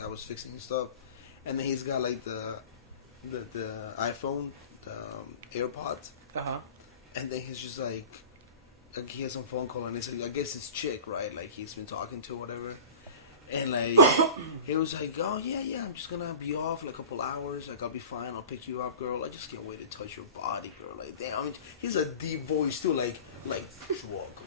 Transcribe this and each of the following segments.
guy was fixing his stuff, and then he's got like the iPhone, the AirPods, and then he's just like he has some phone call, and he's like, I guess it's chick, right? Like he's been talking to or whatever. And, like, he was like, oh, yeah, I'm just going to be off, like, a couple hours. Like, I'll be fine. I'll pick you up, girl. I just can't wait to touch your body, girl. Like, damn. I mean, he's a deep voice, too. Like, walk.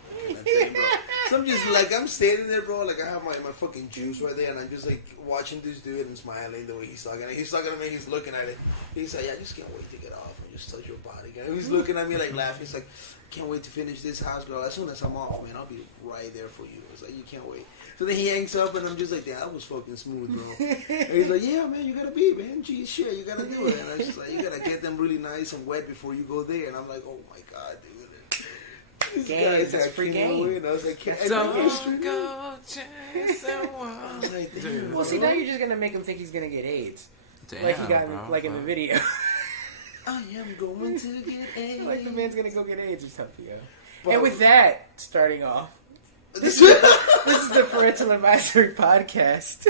Thing, bro. So I'm just, like, I'm standing there, bro. Like, I have my fucking juice right there. And I'm just, like, watching this dude and smiling the way he's talking. He's talking to me. He's looking at it. He's like, yeah, I just can't wait to get off and just touch your body, girl. He's looking at me, like, laughing. He's like, can't wait to finish this house, girl. As soon as I'm off, man, I'll be right there for you. It's like, you can't wait. So then he hangs up, and I'm just like, damn, that was fucking smooth, bro. And he's like, yeah, man, you gotta be, man. Geez, shit, you gotta do it. And I'm just like, you gotta get them really nice and wet before you go there. And I'm like, oh my god, dude. This game, that's free game. And I was like, don't go chasing one. Well, see, now you're just gonna make him think he's gonna get AIDS. Damn, like he got, bro, like in the video. I am going to get AIDS. Like the man's gonna go get AIDS or something, And with that, starting off, this is the Parental Advisory Podcast.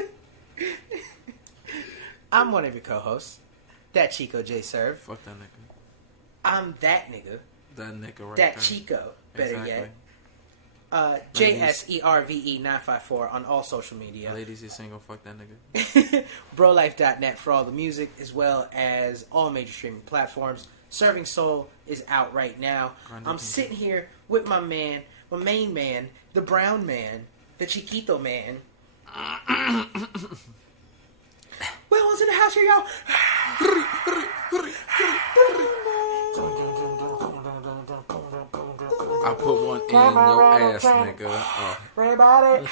I'm one of your co-hosts, that Chico J. Serve. Fuck that nigga. I'm that nigga. That nigga right that there. Chico, better exactly. yet. JSERVE 954 on all social media. Ladies, you single, fuck that nigga. Brolife.net for all the music, as well as all major streaming platforms. Serving Soul is out right now. I'm sitting here with my man, my main man, the brown man, the Chiquito man. Will's in the house here, y'all. I put one in your ass, nigga. Everybody.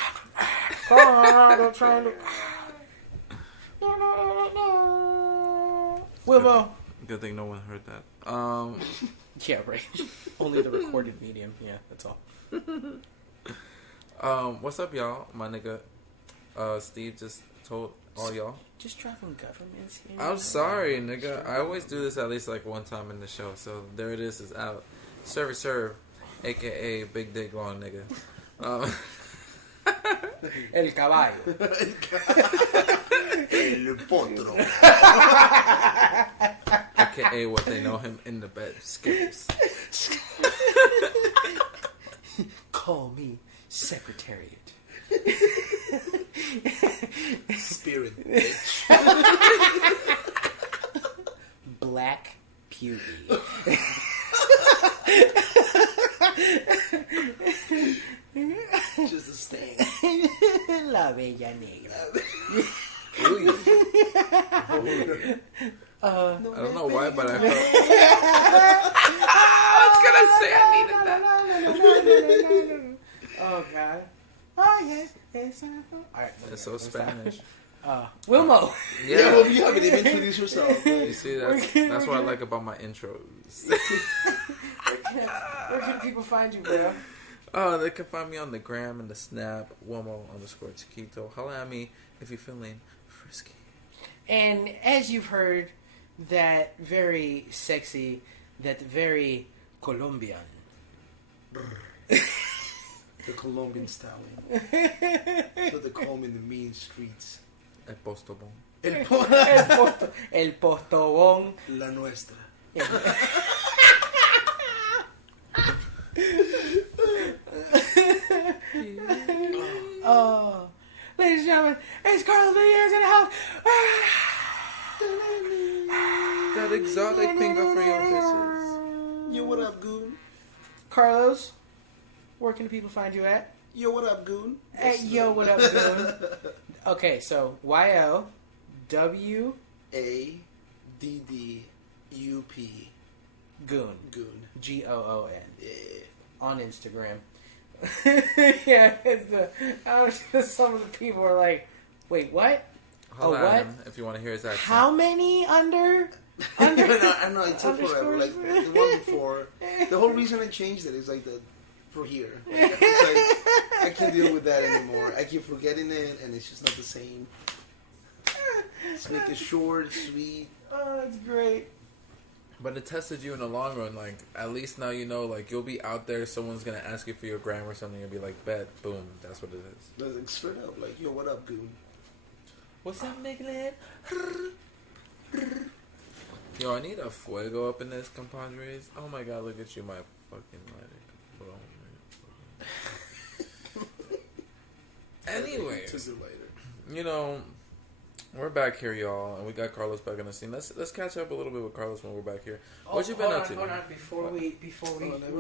Wilmo. Good thing no one heard that. Yeah, right. Only the recorded medium. Yeah, that's all. What's up, y'all? My nigga, Steve just told all y'all. Just dropping governments here. I'm sorry, nigga. I always do this at least like one time in the show, so there it is. It's out. Serve, aka Big Dick Long Nigga. El caballo. El potro. AKA what they know him in the bed, Skips. Call me Secretariat. Spirit bitch. Black Beauty. Just a stain. La Bella Negra. I don't know why, but I felt... I was gonna say I needed that. Oh, God. Oh, yes. Alright. It's so Spanish. Wilmo. Yeah, well, you haven't even introduced yourself. You see, that's what I like about my intros. Where can people find you, bro? Oh, they can find me on the gram and the snap, Womo_Chiquito. Holla at me if you're feeling frisky. And as you've heard, that very sexy, that very Colombian. The Colombian stallion. So they call me in the mean streets. El Postobón. El postobón. La nuestra. Oh, ladies and gentlemen, it's Carlos Diaz in the house. That exotic pinga for your bitches. Yo, what up, goon? Carlos, where can the people find you at? Yo, what up, goon? At Yo, what up, goon? Okay, so YOWADDUP. Goon. Goon. GOON. Yeah. On Instagram. Yeah, some of the people are like, wait, what? Holla what? at him if you want to hear his accent. How many under? I know, it took forever. Like, the one before. The whole reason I changed it is like for here. Like, it's like, I can't deal with that anymore. I keep forgetting it, and it's just not the same. Let's make it short, sweet. Oh, that's great. But it tested you in the long run. Like, at least now you know, like, you'll be out there, someone's going to ask you for your grammar or something, you'll be like, bet, boom, that's what it is. Like, straight up, like, yo, what up, goon? What's up, nigga? Yo, I need a fuego up in this, compadres. Oh my god, look at you, my fucking lighter. Anyway, you know, we're back here, y'all, and we got Carlos back on the scene. Let's catch up a little bit with Carlos when we're back here. What you been up to? Hold on, before we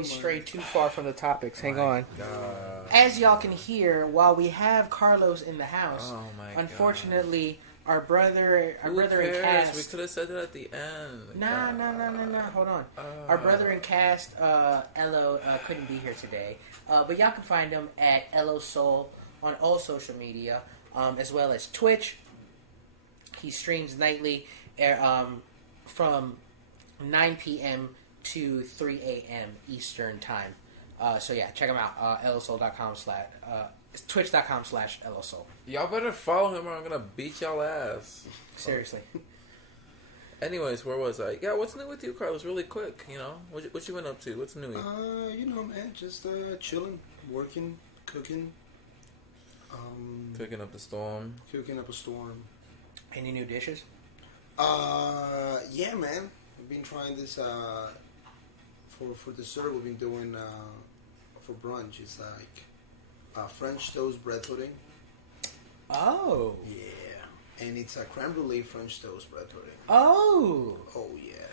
stray too far from the topics. Hang on. God. As y'all can hear, while we have Carlos in the house, unfortunately, our brother in cast. We could have said that at the end. Nah. Hold on. Our brother in cast, Elo, couldn't be here today, but y'all can find him at Elo Soul on all social media, as well as Twitch. He streams nightly from 9 p.m. to 3 a.m. Eastern time. So yeah, check him out. LSoul.com/ Twitch.com/LSoul. Y'all better follow him or I'm gonna beat y'all ass. Seriously. Anyways, where was I? Yeah, what's new with you, Carlos? Really quick, you know, what you been up to? What's new? You know, man, just chilling, working, cooking. Cooking up a storm. Any new dishes? Yeah, man. I've been trying this for dessert. We've been doing for brunch. It's like French toast bread pudding. Oh. Yeah, and it's a creme brulee French toast bread pudding. Oh. Oh yeah.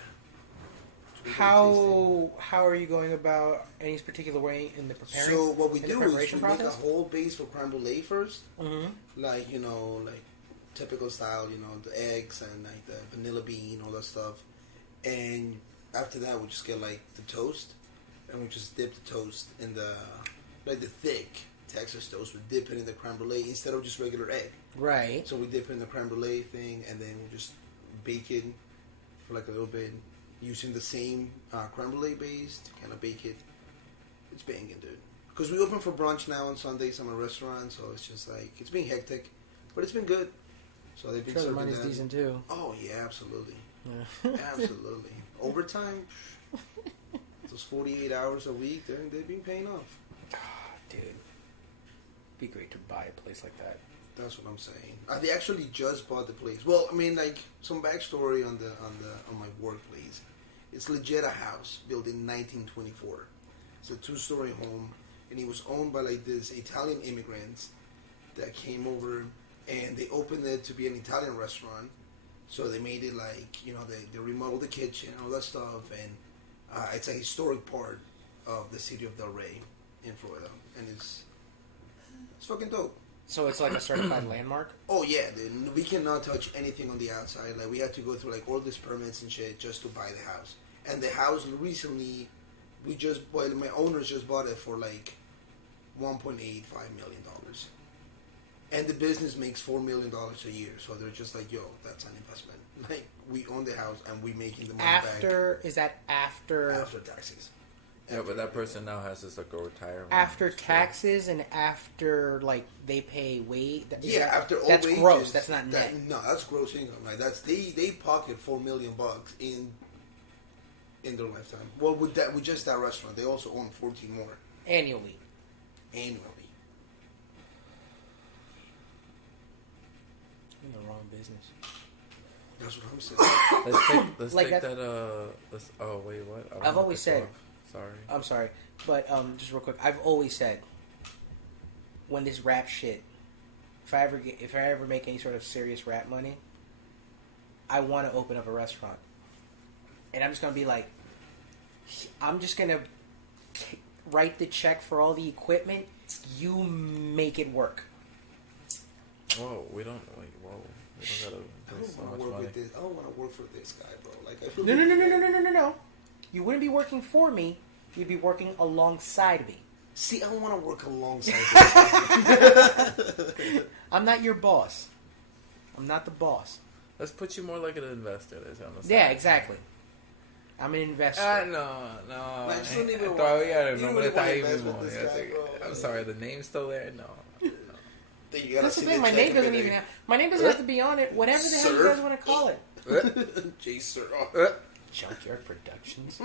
How are you going about any particular way in the preparing? So what we do is we process? make a whole base for creme brulee first. Mm-hmm. Like typical style, the eggs and like the vanilla bean, all that stuff. And after that, we just get like the toast, and we just dip the toast in the thick Texas toast. We dip it in the creme brulee instead of just regular egg. Right. So we dip it in the creme brulee thing, and then we just bake it for like a little bit, using the same creme brulee base to kind of bake it. It's banging, dude. Because we open for brunch now on Sundays. I'm a restaurant, so it's just like it's been hectic, but it's been good. So they've been serving the money's decent too. Oh yeah, absolutely, absolutely. Overtime, those 48 hours a week, they've been paying off. Dude, be great to buy a place like that. That's what I'm saying. They actually just bought the place. Well, I mean, like some backstory on my workplace. It's legit a house built in 1924. It's a 2-story home, and it was owned by like this Italian immigrants that came over, and they opened it to be an Italian restaurant. So they made it like they remodeled the kitchen and all that stuff, and it's a historic part of the city of Del Rey in Florida, and it's fucking dope. So it's like a certified landmark? Oh yeah, dude. We cannot touch anything on the outside. Like we had to go through like all these permits and shit just to buy the house. And the house recently, my owners just bought it for like $1.85 million. And the business makes $4 million a year. So they're just like, yo, that's an investment. Like we own the house and we making the money back. Is that after? After taxes. Yeah, but that person now has this like a retirement. After taxes and after like they pay wage. After all that's wages. Gross. That's not net. No, that's gross income. Like that's they pocket $4 million in their lifetime. Well, with just that restaurant, they also own 14 more annually. In the wrong business. That's what I'm saying. Let's take that. Oh wait, what? I've always said. Sorry. I'm sorry, but just real quick, I've always said when this rap shit, if I ever make any sort of serious rap money, I want to open up a restaurant, and I'm just gonna be like, I'm just gonna write the check for all the equipment. You make it work. Whoa, we don't gotta. I don't want to work for this guy, bro. Like No. You wouldn't be working for me. You'd be working alongside me. See, I don't want to work alongside this guy. I'm not your boss. I'm not the boss. Let's put you more like an investor. Yeah, exactly. I'm an investor. No. Like, I'm sorry, the name's still there? No. That's the thing, my name doesn't even have... My name doesn't have to be on it. Whatever the hell you guys want to call it. J. Sir. Junkyard Productions.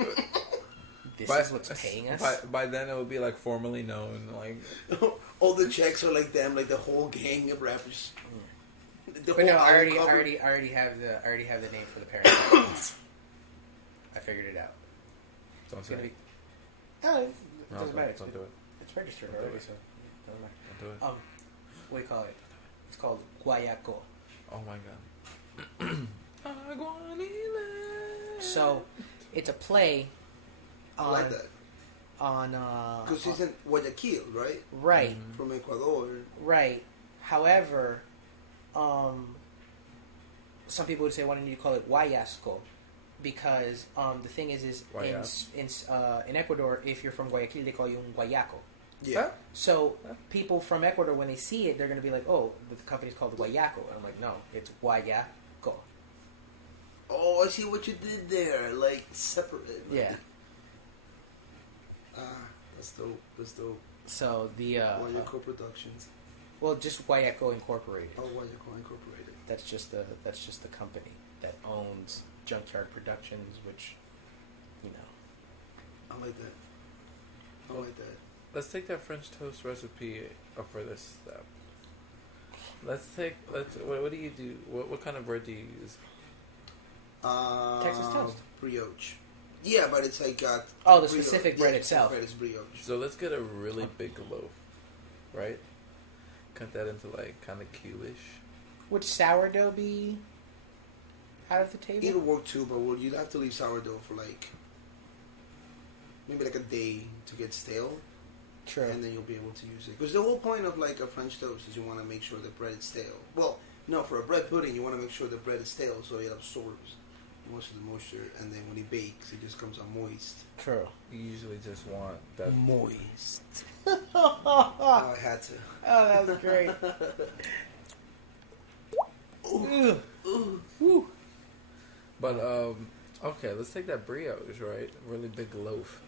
This is what's paying us. By then, it would be like formally known. Like all the checks are like them, like the whole gang of rappers. But no, I already have the name for the parent. I figured it out. Don't say it. It doesn't matter. Don't do it. It's registered already, so it doesn't matter. Don't do it. What do you call it? It's called Guayaco. Oh my god. So, it's a play on... I like that. Because he's in Guayaquil, right? Right. Mm-hmm. From Ecuador. Right. However, some people would say, why don't you call it Guayasco? Because the thing is in Ecuador, if you're from Guayaquil, they call you un Guayaco. Yeah. Huh? So people from Ecuador, when they see it, they're going to be like, oh, the company's called Guayaco. And I'm like, no, it's Guayaco. Oh, I see what you did there. Like, separate. Yeah. That's dope. That's dope. So the... Guayaco Productions. Well, just Guayaco Incorporated. Oh, Guayaco Incorporated. That's just the company that owns Junkyard Productions, which, you know. I like that. I like that. Let's take that French toast recipe up for this step. What do you do? What kind of bread do you use? Texas toast. Brioche. Yeah, but it's like got... the specific bread itself. Bread is brioche. So let's get a really big loaf, right? Cut that into like kind of cube-ish. Would sourdough be out of the table? It'll work too, but you'd have to leave sourdough for like... maybe like a day to get stale. True. And then you'll be able to use it. Because the whole point of like a French toast is you want to make sure the bread is stale. Well, no, for a bread pudding, you want to make sure the bread is stale so it absorbs most of the moisture. And then when it bakes, it just comes out moist. True. You usually just want that Moist. Oh, I had to. Oh, that was great. Ooh. But okay, let's take that brioche, right? Really big loaf.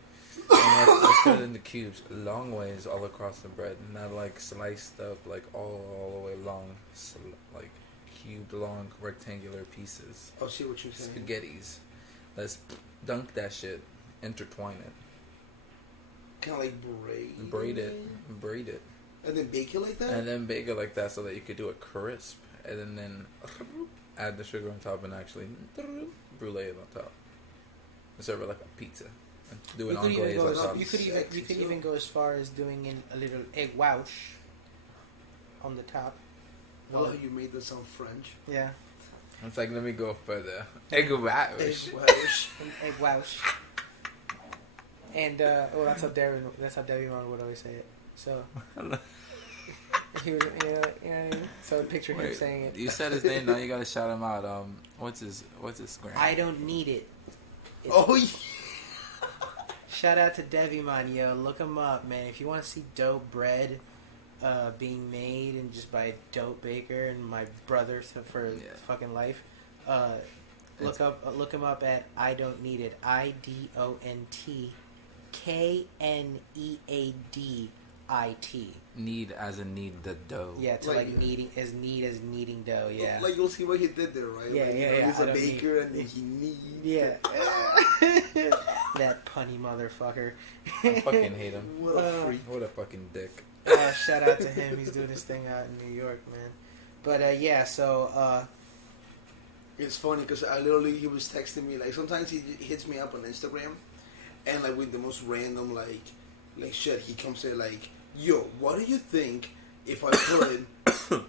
And let's cut it into cubes, long ways all across the bread, not like sliced up like all the way long, like cubed long rectangular pieces. I'll see what you're saying. Spaghettis. Let's dunk that shit, intertwine it, Kind of like braid it, and then bake it like that. and then bake it like that so that you could do it crisp, and then add the sugar on top and actually brulee it on top. And serve it like a pizza. And do it on glaze on top. You could even go as far as doing a little egg wash on the top. I love how you made this sound French. Yeah. It's like, let me go further. Egg wash. An egg wash. And that's how Devin would always say it. So he would, you know what I mean? So picture him saying it. You said his name. Now you gotta shout him out. What's his gram? I don't need it. Oh yeah. Shout out to Devimon, yo. Look him up, man. If you want to see dope bread being made and just by a dope baker and my brother for fucking life, look him up at I Don't Need It. IDONTKNEADIT. Need as in need the dough. Yeah, to like kneading as kneading dough. Yeah. Like you'll see what he did there, right? Yeah, like, yeah. He's a baker and he needs. Yeah. That punny motherfucker. I fucking hate him. What a freak. What a fucking dick. Shout out to him. He's doing his thing out in New York, man. But yeah, so it's funny because he was texting me like sometimes he hits me up on Instagram, and like with the most random like shit he comes in like, yo, what do you think if I put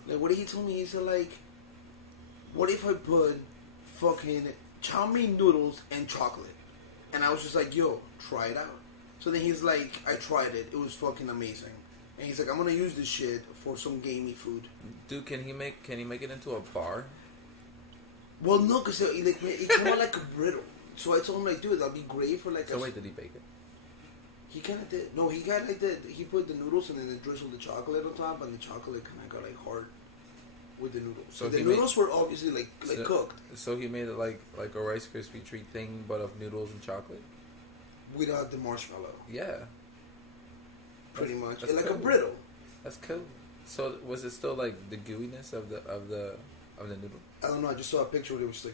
like what did he tell me? He said like, what if I put fucking chow mein noodles and chocolate? And I was just like, yo, try it out. So then he's like, I tried it. It was fucking amazing. And he's like, I'm gonna use this shit for some gamey food. Dude, can he make it into a bar? Well, no, because it came out like a brittle. So I told him, like, dude, that'll be great for like. So wait, did he bake it? He kind of did. No, he got like he put the noodles and then they drizzled the chocolate on top, and the chocolate kind of got like hard with the noodles. So the noodles were obviously like cooked. So he made it like a Rice Krispie treat thing, but of noodles and chocolate. Without the marshmallow. Yeah. Pretty much, that's like cool. a brittle. That's cool. So was it still like the gooiness of the noodle? I don't know. I just saw a picture where it was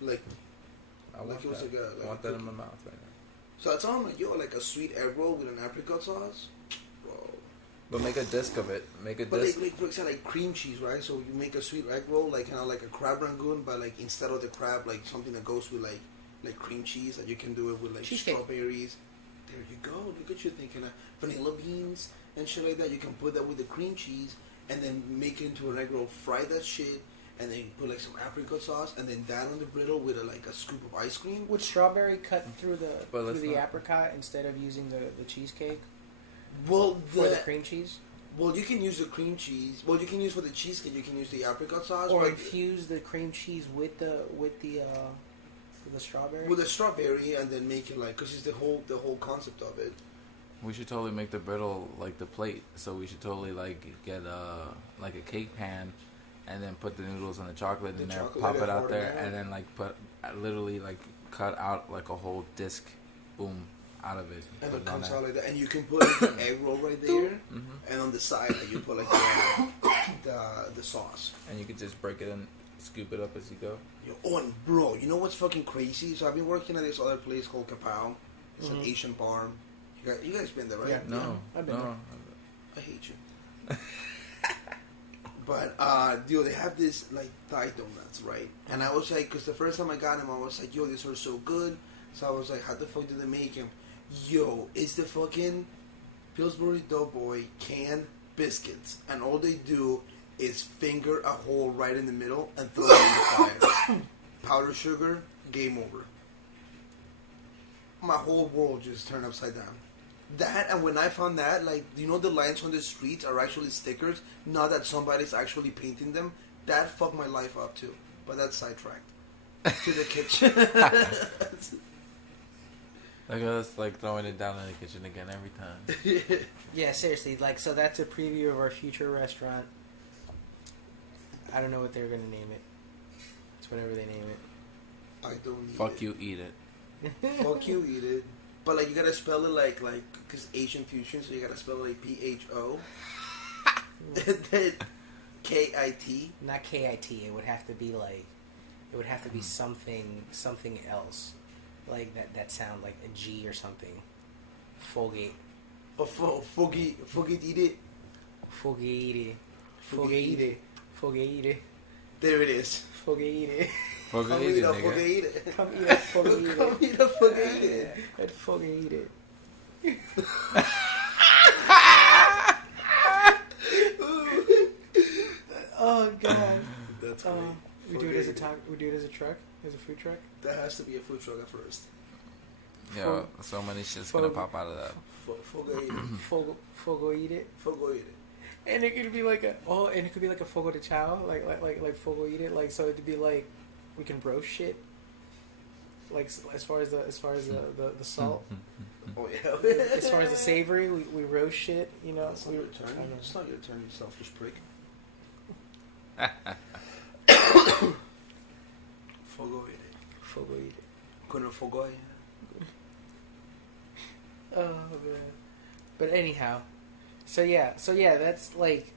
like I want it was that. like a. I want that in my mouth right now. So I told him like, yo, like a sweet egg roll with an apricot sauce, bro. But make a disc of it. Make a But disc. like for example, like cream cheese, right? So you make a sweet egg roll, like kind of like a crab rangoon, but like instead of the crab, like something that goes with like cream cheese, that you can do it with like Cheesecake. strawberries. There you go. Look at you thinking of vanilla beans and shit like that. You can put that with the cream cheese and then make it into an egg roll. Fry that shit. And then put like some apricot sauce, and then that on the griddle with like a scoop of ice cream. Would strawberry cut through the apricot instead of using the cheesecake? Well, for the cream cheese. Well, you can use the cream cheese. Well, you can use for the cheesecake. You can use the apricot sauce, or infuse the cream cheese with the strawberry. With the strawberry, and then make it like, because it's the whole concept of it. We should totally make the griddle like the plate. So we should totally like get like a cake pan. And then put the noodles and the chocolate in there, pop it out there, and then like put literally like cut out like a whole disc, boom, out of it. And it comes out like that. And you can put like the egg roll right there, and on the side like, you put like the sauce. And you could just break it and scoop it up as you go. Oh, and bro, you know what's fucking crazy? So I've been working at this other place called Kapow. It's an Asian bar. You guys been there, right? Yeah. No, I've been there. I hate you. But, dude, they have this, like, Thai donuts, right? And I was like, because the first time I got them, I was like, yo, these are so good. So I was like, how the fuck do they make them? Yo, it's the fucking Pillsbury Doughboy canned biscuits. And all they do is finger a hole right in the middle and throw it in the fire. Powdered sugar, game over. My whole world just turned upside down. That, and when I found that, like, you know, the lines on the streets are actually stickers, not that somebody's actually painting them. That fucked my life up too. But that's sidetracked to the kitchen. Look at us like throwing it down in the kitchen again every time. Yeah, seriously. Like, so that's a preview of our future restaurant. I don't know what they're gonna name it. It's whatever they name it. I don't need Fuck it. you, eat it. Fuck you, eat it. But like, you gotta spell it like, cause Asian fusion, so you gotta spell it like PHO. Then KIT. Not KIT. It would have to be like, it would have to be something else, like that sound like a G or something. Fogate. Oh, Foggy eat it. Fogate. Fogate. Fogate. There it is. Fogate. Come eat a fogate. Come eat a fogate. Come eat a fogate. I'd fogate it. Oh god. That's great. We do it as a talk. We do it as a truck, as a food truck. That has to be a food truck at first. Yo, so many shit's gonna pop out of that. Fogo eat it. Fogo eat it. Fogo eat it. And it could be like a and it could be like a fogo de chao, like fogo eat it, like so it'd be like we can roast shit. Like as far as the salt. Oh yeah. As far as the savory, we roast shit. You know. It's not your turn. It's not your turn, you selfish prick. Fogo eat it. Fogo eat it. Couldn't fogo it. Oh man. But anyhow, so yeah, that's like,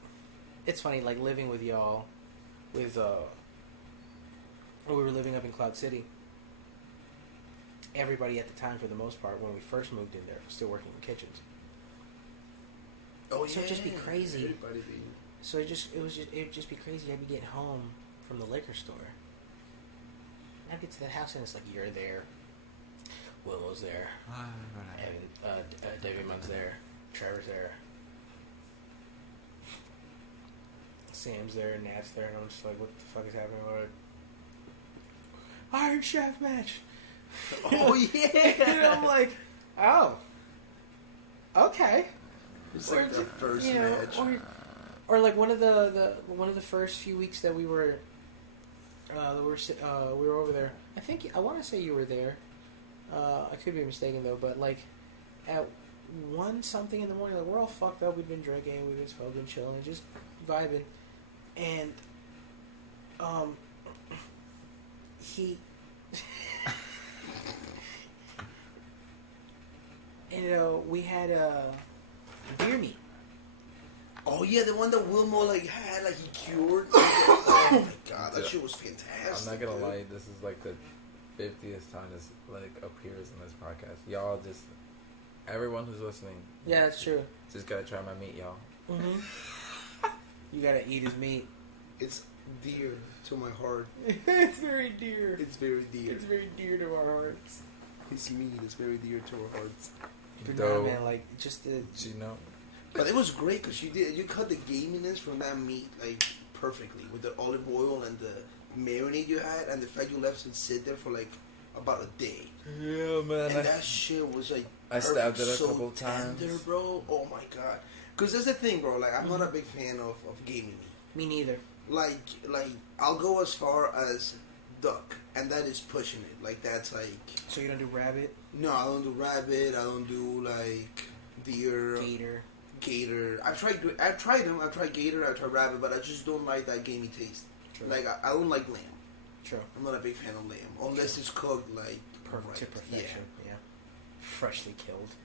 it's funny, like living with y'all, with when we were living up in Cloud City. Everybody at the time, for the most part, when we first moved in there, was still working in kitchens. Oh so it'd just be crazy. Everybody be. So it'd just be crazy. I'd be getting home from the liquor store. I'd get to that house and it's like, you're there, Willow's there, and David Munn's there, Trevor's there, Sam's there, Nat's there, and I'm just like, what the fuck is happening? Like, Iron Chef match. Oh yeah. And I'm like, oh, okay. It's like the first match. Or like one of the first few weeks that we were we were over there. I want to say you were there. I could be mistaken though, but like at 1-something in the morning, like we're all fucked up. We've been drinking, we've been smoking, chilling, just vibing, and he. And we had beer meat. Oh yeah, the one that Wilmo like had, like he cured. Oh my god, that shit was fantastic. I'm not gonna lie, this is like the 50th time this like appears in this podcast. Y'all just, everyone who's listening. Yeah, that's true. Just gotta try my meat, y'all. Mm-hmm. You gotta eat his meat. It's dear to my heart. It's very dear. It's very dear. It's very dear to our hearts. His meat is very dear to our hearts. But no, man, like, just the... You know? But it was great because you cut the gaminess from that meat, like, perfectly. With the olive oil and the marinade you had, and the fact you left it sit there for, like, about a day. Yeah, man. And that shit was, like, I stabbed it a so couple tender, times. bro. Oh, my God. Because that's the thing, bro. Like, I'm not a big fan of gaming meat. Me neither. Like, I'll go as far as duck, and that is pushing it. Like, that's like... So you don't do rabbit? No, I don't do rabbit. I don't do, like, deer. Gator. I've tried them. I've tried gator. I've tried rabbit, but I just don't like that gamey taste. True. Like, I don't like lamb. True. I'm not a big fan of lamb. Unless it's cooked, like... Perfect to perfection. Yeah. Freshly killed.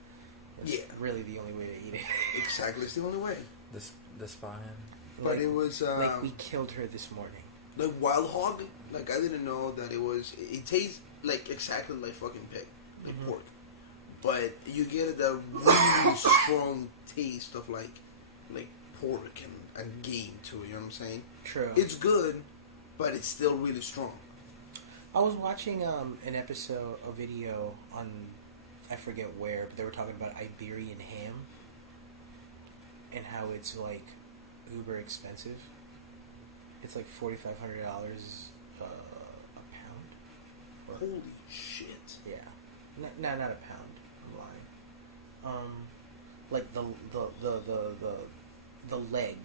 That's really the only way to eat it. Exactly. It's the only way. The spine. But it was... like, we killed her this morning. Like, wild hog, like, I didn't know that it was... It tastes, like, exactly like fucking pig. Like pork. But you get that really strong taste of, like pork and game to it, you know what I'm saying? True. It's good, but it's still really strong. I was watching an episode, a video on, I forget where, but they were talking about Iberian ham and how it's like uber expensive. It's like $4,500 a pound. Holy shit! Yeah, not a pound. I'm lying. Like the leg,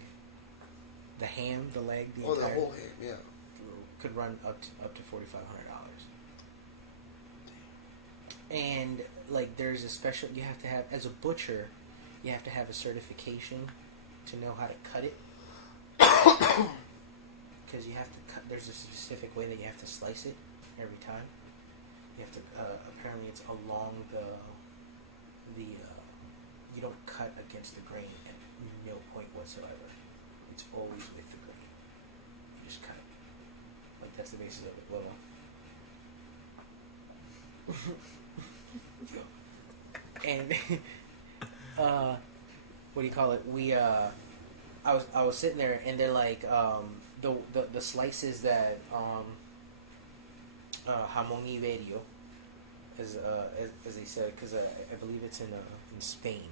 the ham, the leg, the entire, the whole ham, yeah. Could run up to $4,500. And like, there's a special, you have to have, as a butcher, you have to have a certification to know how to cut it. Because you have to cut, there's a specific way that you have to slice it every time. You have to, apparently it's along you don't cut against the grain at no point whatsoever. It's always with the grain. You just cut it. Like, that's the basis of it. And what do you call it? I was sitting there, and they're like, the slices that jamón ibérico, as they said, because I believe it's in Spain.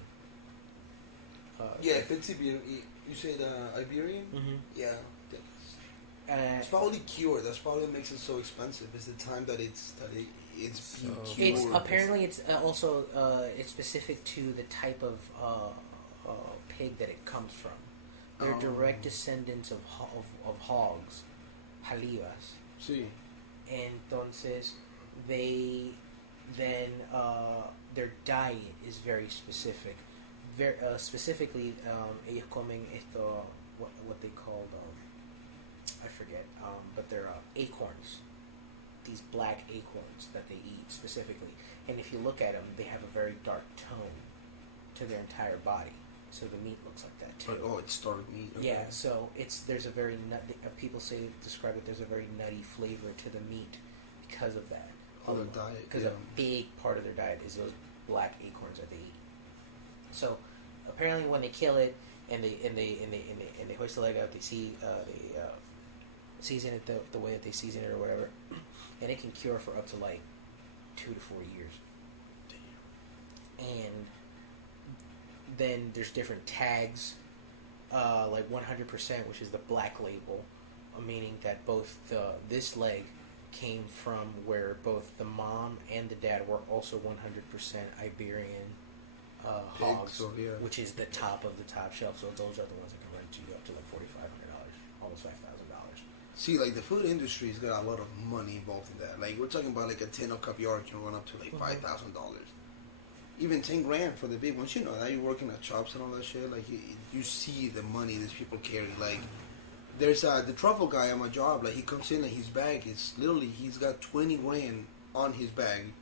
Yeah, if it's Iberian, you say the Iberian? Mm-hmm. Yeah. It's probably cured. That's probably what makes it so expensive. Is the time that it's being cured. It's apparently it's also it's specific to the type of pig that it comes from. They're direct descendants of hogs, jalivas. Sí. Entonces, they then their diet is very specific. Very specifically, ellos comen esto, what they call I forget, but they're acorns. These black acorns that they eat specifically, and if you look at them, they have a very dark tone to their entire body. So the meat looks like that too. Oh, it's dark meat. Okay. Yeah, so there's a very people describe it. There's a very nutty flavor to the meat because of that. Their diet. Because a big part of their diet is those black acorns that they eat. So apparently, when they kill it and they hoist the leg up, they season it the way that they season it or whatever, and it can cure for up to like 2 to 4 years. Damn. And then there's different tags, like 100%, which is the black label, meaning that both this leg came from where both the mom and the dad were also 100% Iberian hogs, which is the top of the top shelf. So those are the ones that can run you up to like $4,500, almost $5,000. See, like, the food industry's got a lot of money involved in that. Like, we're talking about like a tin of caviar can run up to like $5,000. Even $10,000 for the big ones. You know, now you're working at shops and all that shit. Like, you see the money these people carry. Like, there's the truffle guy on my job. Like, he comes in and his bag is literally, he's got $20,000 on his bag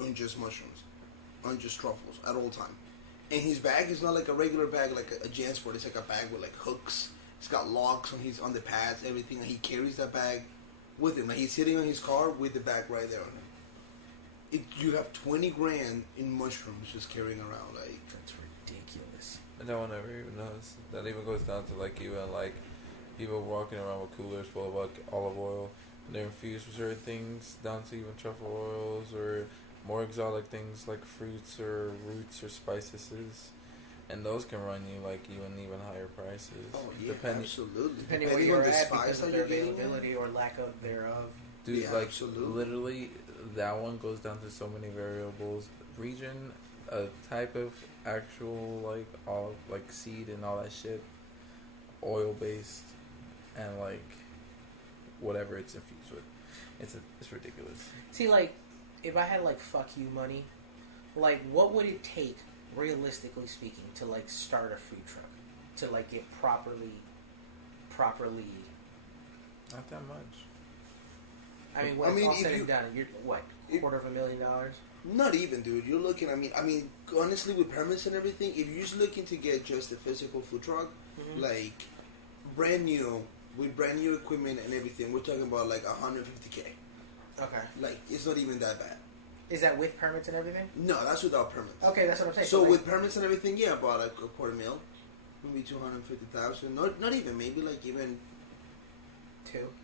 on just mushrooms, on just truffles at all time. And his bag is not like a regular bag, like a JanSport. It's like a bag with like hooks. It's got locks on the pads, everything. And he carries that bag with him. Like, he's sitting on his car with the bag right there on him. You have $20,000 in mushrooms just carrying around. Like, that's ridiculous. No one ever even knows. That even goes down to like even like people walking around with coolers full of like olive oil. And they're infused with certain things, down to even truffle oils or more exotic things like fruits or roots or spices. And those can run you like even higher prices. Oh yeah, absolutely. Depending where you're at because of their availability or lack of thereof. Dude, yeah, like absolutely. literally, that one goes down to so many variables. Region, a type of actual like all like seed and all that shit, oil based, and like whatever it's infused with. It's ridiculous. See, like if I had like fuck you money, like what would it take? Realistically speaking, to like start a food truck, to like get properly. Not that much. I mean, when it's all said and done, you're what, $250,000? Not even, dude. You're looking. I mean, honestly, with permits and everything, if you're just looking to get just a physical food truck, like brand new with brand new equipment and everything, we're talking about like $150K. Okay. Like it's not even that bad. Is that with permits and everything? No, that's without permits. Okay, that's what I'm saying. So with permits and everything, yeah, about like a $250,000, maybe 250,000. Not even, maybe like even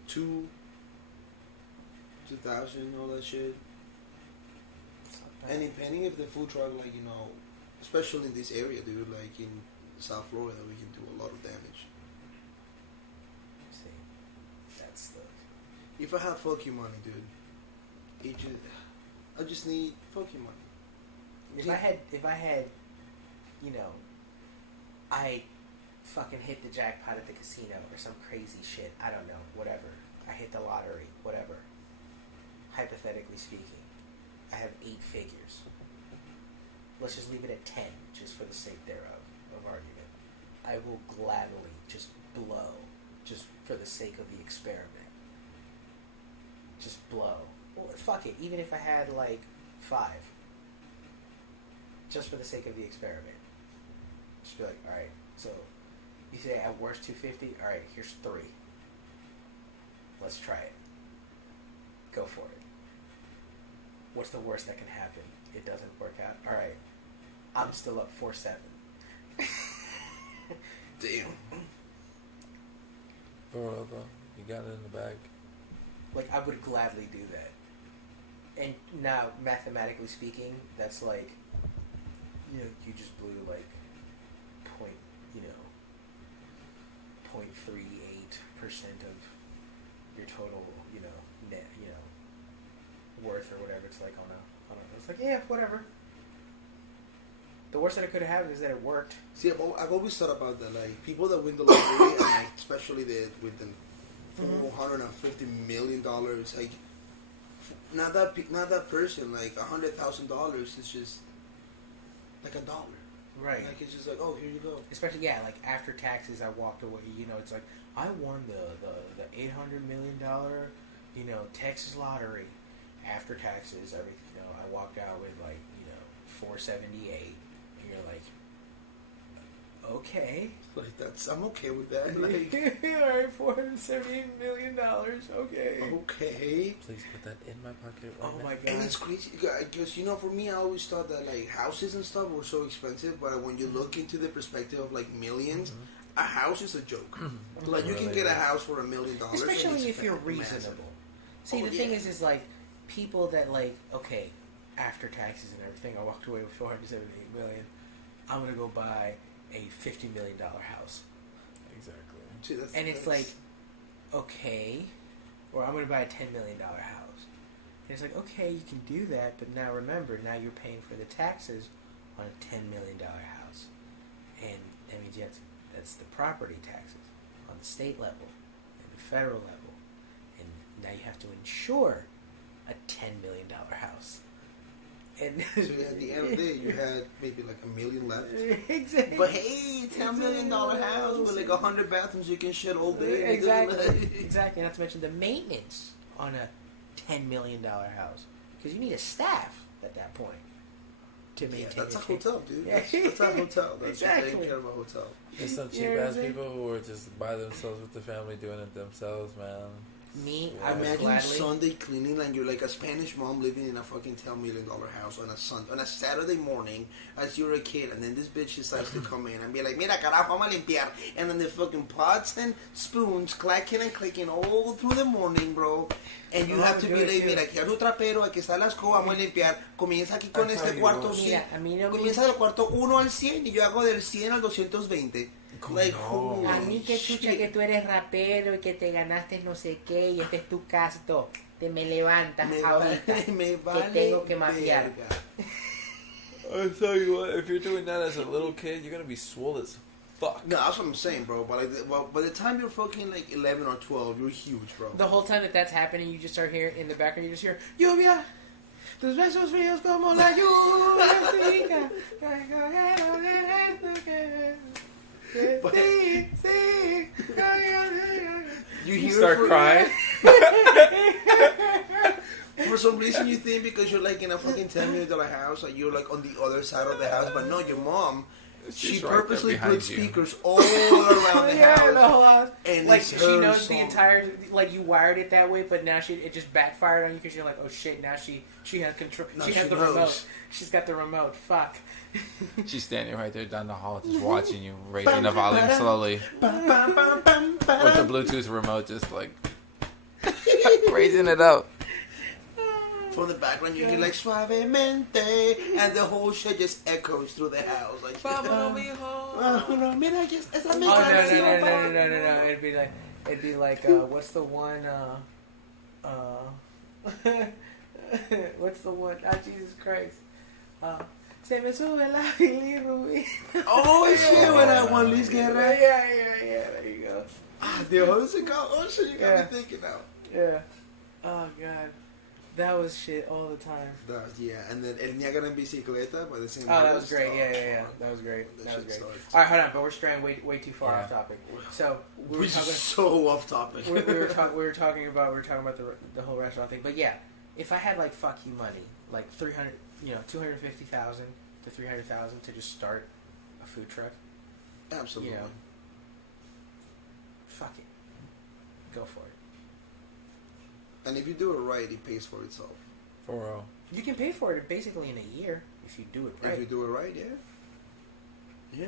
2,000, all that shit. And depending if the food truck, like especially in this area, dude, like in South Florida, we can do a lot of damage. See, that's the. If I have fuck you money, dude, I just need fuck you money. If I had, I fucking hit the jackpot at the casino or some crazy shit. I don't know, whatever. I hit the lottery, whatever. Hypothetically speaking, I have 8 figures. Let's just leave it at 10, just for the sake thereof of argument. I will gladly just blow, just for the sake of the experiment. Just blow. Well, fuck it. Even if I had like 5, just for the sake of the experiment, just be like, all right. So you say at worst 250. All right, here's 3. Let's try it. Go for it. What's the worst that can happen? It doesn't work out. All right, I'm still up 4-7. Damn. For real though, you got it in the bag. Like I would gladly do that. And now, mathematically speaking, that's like, you just blew like 0.38% of your total, net, worth or whatever. It's like on a, it's like, yeah, whatever. The worst that it could have happened is that it worked. See, I've always thought about that, like people that win the lottery, and like, especially with the $450 million, like. Not that person. Like $100,000 is just like $1. Right. Like it's just like, oh, here you go. Especially like after taxes, I walked away. It's like I won the $800 million Texas lottery. After taxes, everything. I walked out with like 478, and you're like, okay. Like I'm okay with that. Like, all right, $478 million. Okay. Okay. Please put that in my pocket. Oh my god. And it's crazy because for me, I always thought that like houses and stuff were so expensive, but when you look into the perspective of like millions, a house is a joke. Like you can get a house for $1 million, especially if you're reasonable. See, the thing is like people that like after taxes and everything, I walked away with $478 million. I'm gonna go buy a $50 million house. Exactly. See, it's like, okay, or I'm going to buy a $10 million house. And it's like, okay, you can do that, but now remember, now you're paying for the taxes on a $10 million house. And that means that's the property taxes on the state level and the federal level. And now you have to insure a $10 million house. And so at the end of the day, you had maybe like $1 million left. Exactly. But hey, $10 million house with like 100 bathrooms you can shit all day. Exactly. Exactly. Not to mention the maintenance on a $10 million house, because you need a staff at that point to maintain. Yeah, that's a hotel, dude. That's a hotel. That's exactly. taking care of a hotel. There's some cheap ass people who are just by themselves with the family doing it themselves, man. Me, I would imagine gladly. Sunday cleaning, like you're like a Spanish mom living in a fucking $10 million house on a Saturday morning as you're a kid, and then this bitch decides to come in and be like, "Mira, carajo, vamos a limpiar," and then the fucking pots and spoons clacking and clicking all through the morning, bro. And you have to be like, "Mira, aquí hay un trapero, aquí está la escoba, vamos a limpiar." Comienza aquí con este cuarto. Mira, a mí no comienza del cuarto 1 al 100 y yo hago del 100 al 220. Like, a mí que chucha que tú eres rapero y que te ganaste no sé qué y este es tu casto. Te me levantas ahorita. Me vale que tengo que mafiar. I tell you what, if you're doing that as a little kid, you're gonna be swole as fuck. No, that's what I'm saying, bro. But like, by the time you're fucking like 11 or 12, you're huge, bro. The whole time that's happening, you just start hearing in the background. You just hear lluvia. Tus besos fríos como la lluvia. You start crying. For some reason, you think because you're like in a fucking $10 million house, like you're like on the other side of the house, but no, your mom. She right purposely there put behind you. speakers all around the house. The whole house. And like it's she her knows song. the entire, like you wired it that way, but now it just backfired on you because you're like, oh shit, now she has control. No, she has she the knows. remote. She's got the remote. Fuck. She's standing right there down the hall, just watching you, raising the volume slowly with the Bluetooth remote, just like raising it up. From the background, you hear like suavemente, and the whole shit just echoes through the house. Like, mira, just esa mi canción, No. It'd be like, what's the one? What's the one? Oh, Jesus Christ. Se me sube la bilirrubina. Oh shit, when I want Luis Guerra. Yeah. There you go. Ah, Dios, oh shit, you got me thinking now. Yeah. Oh god. That was shit all the time. Yeah, and then El Niagara en Bicicleta by the same Oh, that artist. was great. Yeah. That was great. That That was shit great. starts. All right, hold on, but we're straying way too far off topic. So we were Which is talking. so off topic. we were talking about the whole restaurant thing. But yeah, if I had like fuck you money, like 250,000 to 300,000 to just start a food truck, Absolutely. you know, fuck it, go for it. And if you do it right, it pays for itself. For real. You can pay for it basically in a year if you do it right. If you do it right, yeah.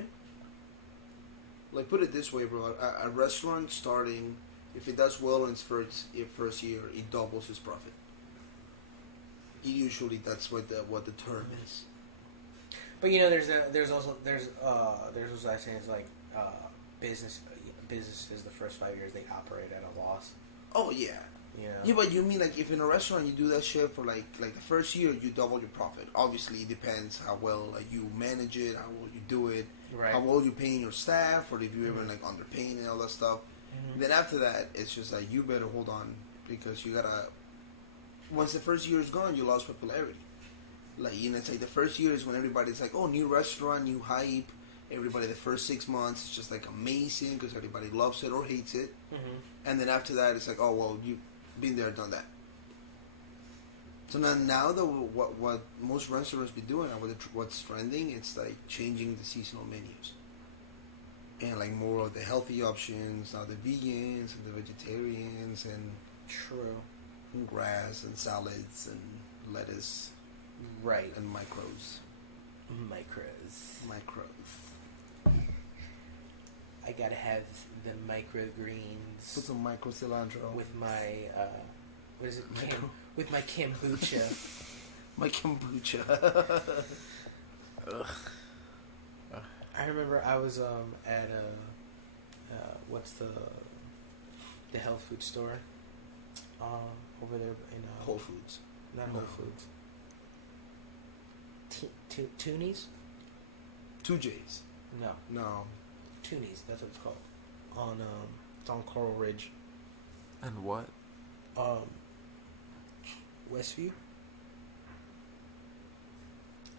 Like, put it this way, bro. A restaurant starting, if it does well in its first year, it doubles its profit. Usually, that's what the term is. But you know, there's also I saying is like businesses the first 5 years they operate at a loss. Oh yeah. You know? Yeah, but you mean like if in a restaurant you do that shit for like the first year, you double your profit. Obviously, it depends how well you manage it, how well you do it, right. how well you're paying your staff, or if you're even like underpaying and all that stuff. Mm-hmm. Then after that, it's just like you better hold on because you gotta. Once the first year is gone, you lost popularity. Like, you know, it's like the first year is when everybody's like, oh, new restaurant, new hype. Everybody, the first 6 months, it's just like amazing because everybody loves it or hates it. Mm-hmm. And then after that, it's like, oh well, you've been there, done that. So now what most restaurants be doing and what's trending, it's like changing the seasonal menus. And like more of the healthy options, now the vegans and the vegetarians and True. and grass and salads and lettuce. Right. And micros. I gotta have the microgreens. Put some micro cilantro. With my, what is it? With my kombucha. My kombucha. Ugh. I remember I was at what's the health food store over there in Whole Foods. Not Whole Foods. Toonies? 2 J's. No. Toonies. That's what it's called. It's on Coral Ridge. And what? Westview.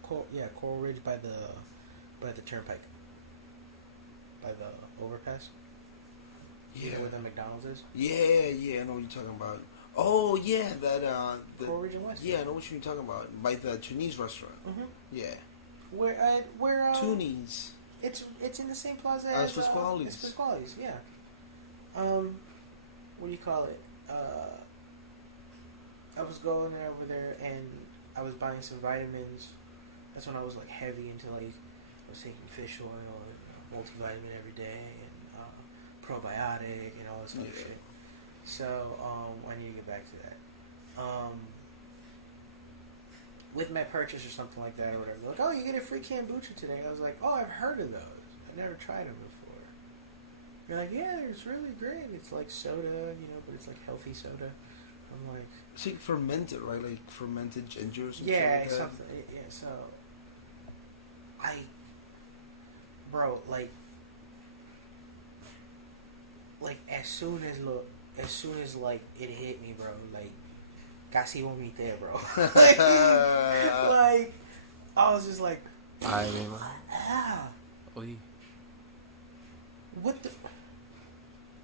Coral Ridge by the turnpike. By the overpass. Yeah. You know where the McDonald's is? Yeah, I know what you're talking about. Oh yeah, that Coral Ridge and Westview. Yeah, I know what you're talking about. By the Chinese restaurant. Mm-hmm. Yeah. Where Toonies. It's in the same plaza As as Pasquale's. Pasquale's, yeah. What do you call it? I was going over there and I was buying some vitamins. That's when I was like heavy into like I was taking fish oil and multivitamin every day and probiotic and all this other shit. So I need to get back to that. With my purchase or something like that or whatever, like, oh, you get a free kombucha today. I was like, oh, I've heard of those. I never tried them before. You're like, yeah, it's really great. It's like soda, but it's like healthy soda. I'm like, it's like fermented, right? Like fermented ginger or something. Yeah, like something. Yeah, so bro, like as soon as like it hit me, bro, like casi vomité, bro. like I was just like, I mean, what the?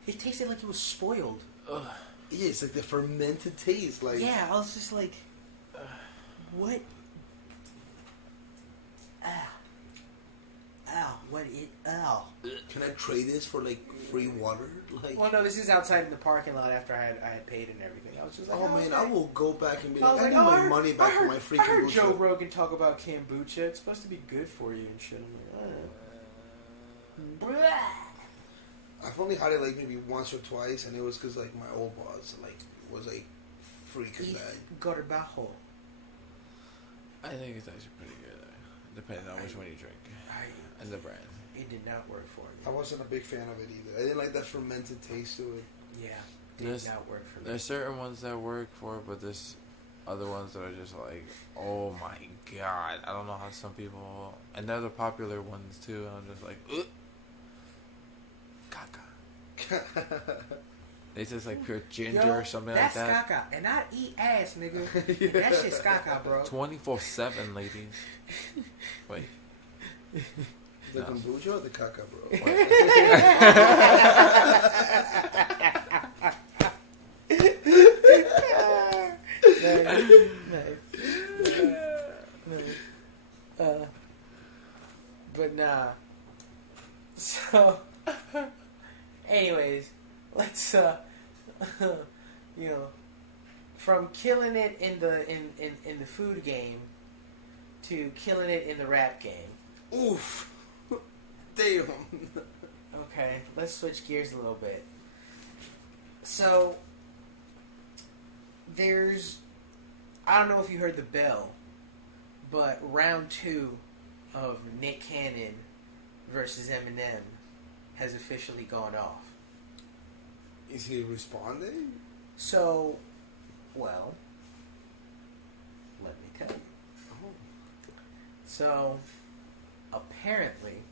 It tasted like it was spoiled. Ugh. Yeah, it's like the fermented taste. Like, yeah, I was just like, what? Ow, what it? Ow. Can I trade this for like free water? Like, well, no, this is outside in the parking lot after I had paid and everything. I was just like, oh man, okay. I will go back and be like, I need oh, my money back for my free kombucha. I heard Joe Rogan talk about kombucha. It's supposed to be good for you and shit. I'm like, I've only had it like maybe once or twice, and it was because like my old boss like was like freaking bad. Gorbajo. I think it's actually pretty good, depending on which one you drink and the brand. It did not work for me. I wasn't a big fan of it either. I didn't like that fermented taste to it. Yeah, did not work for me. There's certain ones that work for it, but there's other ones that are just like, oh my god. I don't know how some people, and they're the popular ones too, and I'm just like, ugh. Caca. They taste like pure ginger or something like that. That's caca, and I eat ass, nigga. That shit's caca, bro. 24/7, ladies. Wait. The kombucha or the caca, bro? Nice. But nah. So, anyways, let's from killing it in the food game to killing it in the rap game. Oof. Damn. Okay, let's switch gears a little bit. So, I don't know if you heard the bell, but round 2 of Nick Cannon versus Eminem has officially gone off. Is he responding? So, well, let me tell you. Oh. So, apparently,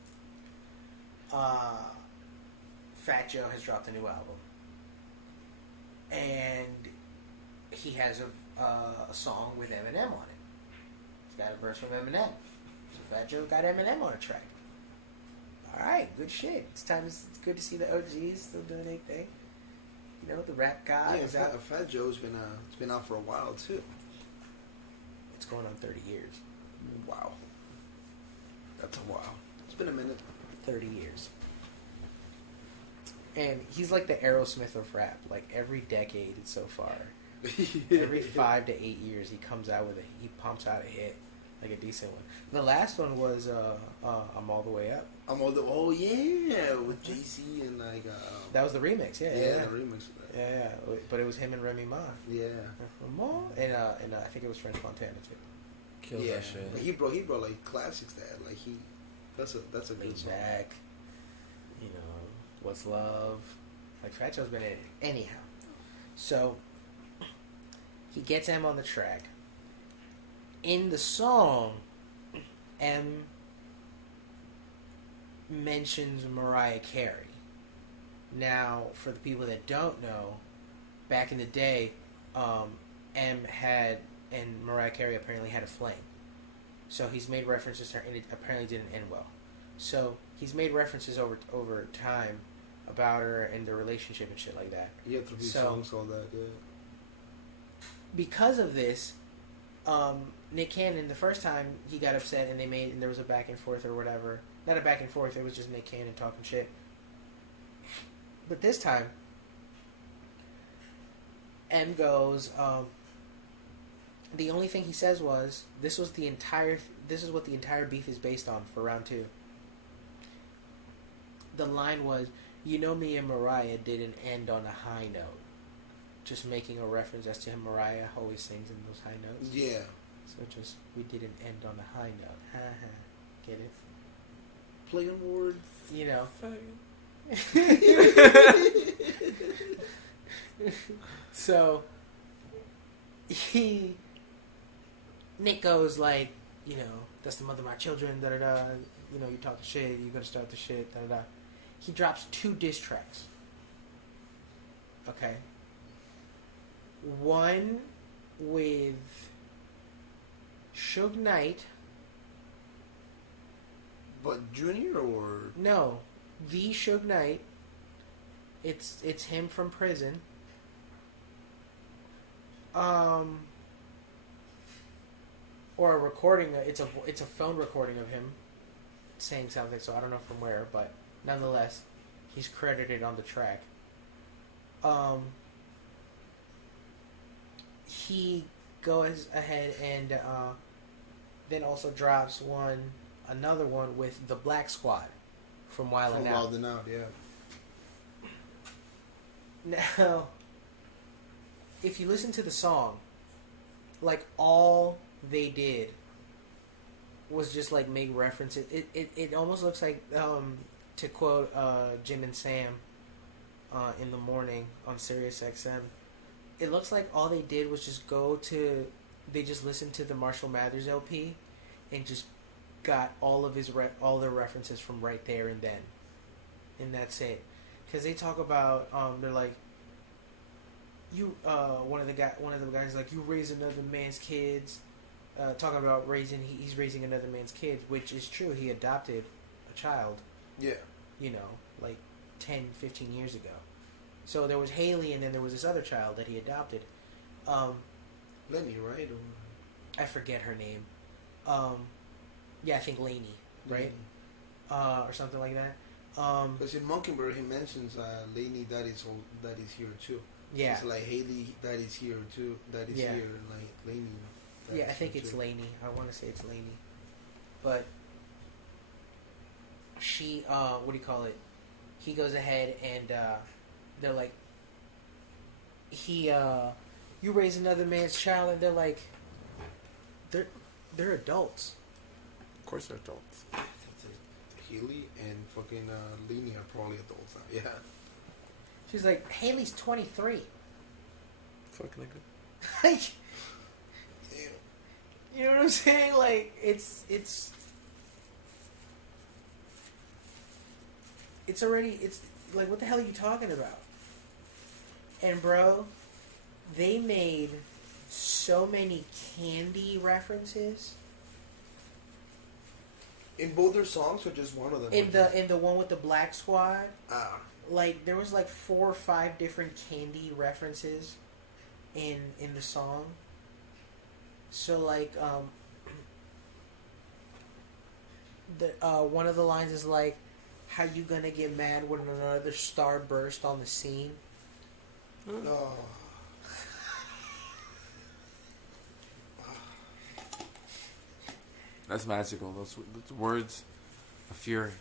Fat Joe has dropped a new album, and he has a song with Eminem on it. He's got a verse from Eminem. So Fat Joe got Eminem on a track. All right, good shit. It's good to see the OGs still doing their thing. The rap god is out. Fat Joe's been out for a while too. It's going on 30 years. Wow. That's a while. It's been a minute. 30 years. And he's like the Aerosmith of rap. Like every decade so far. Every 5 to 8 years he pumps out a hit. Like a decent one. The last one was I'm All the Way Up. Oh yeah, with JC and like that was the remix, yeah. Yeah, the remix. Yeah, but it was him and Remy Ma. Yeah. And I think it was French Montana too. Kills that shit. But he brought like classics that like that's a good song. Back, What's Love, like Fat Joe's been in it anyhow. So he gets M on the track. In the song, M mentions Mariah Carey. Now, for the people that don't know, back in the day, M had and Mariah Carey apparently had a flame. So he's made references to her, and it apparently didn't end well. So he's made references over time about her and the relationship and shit like that. Yeah, through his songs, all that. Yeah. Because of this, Nick Cannon, the first time he got upset and there was a back and forth or whatever. Not a back and forth, it was just Nick Cannon talking shit. But this time, M goes, the only thing he says was, this is what the entire beef is based on for round 2. The line was, me and Mariah didn't end on a high note. Just making a reference as to him, Mariah always sings in those high notes. Yeah. So just, we didn't end on a high note. Ha ha. Get it? Play on words. So, Nick goes like, that's the mother of my children, da da da. You talk the shit, you're gonna start the shit, da da da. He drops 2 diss tracks. Okay. One with Suge Knight. But Junior or no, the Suge Knight. It's him from prison. Or a recording. It's a phone recording of him saying something. So I don't know from where, but nonetheless, he's credited on the track. He goes ahead and then also drops another one with the Black Squad from Wild 'N Out. Wild 'N Out, yeah. Now, if you listen to the song, like all they did was just like make references. It almost looks like, to quote Jim and Sam in the morning on Sirius XM, it looks like all they did was just they just listened to the Marshall Mathers LP and just got all of all their references from right there and then, and that's it. Because they talk about they're like, one of the guys like, you raise another man's kids, talking about he's raising another man's kids, which is true. He adopted a child. Yeah. Like 10, 15 years ago. So there was Haley, and then there was this other child that he adopted. Lenny, right? I forget her name. Yeah, I think Lainey, right? Or something like that. Because in Mockingbird he mentions Lainey daddy's here too. Yeah. It's like Haley daddy's here too. Daddy's here, and like Lainey. Yeah, I think it's Lainey. I want to say it's Lainey, but she, what do you call it? He goes ahead and they're like, you raise another man's child, and they're like, they're adults. Of course, they're adults. Haley and fucking Lainey are probably adults now. Yeah. She's like, Haley's 23. Fucking nigga. Like, damn. You know what I'm saying? Like, it's like, what the hell are you talking about? And bro, they made so many candy references. In both their songs, or just one of them? In the one with the Black Squad, like there was like 4 or 5 different candy references in the song. So like one of the lines is like, "How you gonna get mad when another star burst on the scene?" No. That's magical. Those words of fury.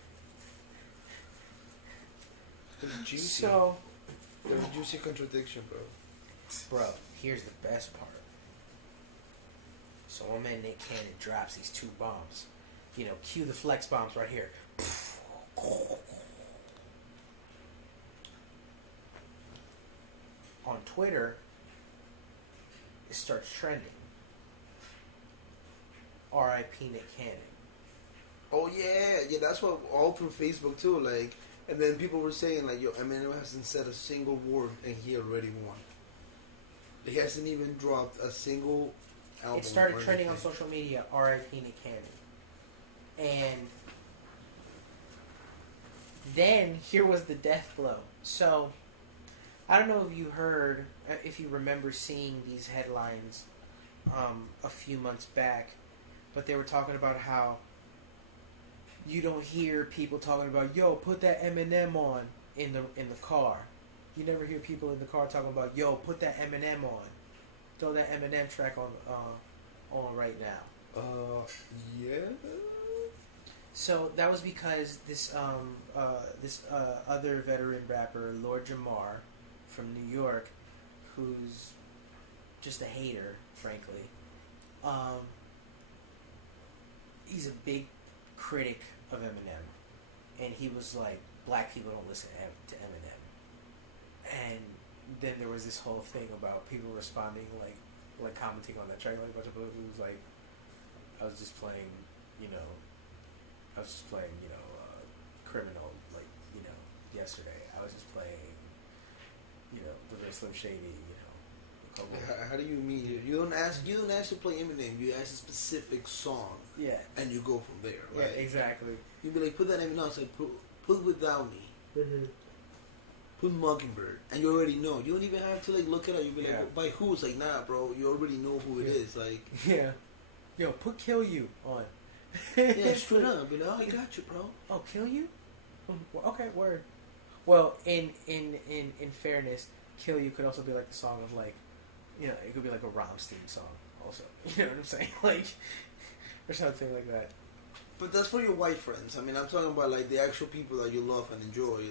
Juicy. So, there's a juicy contradiction, bro. Bro, here's the best part. So my man Nick Cannon drops these 2 bombs. Cue the flex bombs right here. On Twitter, it starts trending. R.I.P. Nick Cannon. Oh yeah, that's what all through Facebook too. Like, and then people were saying like, "Yo, Eminem hasn't said a single word, and he already won. He hasn't even dropped a single album." It started trending on social media. R.I.P. Nick Cannon. And then here was the death blow. So I don't know if you heard, if you remember seeing these headlines a few months back, but they were talking about how you don't hear people talking about, "Yo, put that Eminem on in the car." You never hear people in the car talking about, yo, put that Eminem on. Throw that Eminem track on right now. Yeah. So that was because this other veteran rapper, Lord Jamar, from New York, who's just a hater, frankly. He's a big critic of Eminem, and he was like, black people don't listen to Eminem. And then there was this whole thing about people responding, like commenting on that track, like a bunch of people who was like, I was just playing, Criminal, yesterday. I was just playing, the very Slim Shady, How do you mean? You don't ask to play Eminem. You ask a specific song. Yeah. And you go from there. Right? Yeah, exactly. You'd be like, put that Eminem on. It's like, put Without Me. Mm-hmm. Put Mockingbird. And you already know. You don't even have to look it up. You'd be like, by who? It's like, nah, bro. You already know who it is. Like, yeah. Yo, put Kill You on. Yeah, straight up. I got you, bro. Oh, Kill You? Okay, word. Well, in fairness, Kill You could also be like the song of it could be like a Rammstein song also. You know what I'm saying? Or something like that. But that's for your white friends. I mean, I'm talking about the actual people that you love and enjoy,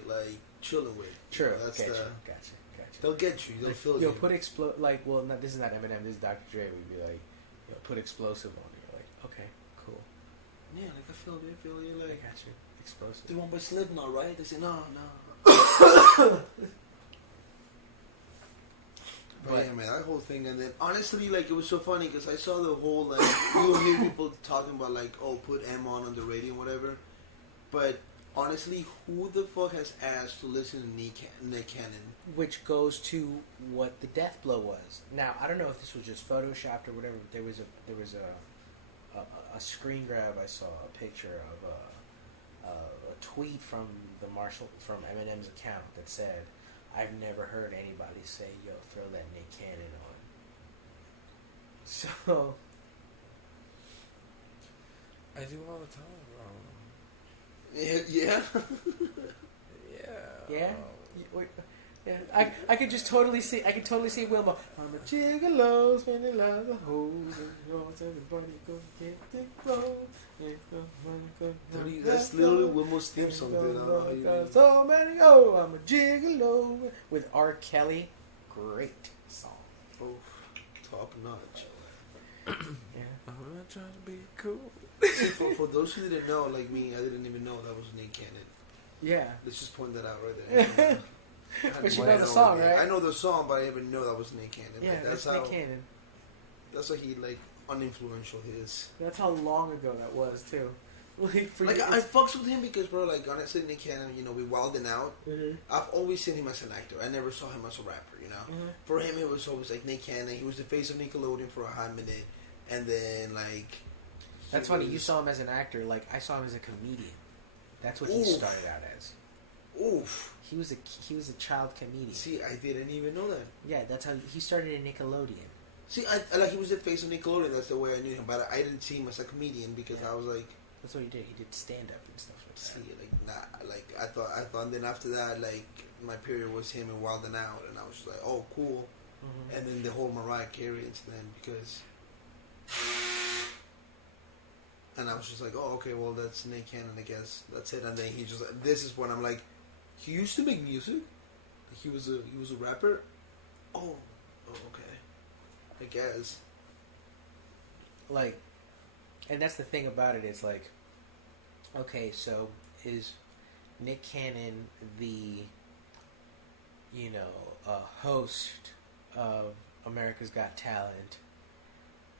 chilling with. True. That's gotcha. They'll get you. They'll feel you. Yo, put this is not Eminem. This is Dr. Dre. We'd be like, put Explosive on it. You're like, okay, cool. Yeah, I feel you. I got you. Explosive. They want by Slipknot, right? They say no. But yeah, man, that whole thing, and then honestly, it was so funny because I saw the whole you will hear people talking about put M on the radio and whatever. But honestly, who the fuck has asked to listen to Nick Cannon? Which goes to what the death blow was. Now I don't know if this was just photoshopped or whatever. But there was a screen grab. I saw a picture of a tweet from Eminem's account that said, I've never heard anybody say, yo, throw that Nick Cannon on. So I do all the time, bro. Yeah. Yeah. Yeah. I could just totally see. I could totally see Wilma. I'm a gigolo, spending lots of hoes, and yours everybody go get the clothes. That's literally Wilma's theme song. So many. Oh, I'm a gigolo with R. Kelly. Great song. Oh, top notch. Yeah. I'm not trying to be cool. For those who didn't know, like me, I didn't even know that was Nick Cannon. Yeah. Let's just point that out right there. But you know the song, right? I know the song, but I didn't even know that was Nick Cannon. Yeah, that's Nick Cannon. That's how he uninfluential he is. That's how long ago that was too. I fucks with him because, bro, honestly, Nick Cannon, we wilding out. Mm-hmm. I've always seen him as an actor. I never saw him as a rapper, Mm-hmm. For him, it was always Nick Cannon. He was the face of Nickelodeon for a hot minute, and then That's funny. You saw him as an actor. I saw him as a comedian. That's what he started out as. Oof. He was a child comedian. See, I didn't even know that. Yeah, that's how he started in Nickelodeon. See, he was the face of Nickelodeon. That's the way I knew him. But I didn't see him as a comedian because I was like, that's what he did. He did stand up and stuff like that. See, I thought, and then after that, my period was him and Wild 'N Out, and I was just like, oh, cool. Mm-hmm. And then the whole Mariah Carey incident because, and I was just like, oh, okay, well, that's Nick Cannon, I guess. That's it. And then he just, this is when I'm like, he used to make music. He was a rapper. Oh, okay. I guess. And that's the thing about it. It's okay, so is Nick Cannon the, host of America's Got Talent,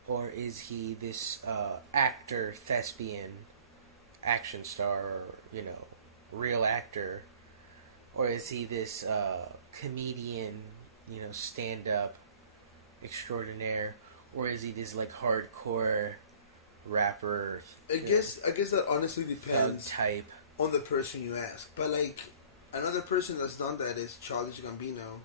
or is he this actor, thespian, action star, or real actor? Or is he this comedian, stand-up extraordinaire? Or is he this hardcore rapper? I guess that honestly depends type on the person you ask. But another person that's done that is Childish Gambino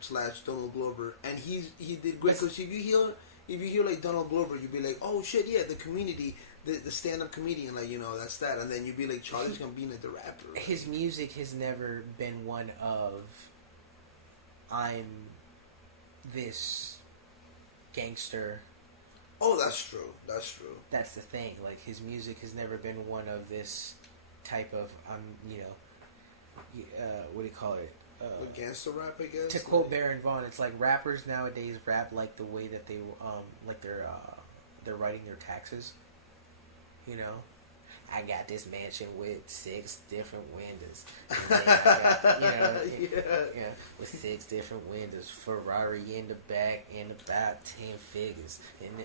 / Donald Glover, and he did great. Because if you hear Donald Glover, you'd be like, oh shit, yeah, the community. The stand-up comedian, that's that. And then you'd be like, Childish Gambino, the rapper. Right? His music has never been one of I'm this gangster. Oh, that's true. That's true. That's the thing. Like, his music has never been one of this type of, what do you call it? Gangster rap, I guess. To quote Baron Vaughn, it's like rappers nowadays rap like the way that they, like they're writing their taxes. You know? I got this mansion with 6 different windows. And then I got, with 6 different windows, Ferrari in the back, and about 10 figures. And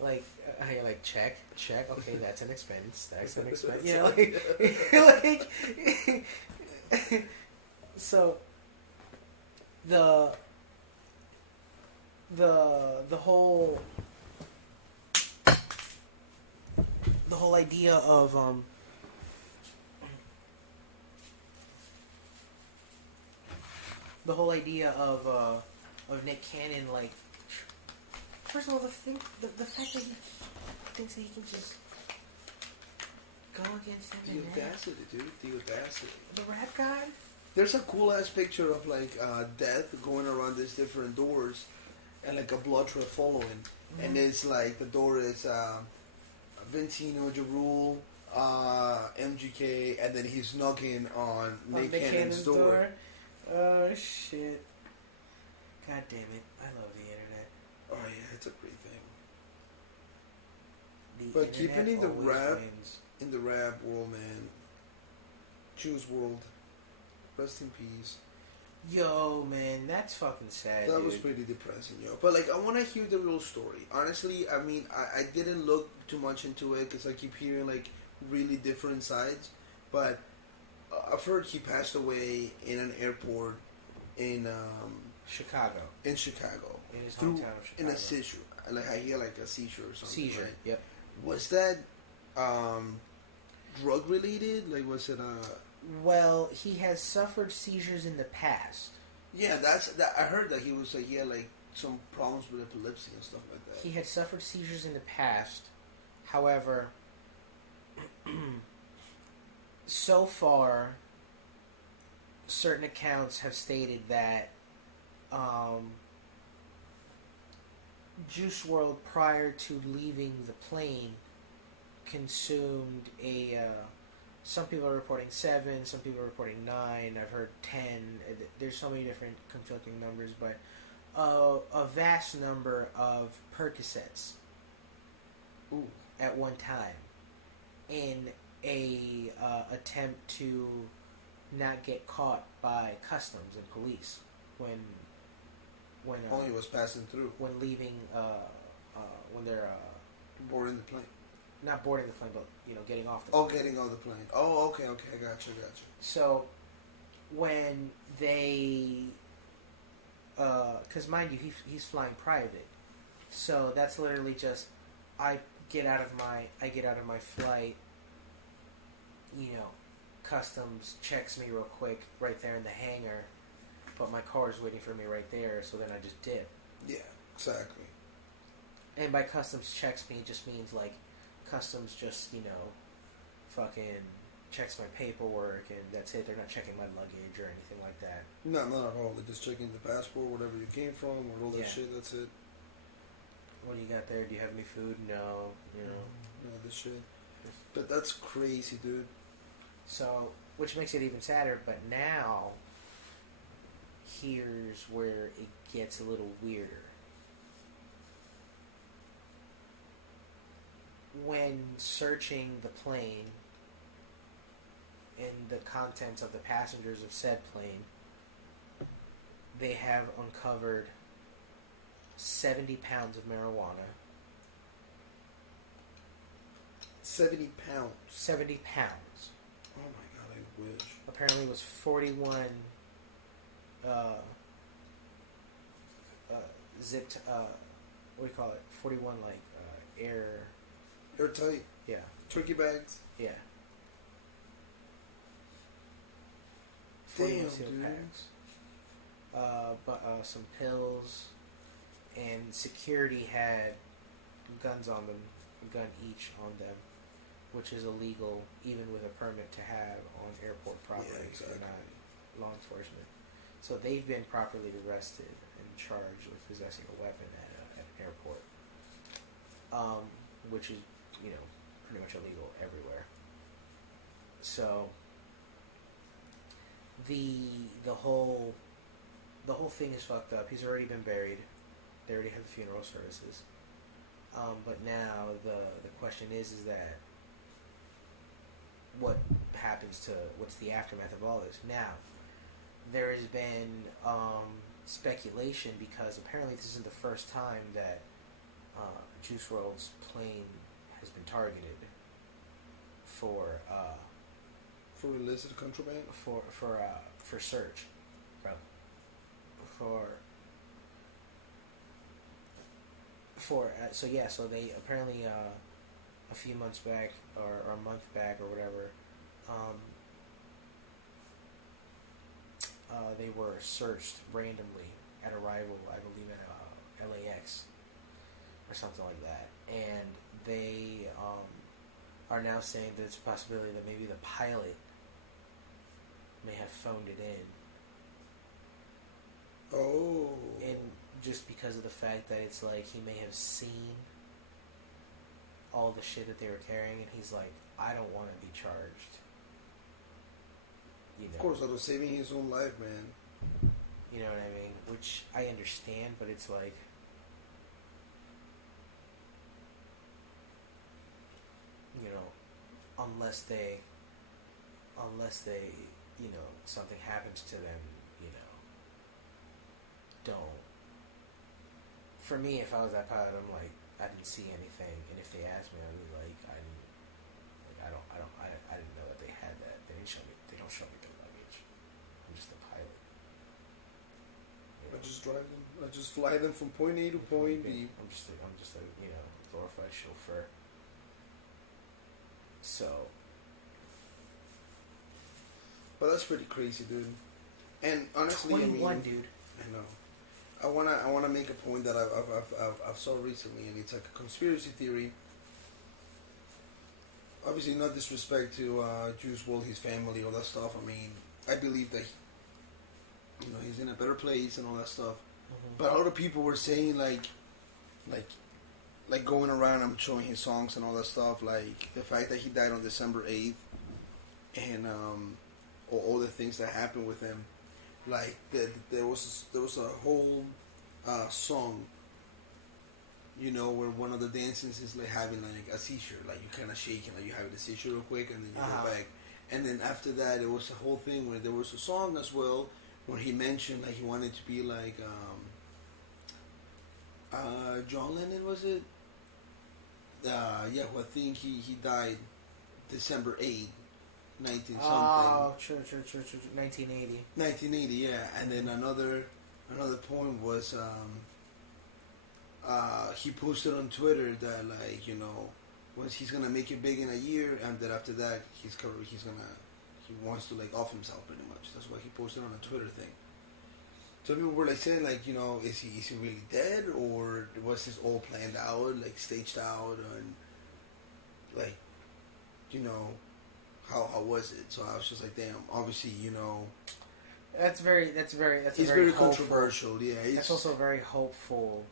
like check. Okay, that's an expense. That's an expense. So the whole idea of Nick Cannon, like, first of all, the fact that he thinks that he can just go against him. The audacity, dude. The audacity. The rap guy? There's a cool ass picture of like Death going around these different doors, and like a blood trail following, and it's like the door is Ventino, Jarul, MGK, and then he's knocking on Nick Cannon's door. Oh shit! God damn it! I love the internet. Oh yeah, it's a great thing. The but keeping in the rap, wins. in the rap world, man. Juice WRLD. Rest in peace. Yo, man, that's fucking sad. That was pretty depressing, yo. But like, I want to hear the real story. Honestly, I mean, I didn't look too much into it because I keep hearing like really different sides. But I've heard he passed away in an airport in Chicago. In Chicago. In his hometown of Chicago. In a seizure. Like I hear like a seizure or something. Seizure. Right? Yep. Was that drug related? Like, was it Well, he has suffered seizures in the past. Yeah, I heard that he had like some problems with epilepsy and stuff like that. He had suffered seizures in the past. However, so far, certain accounts have stated that Juice WRLD, prior to leaving the plane, consumed some people are reporting 7, some people are reporting 9, I've heard 10. There's so many different conflicting numbers, but a vast number of Percocets at one time in a attempt to not get caught by customs and police when he was passing through. When leaving, when they're boarding the plane. Not boarding the plane, but getting off the plane. Oh, getting off the plane. Oh, okay, I got you. So when they, because mind you, he's flying private, so that's literally just I get out of my flight. Customs checks me real quick right there in the hangar, but my car is waiting for me right there. So then I just dip. Yeah, exactly. And by customs checks me, it just means like. Customs just, fucking checks my paperwork and that's it. They're not checking my luggage or anything like that. No, not at all. They're just checking the passport, whatever you came from, or all that shit. That's it. What do you got there? Do you have any food? No. No, this shit. But that's crazy, dude. So, which makes it even sadder, but now, here's where it gets a little weirder. When searching the plane and the contents of the passengers of said plane, they have uncovered 70 pounds of marijuana. 70 pounds? 70 pounds. Oh my god, I wish. Apparently it was 41 zipped, what do you call it? 41 airtight? Yeah. Turkey bags? Yeah. Damn, dude. Packs. But some pills, and security had guns on them, a gun each on them, which is illegal even with a permit to have on airport property. Yeah, exactly. They're not law enforcement. So they've been properly arrested and charged with possessing a weapon at an airport, which is, pretty much illegal everywhere. So the whole thing is fucked up. He's already been buried. They already have the funeral services. But now the question is that what's the aftermath of all this? Now, there has been speculation because apparently this isn't the first time that Juice WRLD's plane has been targeted for illicit contraband, for search, so they apparently a few months back or a month back or whatever, they were searched randomly at arrival, I believe at LAX or something like that, and they are now saying that it's a possibility that maybe the pilot may have phoned it in. Oh. And just because of the fact that it's like he may have seen all the shit that they were carrying, and he's like, I don't want to be charged. Of course, out of saving his own life, man. You know what I mean? Which I understand, but it's like, unless they, something happens to them, don't. For me, if I was that pilot, I'm like, I didn't see anything, and if they asked me, I'd be like, I didn't know that they had that. They don't show me their luggage. I'm just a pilot. I just drive them. I just fly them from point A to point B. I'm just a glorified chauffeur. So. But that's pretty crazy, dude. And honestly, 21, dude. I know. I wanna make a point that I've saw recently, and it's like a conspiracy theory. Obviously, not disrespect to Juice WRLD, his family, all that stuff. I mean, I believe that he's in a better place and all that stuff. Mm-hmm. But a lot of people were saying like going around and showing his songs and all that stuff, like the fact that he died on December 8th, and all the things that happened with him. Like there was a whole song, where one of the dances is like having like a seizure, like you kind of shaking, like you having a seizure real quick, and then you go back. And then after that, it was a whole thing where there was a song as well where he mentioned like he wanted to be like John Lennon, was it? I think he died December 8th. 19 something. Oh, true. 1980. 1980, yeah. And then another point was he posted on Twitter that once he's gonna make it big in a year, and then after that he wants to like off himself pretty much. That's what he posted on a Twitter thing. So people were like saying like is he really dead, or was this all planned out, like staged out, and like How was it? So I was just like, damn. Obviously, That's it's a very controversial. Yeah, that's also a very hopeful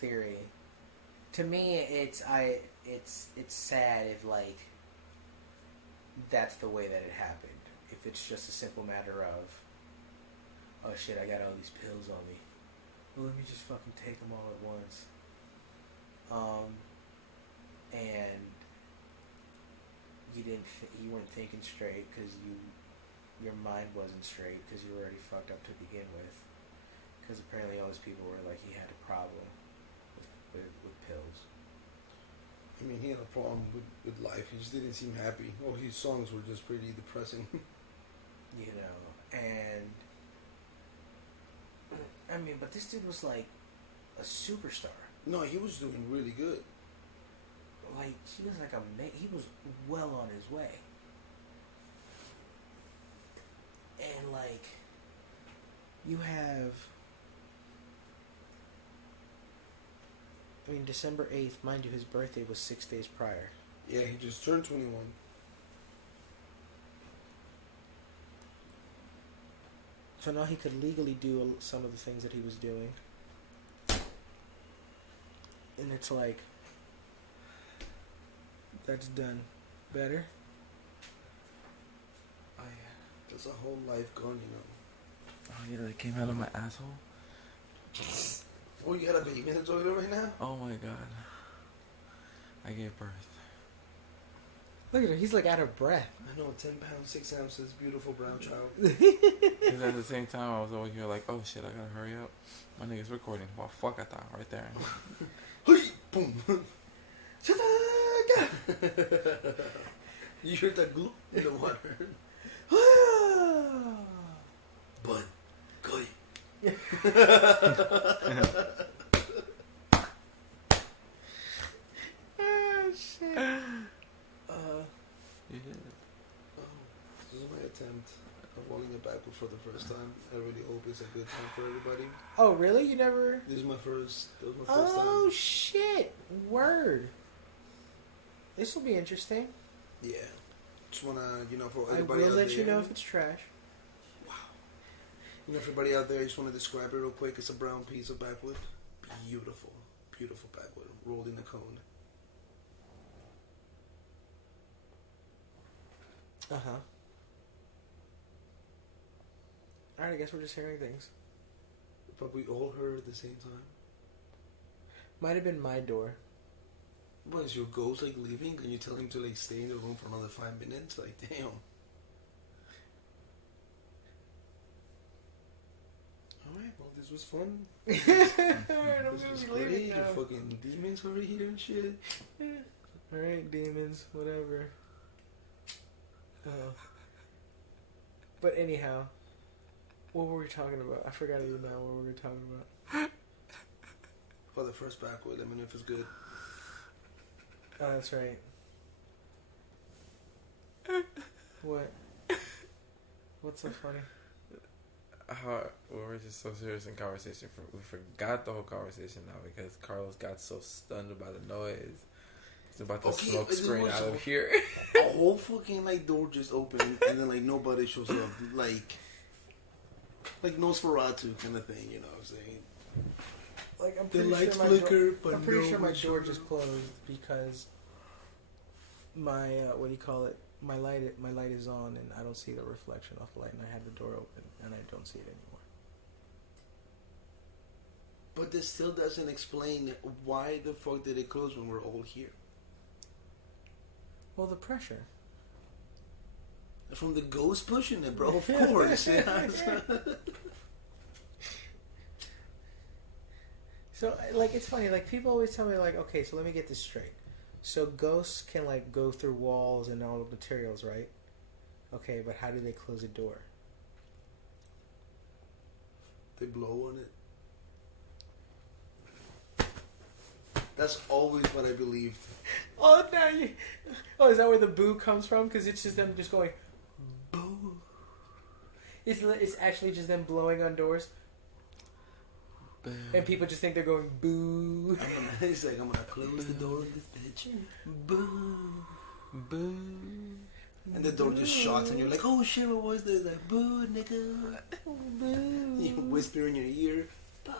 theory. To me, it's sad if like that's the way that it happened. If it's just a simple matter of, oh shit, I got all these pills on me. Well, let me just fucking take them all at once. And you weren't thinking straight because your mind wasn't straight because you were already fucked up to begin with. Because apparently all these people were like, he had a problem with pills. I mean, he had a problem with life. He just didn't seem happy. All his songs were just pretty depressing. And I mean, but this dude was like a superstar. No, he was doing really good. Like, he was like he was well on his way. And like, you have, December 8th, mind you, his birthday was 6 days prior. Yeah, he just turned 21. So now he could legally do some of the things that he was doing. And it's like, that's done. Better? Oh, yeah. There's a whole life gone, you know. Oh, yeah, that came out of my asshole? Oh, you got a baby in the toilet right now? Oh, my God. I gave birth. Look at him. He's like out of breath. I know, 10 pounds, 6 ounces, beautiful brown child. Because at the same time, I was over here like, oh, shit, I gotta hurry up. My nigga's recording. Well, fuck, I thought right there. Boom. You heard that glue in the water. But, good. Oh, shit. You did. This is my attempt of rolling it backward for the first time. I really hope it's a good time for everybody. Oh, really? You never... This was my first time. Oh, shit. Word. This will be interesting. Yeah. Just want to, for I everybody will out let there. you know if it's trash. Wow. For everybody out there, I just want to describe it real quick. It's a brown piece of backwood. Beautiful. Beautiful backwood. Rolled in a cone. Uh-huh. Alright, I guess we're just hearing things. But we all heard at the same time. Might have been my door. What, is your ghost, leaving? Can you tell him to, stay in the room for another 5 minutes? Damn. Alright, well, this was fun. Alright, I'm gonna be leaving now. The fucking demons over here and shit. Alright, demons, whatever. But anyhow, what were we talking about? I forgot even now what we were talking about. Well, the first backwood, let me know if it's good. Oh, that's right. What? What's so funny? We were just so serious in conversation. We forgot the whole conversation now because Carlos got so stunned by the noise. He's about to smoke screen out of here. A whole fucking door just opened and then nobody shows up. Like Nosferatu kind of thing, you know what I'm saying? I'm the pretty lights sure flicker, but I'm pretty sure my one's door showing just up. closed because my what do you call it? My light is on and I don't see the reflection off the light, and I had the door open and I don't see it anymore. But this still doesn't explain why the fuck did it close when we're all here. Well, the pressure. From the ghost pushing it, bro. Of course. Yeah. So, it's funny. People always tell me, okay, so let me get this straight. So ghosts can, go through walls and all the materials, right? Okay, but how do they close a door? They blow on it. That's always what I believed. Oh, now you... Oh, is that where the boo comes from? Because it's just them just going... Boo. It's actually just them blowing on doors. Boo. And people just think they're going boo. I'm gonna close the door on this bitch. Boo. Boo. And the door just shuts and you're like, oh shit, what was this? Boo, nigga. Boo. You whisper in your ear. Boo.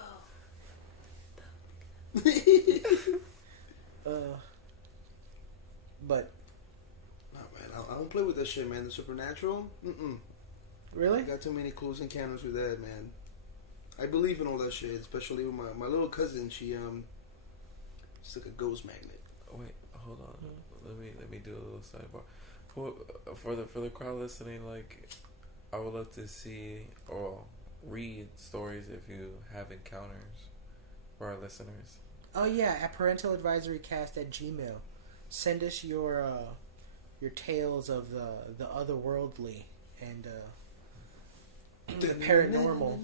But Nah, man, I don't play with that shit, man. The supernatural, really, I got too many close encounters with that, man. I believe in all that shit, especially with my little cousin. She's like a ghost magnet. Wait, hold on. Let me do a little sidebar. For the crowd listening, I would love to see or read stories if you have encounters for our listeners. Oh yeah, at Parental Advisory Cast at Gmail. Send us your tales of the otherworldly and the paranormal.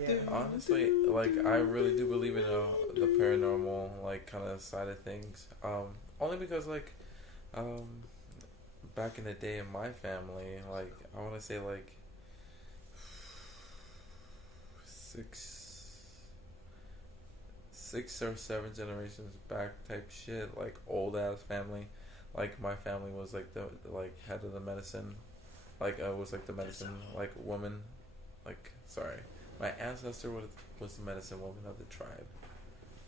Yeah. Honestly, I really do believe in the paranormal kind of side of things. Only because back in the day in my family, I want to say six or seven generations back type shit, old ass family. My family was the head of the medicine, was the medicine woman my ancestor was the medicine woman of the tribe.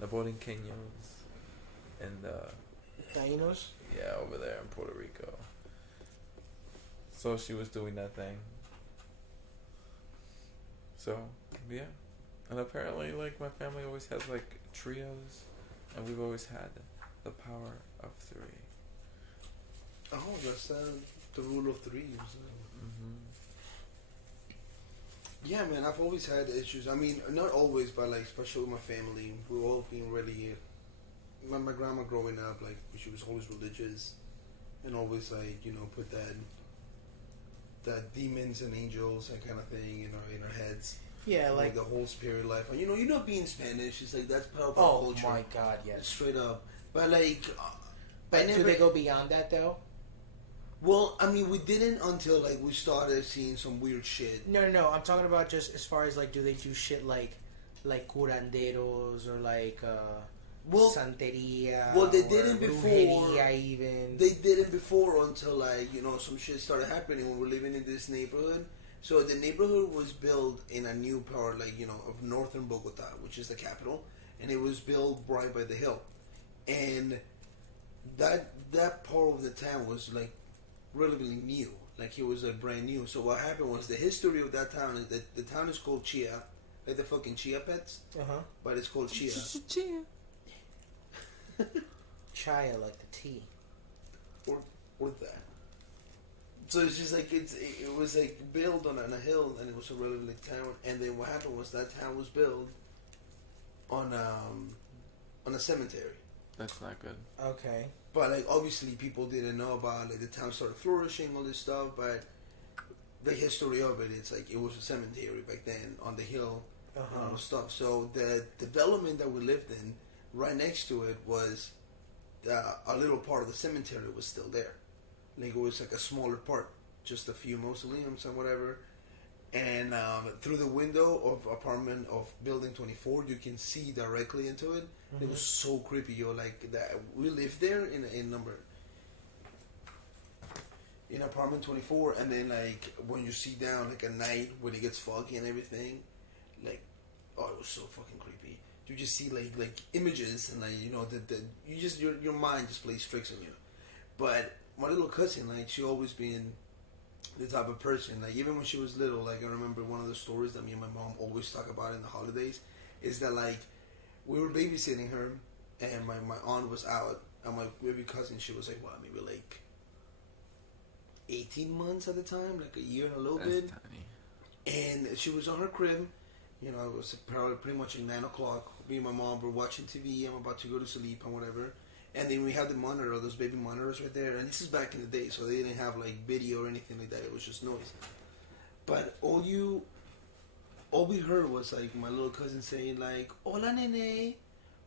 The Borinqueños and Tainos? Yeah, over there in Puerto Rico. So she was doing that thing. So, yeah. And apparently, like, my family always has, like, trios. And we've always had the power of 3. Oh, that's the rule of 3. Yeah, man, I've always had issues. I mean, not always, but, like, especially with my family. We've all been really... My grandma growing up, like, she was always religious. And always, like, you know, put that demons and angels and kind of thing in our heads. Yeah, like the whole spirit life. And, you know, being Spanish, it's like, that's part of our culture. Oh, my God, yes. Straight up. But, like... But do they go beyond that, though? Well, I mean, we didn't until, like, we started seeing some weird shit. No. I'm talking about just as far as, like, do they do shit like curanderos or, like, Santeria? Well, they didn't before. Even. They didn't before until, like, you know, some shit started happening when we're living in this neighborhood. So the neighborhood was built in a new part, like, you know, of northern Bogota, which is the capital. And it was built right by the hill. And that part of the town was, like, relatively new. Like, it was, like, brand new. So what happened was the history of that town is that the town is called Chia. Like the fucking Chia Pets. But it's called Chia. Chia. Chia, like the tea. Or that. So it's just like, it was, like, built on a hill, and it was a relatively town. And then what happened was that town was built on a cemetery. That's not good. Okay. But, like, obviously people didn't know about, like, the town started flourishing, all this stuff, but the history of it, it's like, it was a cemetery back then on the hill and all the stuff. So the development that we lived in, right next to it was a little part of the cemetery was still there. Like, it was like a smaller part, just a few mausoleums and whatever. And through the window of building 24, you can see directly into it. It was so creepy, yo. Like, that we lived there in apartment 24, and then, like, when you see down, like, at night when it gets foggy and everything, like, oh, it was so fucking creepy. You just see like images, and, like, you know, your mind just plays tricks on you. But my little cousin, like, she always been the type of person, like, even when she was little, like, I remember one of the stories that me and my mom always talk about in the holidays is that, like, we were babysitting her, and my aunt was out, and my baby cousin, she was like, what, maybe like 18 months at the time, like a year and a little bit. Tiny. And she was on her crib, you know, it was probably pretty much at 9 o'clock. Me and my mom were watching TV, I'm about to go to sleep and whatever. And then we had the monitor, those baby monitors right there. And this is back in the day, so they didn't have, like, video or anything like that. It was just noise. But all we heard was, like, my little cousin saying, like, hola nene,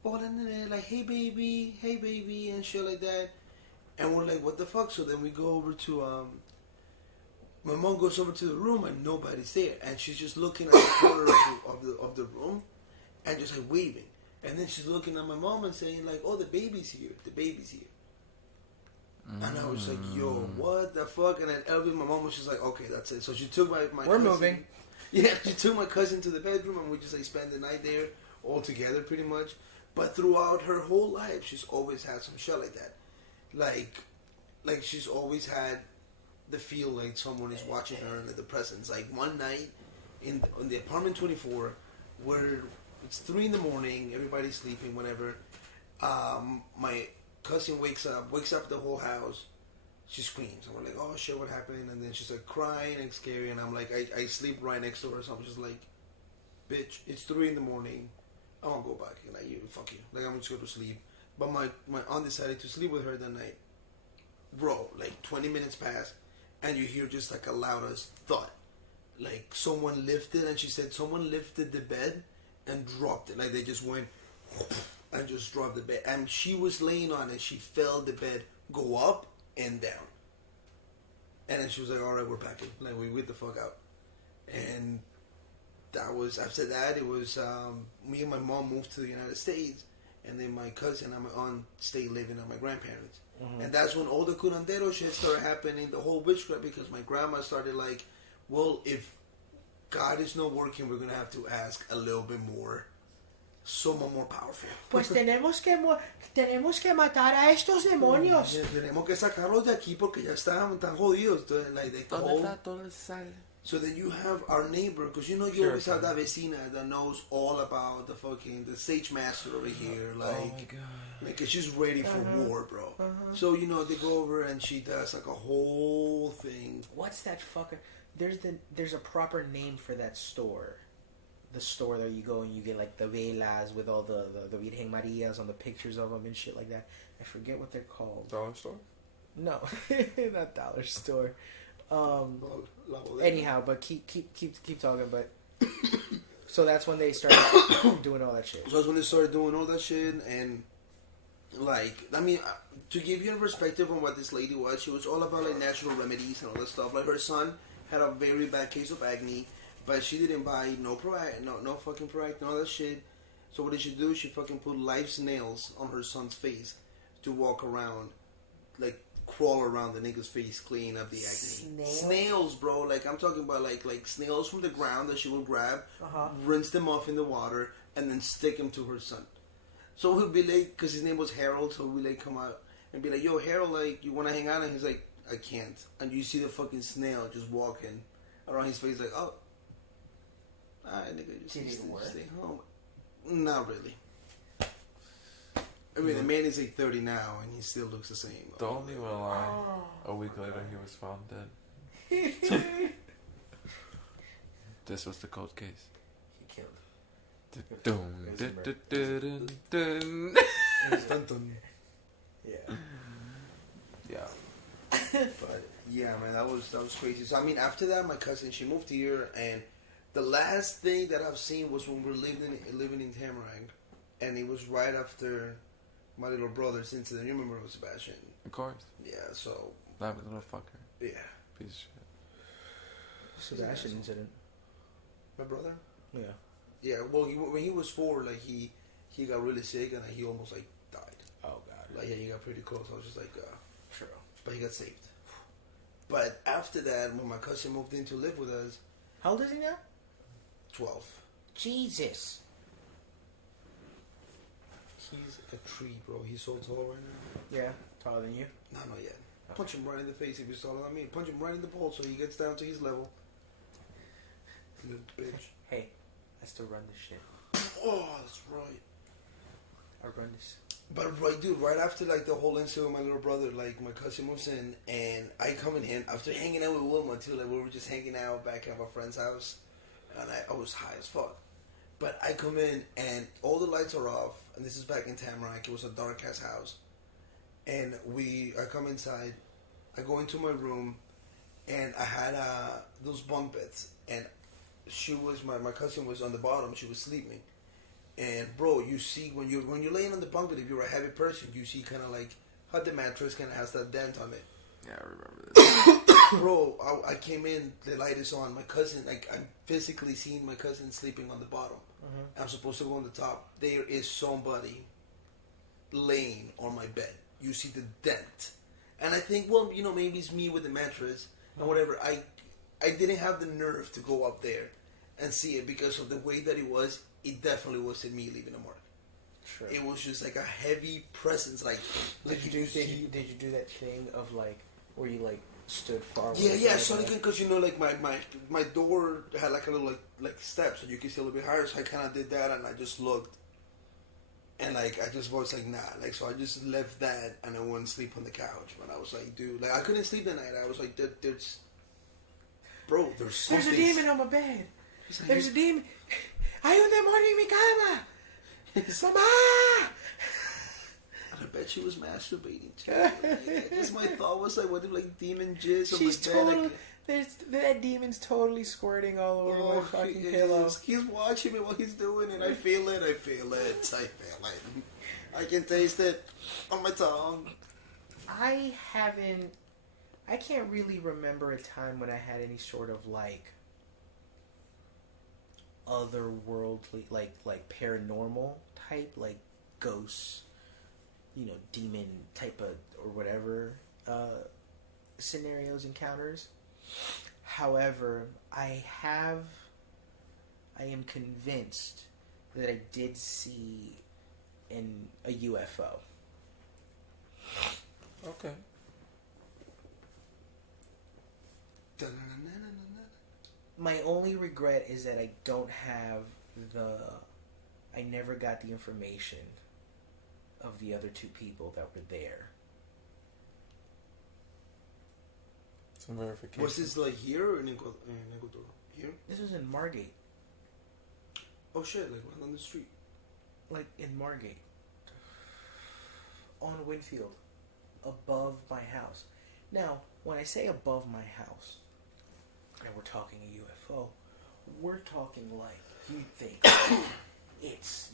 like, hey baby, and shit like that. And we're like, what the fuck? So then we go over to, my mom goes over to the room, and nobody's there. And she's just looking at the corner of the room and just, like, waving. And then she's looking at my mom and saying, like, oh, the baby's here. And I was like, yo, what the fuck? And then my mom was just like, okay, that's it. So she took my We're cousin. moving. Yeah, she took my cousin to the bedroom, and we just, like, spent the night there all together pretty much. But throughout her whole life, she's always had some shit like that. Like she's always had the feel like someone is watching her under the presence. Like, one night in the apartment 24, where it's 3 in the morning, everybody's sleeping, whatever. My cousin wakes up the whole house. She screams, and we're like, oh shit, what happened? And then she's like crying and scary, and I'm like, I sleep right next to her, so I'm just like, bitch, it's 3 in the morning. I won't go back. And like, fuck you. Like, I'm just going to sleep. But my aunt decided to sleep with her that night. Bro, like 20 minutes pass, and you hear just like a loudest thud. Like, someone lifted, and she said someone lifted the bed and dropped it. Like, they just went and just dropped the bed. And she was laying on it. She felt the bed go up and down. And then she was like, all right, we're packing. Like, we get the fuck out. And that was, after that, it was, me and my mom moved to the United States. And then my cousin and my aunt stayed living at my grandparents. Mm-hmm. And that's when all the curandero shit started happening, the whole witchcraft, because my grandma started like, well, if God is not working, we're gonna have to ask a little bit more. Someone more powerful. Pues tenemos que matar a estos demonios. Tenemos que sacarlos de aquí porque ya están tan jodidos. Like they cold. So then you have our neighbor, because you always have that vecina that knows all about the sage master over here. Like, oh my God. Like she's ready for war, bro. So they go over and she does like a whole thing. What's that fucker? There's a proper name for that store. The store that you go and you get like the velas with all the Virgen Marias on the pictures of them and shit like that. I forget what they're called. Dollar store? No, not dollar store. Anyhow, but keep talking. But so that's when they started doing all that shit. So that's when they started doing all that shit, and like, I mean, to give you a perspective on what this lady was, she was all about like natural remedies and all that stuff. Like her son had a very bad case of acne, but she didn't buy no fucking Proact, all that shit. So what did she do? She fucking put live snails on her son's face to walk around, like crawl around the nigga's face, clean up the acne. Snails, bro. Like I'm talking about like snails from the ground that she will grab, rinse them off in the water, and then stick them to her son. So he'll be like, because his name was Harold, so we'll like come out and be like, yo, Harold, like, you want to hang out? And he's like, I can't. And you see the fucking snail just walking around his face like, oh, alright, nigga, just stay home. Not really. I mean, the man is like 30 now, and he still looks the same. Don't even lie. A week later, he was found dead. This was the cold case. He killed. Yeah. Yeah. But yeah, man, that was crazy. So I mean, after that, my cousin, she moved here, and the last thing that I've seen was when we were living in Tamarack, and it was right after my little brother's incident. You remember it was Sebastian? Of course. Yeah. So that little fucker. Yeah. Piece of shit. Sebastian incident. My brother. Yeah. Yeah. Well, when he was 4, like he got really sick and he almost like died. Oh God. Like yeah, he got pretty close. I was just like, true. But he got saved. But after that, when my cousin moved in to live with us. How old is he now? 12. Jesus. He's a tree, bro. He's so tall right now. Yeah, taller than you. No, not yet. Punch him right in the face if he's taller than me. Punch him right in the balls so he gets down to his level. Little bitch. Hey, I still run this shit. Oh, that's right. I run this. But right, dude, right after like the whole incident with my little brother, like my cousin moves in and I come in after hanging out with Wilma too. Like we were just hanging out back at my friend's house, and I was high as fuck. But I come in and all the lights are off, and this is back in Tamarack. It was a dark ass house, and I come inside, I go into my room, and I had those bunk beds, and she was my cousin was on the bottom. She was sleeping, and bro, you see when you're laying on the bunk bed, if you're a heavy person, you see kind of like how the mattress kind of has that dent on it. Yeah, I remember this. Bro, I came in, the light is on. My cousin, like I'm physically seeing my cousin sleeping on the bottom. I'm supposed to go on the top. There is somebody laying on my bed. You see the dent. And I think, well, maybe it's me with the mattress and whatever. I didn't have the nerve to go up there and see it because of the way that it was. It definitely wasn't me leaving the mark. Sure. It was just like a heavy presence. Like did you do that thing of like where you like stood far away? Yeah. So because like my door had like a little like steps, so you could see a little bit higher. So I kind of did that, and I just looked, and like I just was like, nah, like so I just left that, and I went to sleep on the couch. But I was like, dude, like I couldn't sleep that night. I was like, there's a demon on my bed. Like, there's a demon. Hay un demonio en mi cama. Mamá. I bet she was masturbating too. Just my thought was like, what if like demon jizz on my bed? That demon's totally squirting all over my fucking pillow. He's watching me while he's doing it. I feel it. I can taste it on my tongue. I can't really remember a time when I had any sort of like otherworldly, like paranormal type, like ghosts, demon type of or whatever scenarios, encounters. However, I have I am convinced that I did see a UFO. Okay. My only regret is that I don't have I never got the information of the other two people that were there. Some verification. Was this like here or in Ecuador? Here? This was in Margate. Oh shit, like right on the street. Like in Margate. On Winfield. Above my house. Now, when I say above my house, and we're talking a UFO, we're talking like you'd think it's,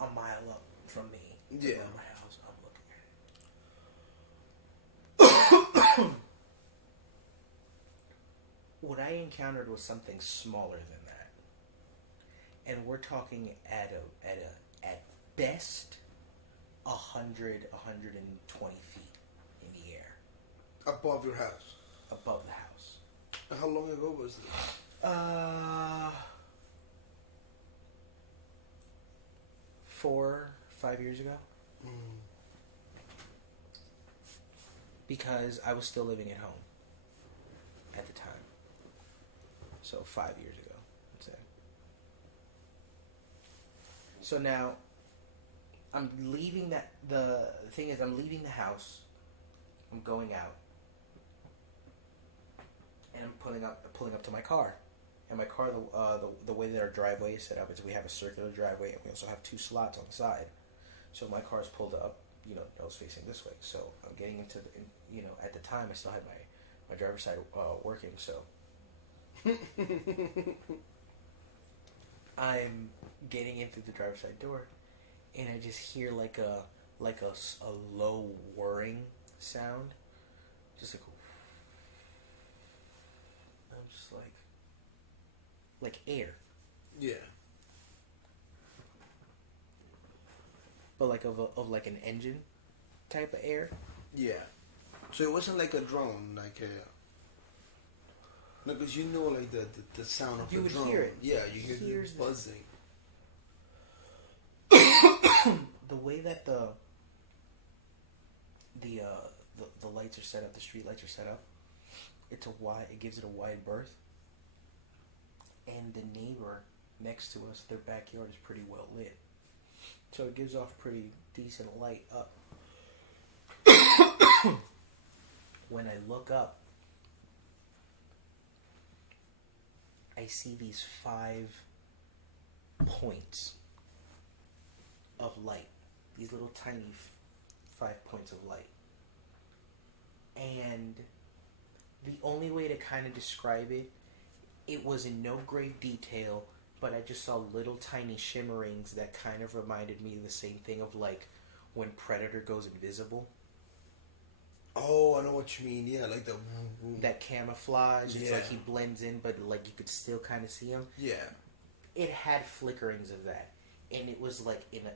a mile up from me. Yeah. Above my house, I'm looking at it. What I encountered was something smaller than that. And we're talking at best 100, 120 feet in the air. Above your house? Above the house. How long ago was this? 4-5 years ago. Because I was still living at home at the time. So 5 years ago, I'd say. So now, I'm leaving the thing is, I'm leaving the house. I'm going out. And I'm pulling up to my car. And my car, the way that our driveway is set up is we have a circular driveway, and we also have 2 slots on the side. So my car is pulled up, nose facing this way. So I'm getting into at the time I still had my driver's side working. So I'm getting into the driver's side door, and I just hear like a low whirring sound, just I'm just like air. Yeah. But like of like an engine type of air. Yeah. So it wasn't like a drone, like a. No, because like the sound of you a would drone. hear it. Yeah, you hear the buzzing. The way that the lights are set up, the street lights are set up, it gives it a wide berth. And the neighbor next to us, their backyard is pretty well lit. So it gives off pretty decent light up. When I look up, I see these 5 points of light. These little tiny 5 points of light. And the only way to kind of describe it, it was in no great detail, but I just saw little tiny shimmerings that kind of reminded me of the same thing of like when Predator goes invisible. Oh, I know what you mean. Yeah, like that camouflage. It's yeah. like he blends in, but like you could still kind of see him. Yeah. It had flickerings of that, and it was like in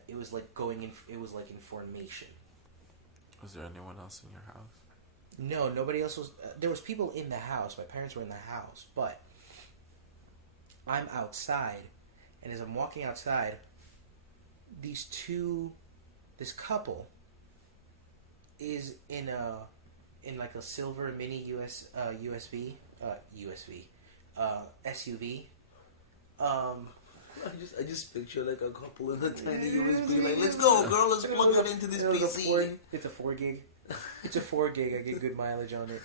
formation. Was there anyone else in your house? No, nobody else was. There was people in the house. My parents were in the house, but I'm outside, and as I'm walking outside, this couple is in like a silver mini SUV. I just picture like a couple in a tiny USB. Like, let's go, girl. Let's plug it into this PC. It's a 4 gig. It's a 4 gig. I get good mileage on it.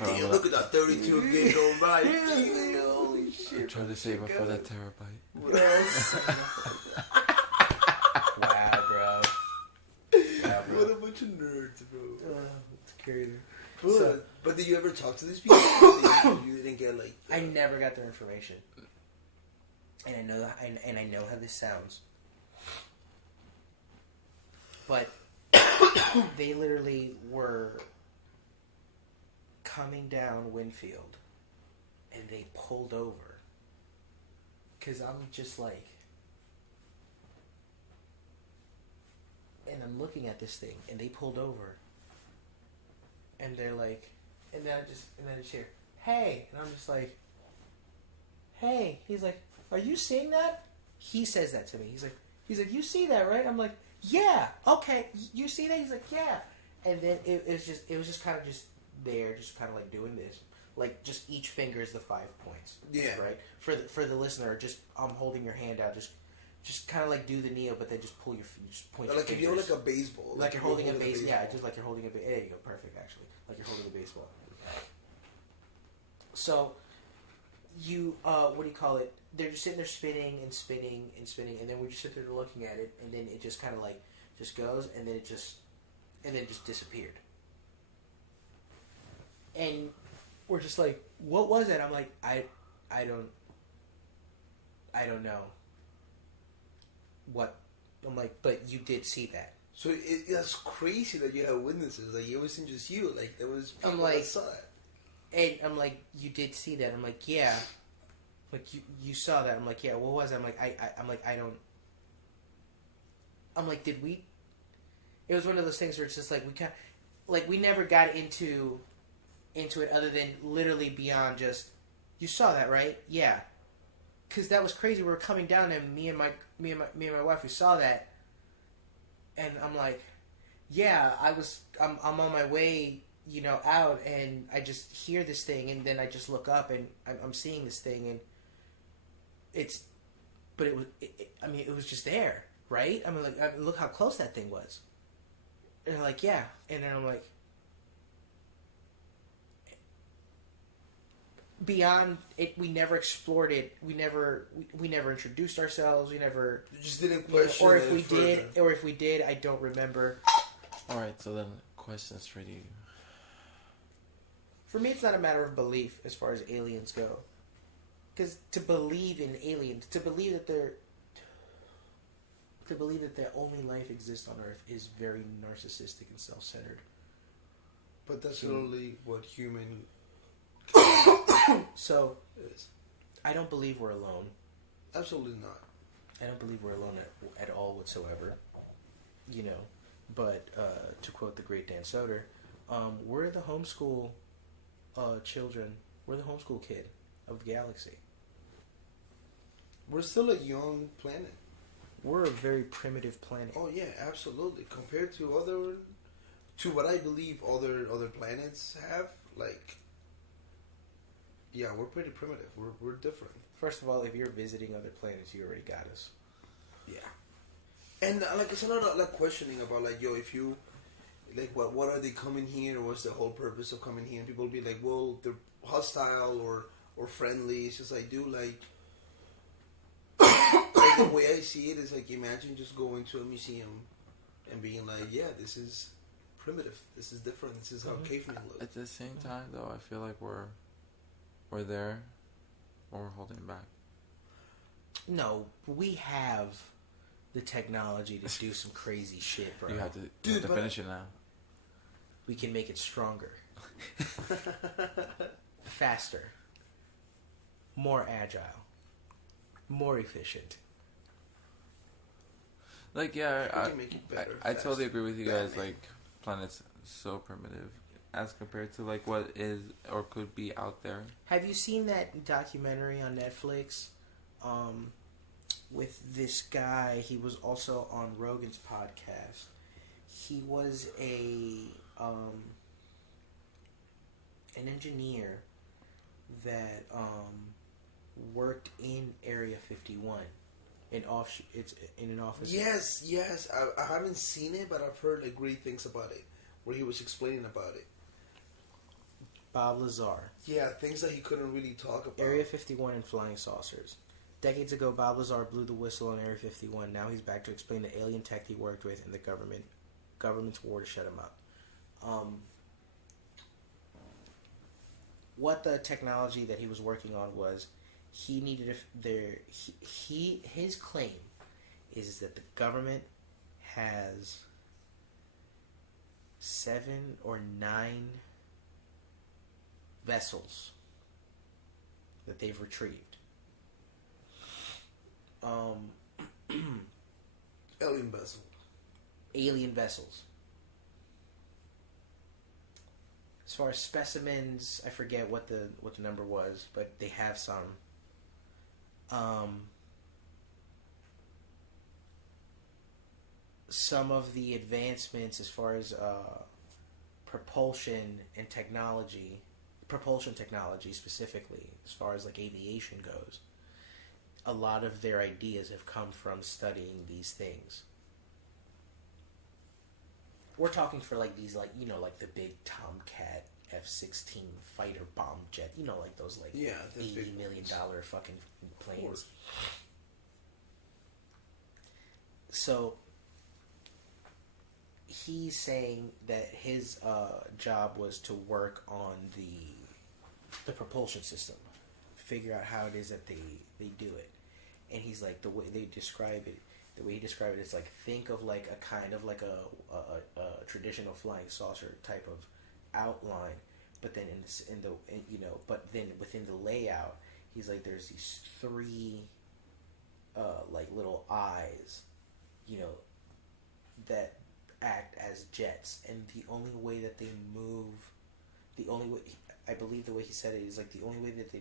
Damn, look at that 32 gig on right. Holy shit. I'm trying to save up for that terabyte. Wow, bro. What a bunch of nerds, bro. It's crazy. But did you ever talk to these people? You didn't get like. I never got their information, and I know how this sounds, but they literally were coming down Winfield, and they pulled over. 'Cause I'm just like, and I'm looking at this thing, and they pulled over. and they're like, and then I just hear, hey, and I'm just like, hey. He's like, are you seeing that? He says that to me. He's like, you see that, right? I'm like, yeah, okay, you see that? He's like, yeah. And then it was just kind of just there, just kind of like doing this, like just each finger is the 5 points. Yeah. Right. For the listener, just holding your hand out, just kind of like do the Neo, but then just point your like fingers. if you're like a baseball, like you're holding a baseball. Yeah, just like you're holding a baseball. There you go, perfect. Actually, like you're holding a baseball. So, you what do you call it? They're just sitting there spinning and spinning and spinning, and then we just sit there looking at it, and then it just kind of like just goes, and then it just disappeared. And we're just like, what was it? I'm like, I don't know. What? I'm like, but you did see that. So that's crazy that you have witnesses. Like, it wasn't just you. Like, there was people that saw that. And I'm like, you did see that. I'm like, yeah. Like, you saw that. I'm like, yeah, what was it? I'm like, I don't. I'm like, did we? It was one of those things where it's just like, we never got into it other than literally beyond just, you saw that, right? Yeah. Because that was crazy. We were coming down, and me and my wife, we saw that, and I'm like, yeah, I'm on my way, out, and I just hear this thing, and then I just look up, and I'm seeing this thing, and it was just there, right? I mean, like, look how close that thing was, and I'm like, yeah, and then I'm like, beyond it, we never explored it. We never introduced ourselves. We never just didn't question. Or if we did, I don't remember. All right, so then questions for you. For me, it's not a matter of belief as far as aliens go, because to believe in aliens, to believe that their only life exists on Earth is very narcissistic and self-centered. But that's literally what human. So, I don't believe we're alone. Absolutely not. I don't believe we're alone at all whatsoever. But to quote the great Dan Soder, we're the homeschool children. We're the homeschool kid of the galaxy. We're still a young planet. We're a very primitive planet. Oh yeah, absolutely. Compared to what I believe other planets have, like. Yeah, we're pretty primitive. We're different. First of all, if you're visiting other planets, you already got us. Yeah. And like, it's a lot of like questioning about like, yo, if you like, what are they coming here? Or what's the whole purpose of coming here? And people will be like, well, they're hostile or friendly. It's just like, dude, like the way I see it is like, imagine just going to a museum and being like, yeah, this is primitive. This is different. This is how cavemen look. At the same time, though, I feel like we're there, or we're holding back. No, we have the technology to do some crazy shit, bro. You have to finish it now. We can make it stronger, faster, more agile, more efficient. Like, yeah, I totally agree with you guys. Batman. Like, planet's so primitive as compared to like what is or could be out there. Have you seen that documentary on Netflix with this guy? He was also on Rogan's podcast. He was an engineer that worked in Area 51. It's in an office. Yes. I haven't seen it, but I've heard like great things about it, where he was explaining about it. Bob Lazar. Yeah, things that he couldn't really talk about. Area 51 and flying saucers. Decades ago, Bob Lazar blew the whistle on Area 51. Now he's back to explain the alien tech he worked with and the government's war to shut him up. What the technology that he was working on was, he needed his claim is that the government has 7 or 9 vessels that they've retrieved. Alien vessels. as far as specimens, I forget what the number was, but they have some. Some of the advancements as far as propulsion technology specifically, as far as like aviation goes, a lot of their ideas have come from studying these things. We're talking for like these, like, you know, like the big Tomcat F-16 fighter bomb jet, you know, like those like $80 million fucking planes. So he's saying that his job was to work on the propulsion system, figure out how it is that they do it. And he's like, the way he described it, is like, think of like a kind of like a traditional flying saucer type of outline, but then but then within the layout, he's like, there's these three like little eyes, you know, that act as jets, and the only way that they move, I believe the way he said it is like, the only way that they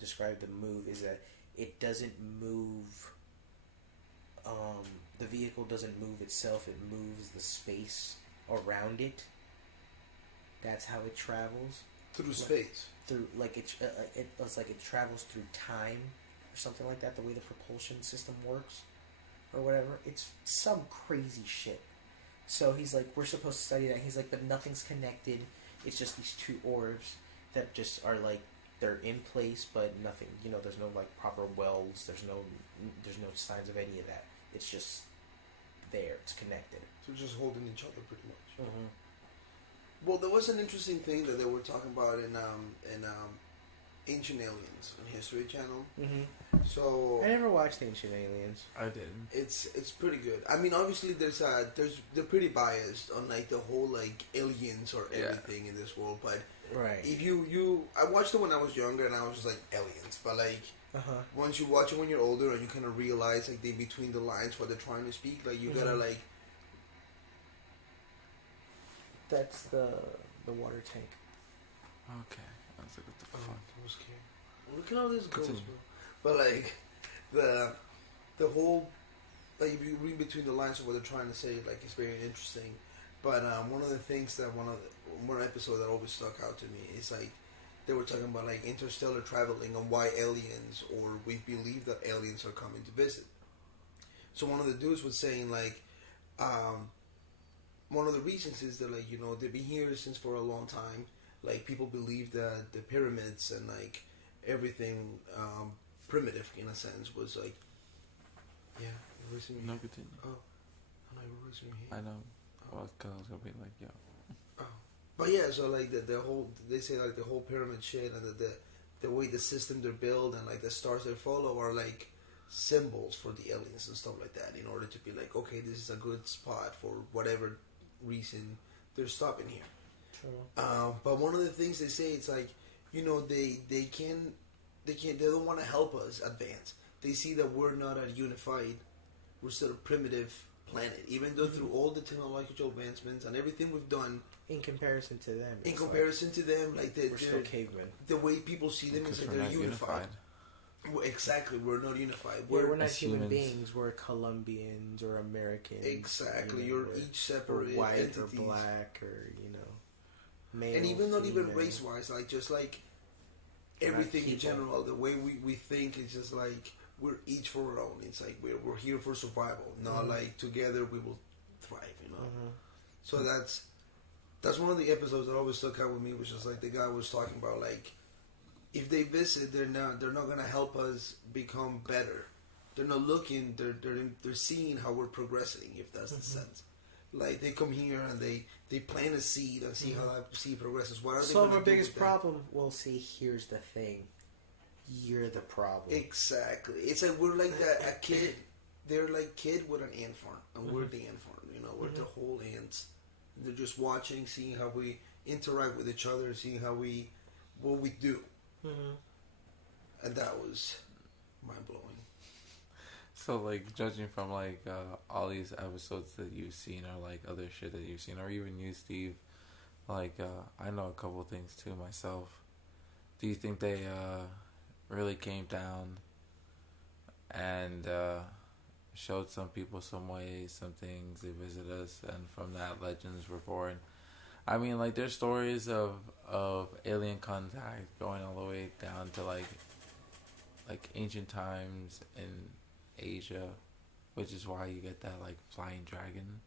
describe the move is that it doesn't move, the vehicle doesn't move itself, it moves the space around it. That's how it travels. Through space. Through, like, it's like it travels through time, or something like that, the way the propulsion system works, or whatever. It's some crazy shit. So he's like, we're supposed to study that. He's like, but nothing's connected. It's just these two orbs that just are like, they're in place, but nothing. You know, there's no like proper welds. There's no signs of any of that. It's just there. It's connected. So just holding each other, pretty much. Mm-hmm. Well, there was an interesting thing that they were talking about in Ancient Aliens on History Channel. Mm-hmm. So I never watched Ancient Aliens. I didn't. It's pretty good. I mean, obviously they're pretty biased on like the whole like aliens or everything in this world, but right. If I watched it when I was younger and I was just like, aliens, but like once you watch it when you're older and you kind of realize like they between the lines what they're trying to speak, like you gotta like. That's the water tank. Okay. I was like, what the fuck? I was scared. Look at all this goes, bro. But like the whole, like, if you read between the lines of what they're trying to say, like, it's very interesting. But one of the things that one episode that always stuck out to me is like they were talking about like interstellar traveling and why aliens, or we believe that aliens are coming to visit. So one of the dudes was saying like, one of the reasons is that, like, you know, they've been here since for a long time. Like, people believe that the pyramids and like everything primitive in a sense was like, yeah, you're raising your hand. Continue. Oh, I know you're raising your hand. I know. Well, cause I was gonna be like, yo. Oh, but yeah, so like the whole, they say like the whole pyramid shit and the way the system they're built and like the stars they follow are like symbols for the aliens and stuff like that, in order to be like, okay, this is a good spot for whatever reason they're stopping here. True. But one of the things they say, it's like, you know, they don't want to help us advance. They see that we're not a unified, we're still a primitive planet, even though through all the technological advancements and everything we've done, in comparison to them, like we're still cavemen. The way people see them is like they're unified. Well, exactly, we're not unified. We're not human beings. We're Colombians or Americans. Exactly, you know, you're each separate white entities. or black, or, you know, male, and even not female. even race wise, like just like everything in general, the way we think is just like we're each for our own. It's like we're here for survival, not like together we will thrive, you know. So that's one of the episodes that always stuck out with me, which is like the guy was talking about like, if they visit, they're not gonna help us become better. They're not looking. They're seeing how we're progressing. If that's the sense, like they come here and they plant a seed and see how that seed progresses. What are they? So our biggest problem. Well, see, here's the thing. You're the problem. Exactly. It's like we're like a kid. They're like kid with an ant farm, and we're the ant farm. You know, we're the whole ants. They're just watching, seeing how we interact with each other, seeing what we do. And that was mind blowing. So, like, judging from like all these episodes that you've seen, or like other shit that you've seen, or even you, Steve, like I know a couple things too myself. Do you think they really came down and showed some people some ways, some things, they visited us, and from that legends were born? I mean, like, there's stories of alien contact going all the way down to like ancient times in Asia, which is why you get that like flying dragon.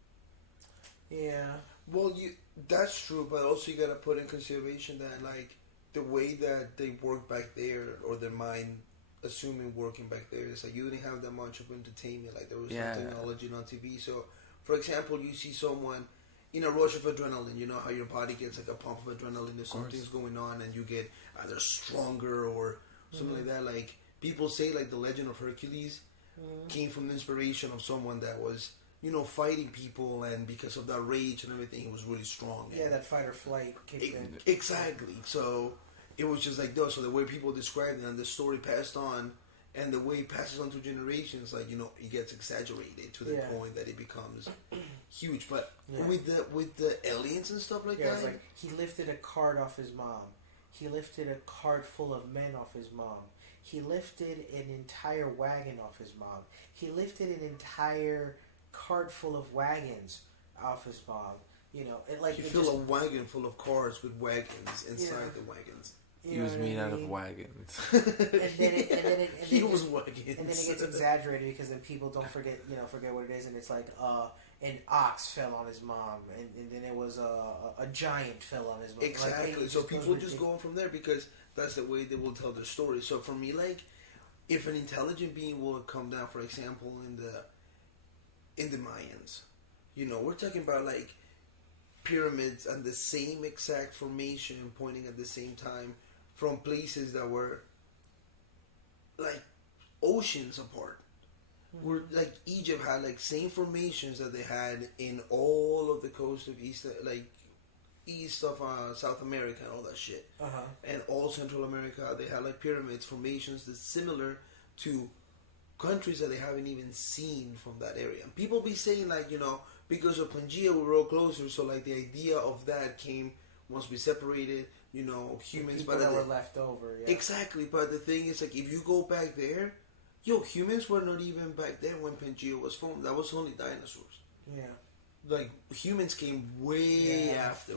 Yeah. Well, that's true, but also you gotta put in consideration that like the way that they work back there, or their mind assuming working back there, is like you didn't have that much of entertainment. Like there was no technology on TV. So, for example, you see someone in a rush of adrenaline. You know how your body gets like a pump of adrenaline if something's going on, and you get either stronger or something like that. Like people say, like the legend of Hercules came from the inspiration of someone that was, you know, fighting people, and because of that rage and everything, he was really strong. Yeah, that fight or flight kicked in. Exactly. So it was just like that. So the way people described it, and the story passed on, and the way it passes on to generations, like, you know, it gets exaggerated to the point that it becomes huge. But with the aliens and stuff like that, it's like he lifted a cart off his mom. He lifted a cart full of men off his mom. He lifted an entire wagon off his mom. He lifted an entire cart full of wagons off his mom. You know, you fill a wagon full of cars with wagons inside the wagons. He was made out of wagons. And then he was wagons. And then it gets exaggerated because then people don't forget what it is, and it's like an ox fell on his mom, and then it was a giant fell on his mom. Exactly. Like, so people just go on from there because that's the way they will tell their story. So for me, like, if an intelligent being will come down, for example, in the Mayans, you know, we're talking about like pyramids and the same exact formation pointing at the same time from places that were like oceans apart. Where like Egypt had like same formations that they had in all of the coast of east of South America and all that shit, and all Central America. They had like pyramids formations that's similar to countries that they haven't even seen from that area. And people be saying like, you know, because of Pangea we were all closer, so like the idea of that came once we separated, you know, humans, but that were left over. Yeah. Exactly, but the thing is, like, if you go back there, humans were not even back there when Pangea was formed. That was only dinosaurs. Yeah. Like, humans came way after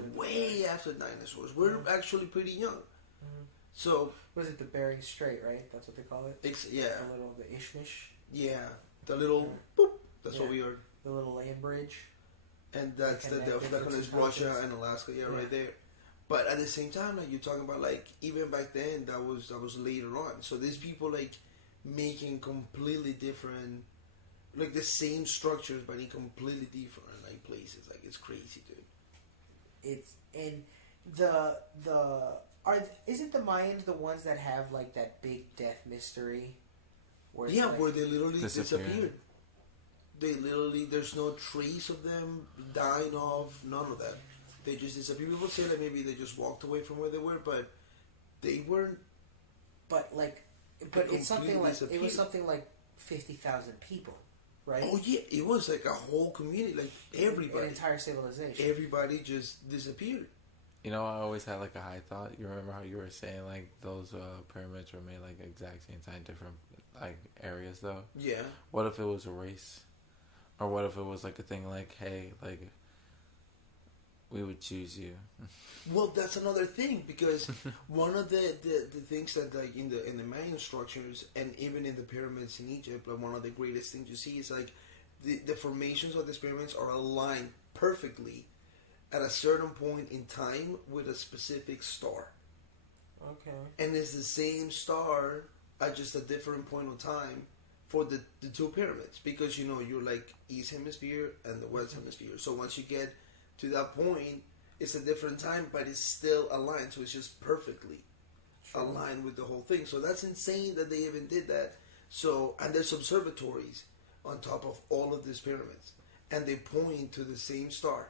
dinosaurs. We're actually pretty young. Mm-hmm. So was it the Bering Strait, right? That's what they call it. The Ishmish. Yeah, the little boop. That's what we are. The little land bridge. And that's that one is Russia and Alaska. Yeah, right there. But at the same time, like you're talking about, like even back then, that was later on. So these people like making completely different, like the same structures, but in completely different like places. Like it's crazy, dude. It's and isn't the Mayans the ones that have like that big death mystery? Where they literally disappeared. They literally, there's no trace of them dying off, none of that. They just disappeared. People say that maybe they just walked away from where they were, but they weren't. But it's something like it was something like 50,000 people, right? Oh yeah, it was like a whole community, like everybody, an entire civilization. Everybody just disappeared. You know, I always had like a high thought. You remember how you were saying like those pyramids were made like exact same time, different like areas though? Yeah. What if it was a race? Or what if it was like a thing like, hey, like, we would choose you? Well, that's another thing, because one of the things that like in the Mayan structures and even in the pyramids in Egypt, like one of the greatest things you see is like the formations of these pyramids are aligned perfectly at a certain point in time with a specific star. Okay. And it's the same star at just a different point of time for the two pyramids, because you know you're like East Hemisphere and the West Hemisphere. So once you get to that point, it's a different time, but it's still aligned. So it's just perfectly aligned with the whole thing. So that's insane that they even did that. So, and there's observatories on top of all of these pyramids, and they point to the same star.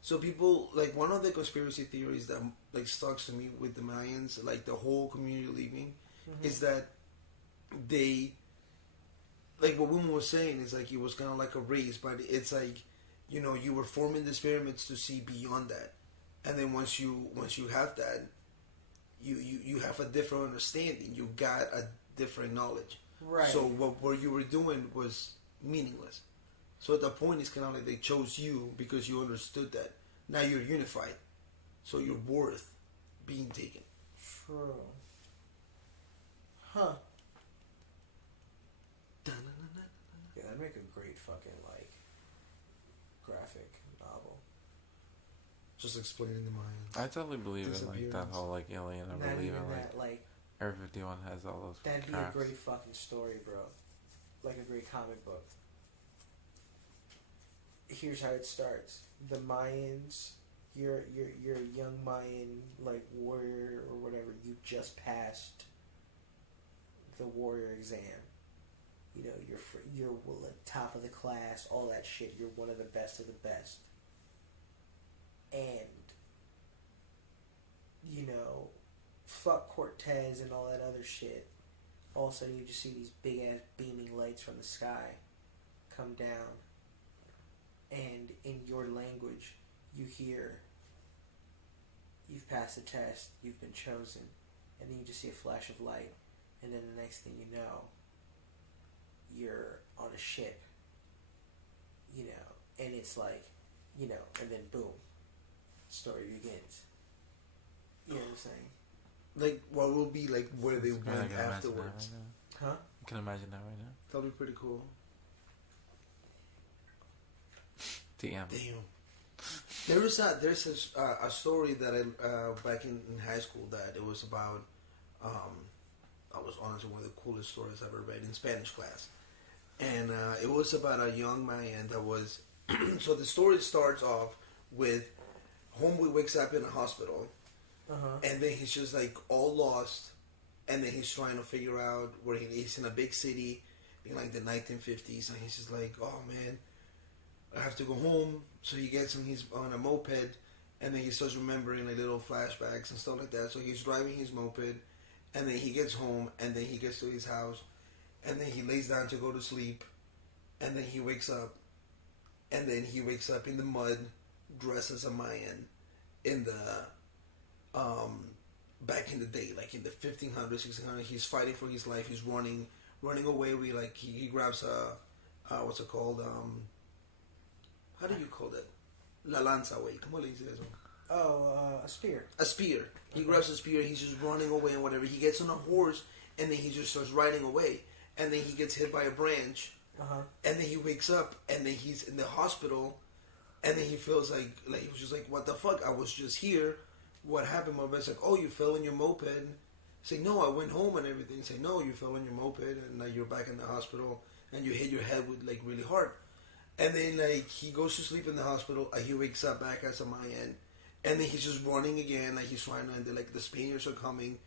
So people, like one of the conspiracy theories that like stuck to me with the Mayans, like the whole community leaving, is that they, like what woman was saying, is like it was kind of like a race, but it's like, you know, you were forming these pyramids to see beyond that. And then once you have that, you have a different understanding. You got a different knowledge. Right. So what you were doing was meaningless. So at the point, it's kind of like they chose you because you understood that. Now you're unified. So you're worth being taken. True. Huh. Yeah, that'd make a great fucking, like, graphic novel. Just explaining the mind. I totally believe in, like, that whole, like, alien. I Not believe even in, that, like... Area 51 has all those That'd be crafts. a great fucking story, bro. Like a great comic book. Here's how it starts. The Mayans... You're a young Mayan, like, warrior or whatever. You just passed the warrior exam. You know, you're top of the class, all that shit. You're one of the best of the best. And, you know, fuck Cortez and all that other shit. All of a sudden you just see these big ass beaming lights from the sky come down. And in your language, you hear, you've passed the test, you've been chosen. And then you just see a flash of light. And then the next thing you know, you're on a ship, you know, and it's like, you know, and then boom, story begins. You know what I'm saying? Like, what will be, like, where they went afterwards? Right, I can imagine that right now. That'll be pretty cool. TM. Damn. There's a story that I back in high school that it was about. I was honestly one of the coolest stories I've ever read in Spanish class, and it was about a young man that was. So the story starts off with homeboy wakes up in a hospital, and then he's just like all lost, and then he's trying to figure out where he's in a big city in like the 1950s, and he's just like, oh man, I have to go home. So he gets on a moped, and then he starts remembering like little flashbacks and stuff like that. So he's driving his moped, and then he gets home, and then he gets to his house, and then he lays down to go to sleep, and then he wakes up, and then he wakes up in the mud, dressed as a Mayan, in the back in the day, like in the 1500s, 1600s. He's fighting for his life. He's running away. He grabs a what's it called? How do you call that? La lanza, wait. ¿Cómo le dice eso? Oh, a spear. A spear. He grabs a spear, he's just running away and whatever. He gets on a horse, and then he just starts riding away. And then he gets hit by a branch. And then he wakes up, and then he's in the hospital. And then he feels like he was just like, what the fuck? I was just here. What happened? My brother's like, oh, you fell on your moped. He's like, no, I went home and everything. He's like, no, you fell on your moped, and now you're back in the hospital, and you hit your head with like really hard. And then, like, he goes to sleep in the hospital. He wakes up back as a Mayan. And then he's just running again. Like, he's trying to, and then, like, the Spaniards are coming.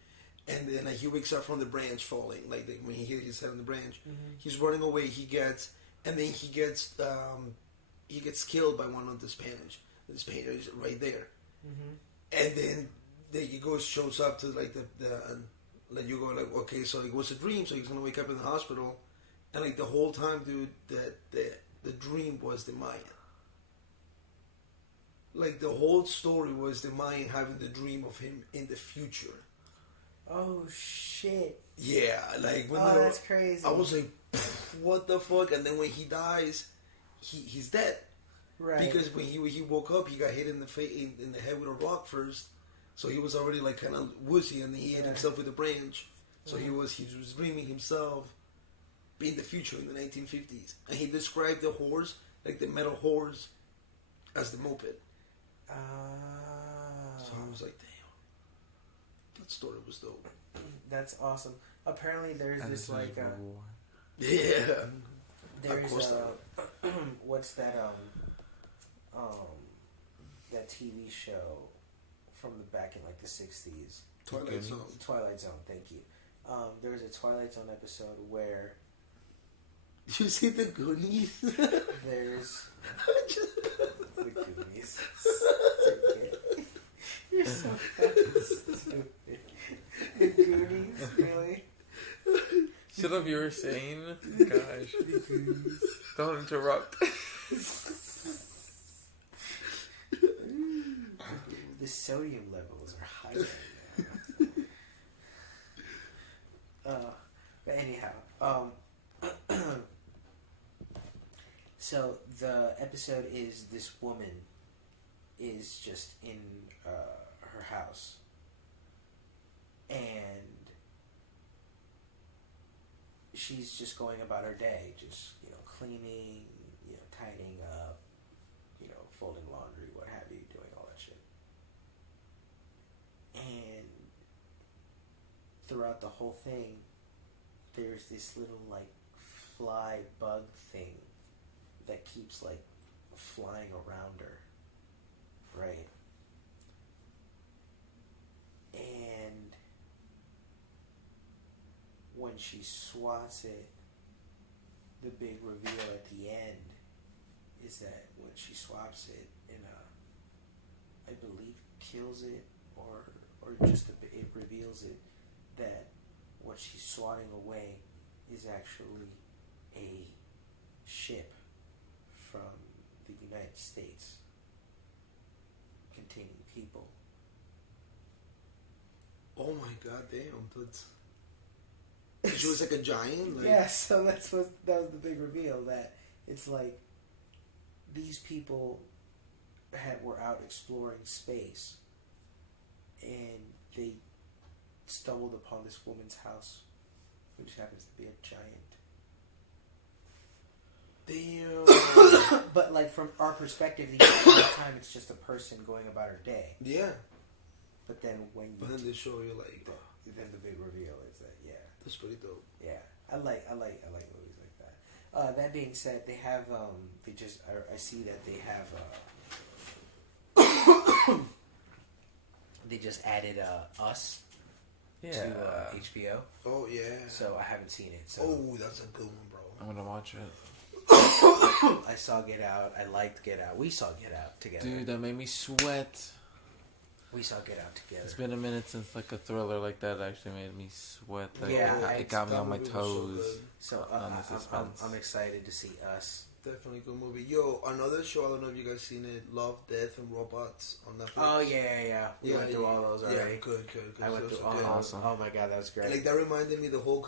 And then, like, he wakes up from the branch falling. Like, when he hit his head on the branch. He's running away. He gets killed by one of the Spanish. The Spaniards right there. And then he shows up to, like, like, you go, like, okay, so, like, what's a dream? So he's going to wake up in the hospital. And, like, the whole time, dude, the dream was the Mayan. Like, the whole story was the Mayan having the dream of him in the future. Oh, shit. Yeah, like, when that's crazy. I was like, what the fuck? And then when he dies, he's dead. Right. Because when he woke up, he got hit in the head with a rock first. So he was already, like, kind of woozy, and then he hit himself with a branch. So he was dreaming himself in the future in the 1950s, and he described the horse, like the metal horse, as the moped. So I was like, damn, that story was dope. That's awesome. Apparently, there's this like yeah. There's what's that that TV show from the back in like the 60s? Twilight Zone. Twilight Zone. Thank you. There was a Twilight Zone episode where. Did you see the Goonies? There's the Goonies. You're so fucking stupid. The Goonies, really? Shut up, you were saying? Gosh. The Goonies. Don't interrupt. The sodium levels are high right now. But anyhow, so the episode is this woman is just in her house, and she's just going about her day, just cleaning, tidying up, folding laundry, what have you, doing all that shit. And throughout the whole thing, there's this little fly bug thing that keeps flying around her, right? And when she swats it, the big reveal at the end is that when she swaps it, I believe kills it, or just it reveals it, that what she's swatting away is actually a ship from the United States containing people. Oh my god, damn! She was like a giant. Yeah, so that was the big reveal, that it's these people were out exploring space, and they stumbled upon this woman's house, which happens to be a giant. Damn. But from our perspective, the entire time it's just a person going about her day. Yeah. But then then they show you then the big reveal is that that's pretty dope. Yeah, I like movies like that. That being said, they have I see that they have they just added Us to HBO. Oh yeah. So I haven't seen it. So. Oh, that's a good one, bro. I'm gonna watch it. I saw Get Out. I liked Get Out. We saw Get Out together. Dude, that made me sweat. We saw Get Out together. It's been a minute since a thriller like that actually made me sweat. It got me on my toes. So I'm excited to see Us. Definitely a good movie. Yo, another show, I don't know if you guys seen it, Love, Death, and Robots on Netflix. Oh, yeah. We went through all those already. Yeah, good. I went through all those. Awesome. Oh my god, that was great. That reminded me the whole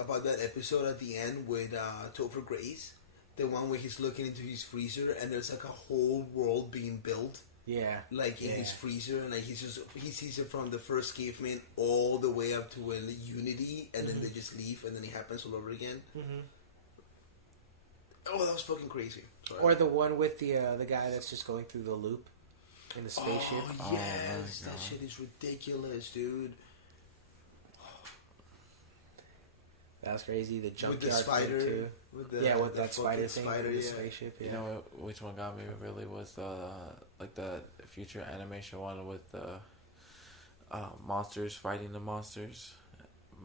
about that episode at the end with Topher Grace. The one where he's looking into his freezer and there's a whole world being built. Yeah. In his freezer, and he sees it from the first caveman all the way up to Unity, and then they just leave, and then it happens all over again. Mm-hmm. Oh, that was fucking crazy. Sorry. Or the one with the guy that's just going through the loop in the spaceship. Oh, yes, that shit is ridiculous, dude. That was crazy. The junkyard with the spider, too. With that spider thing in the spaceship. Yeah. You know which one got me really was the future animation one with the monsters fighting the monsters,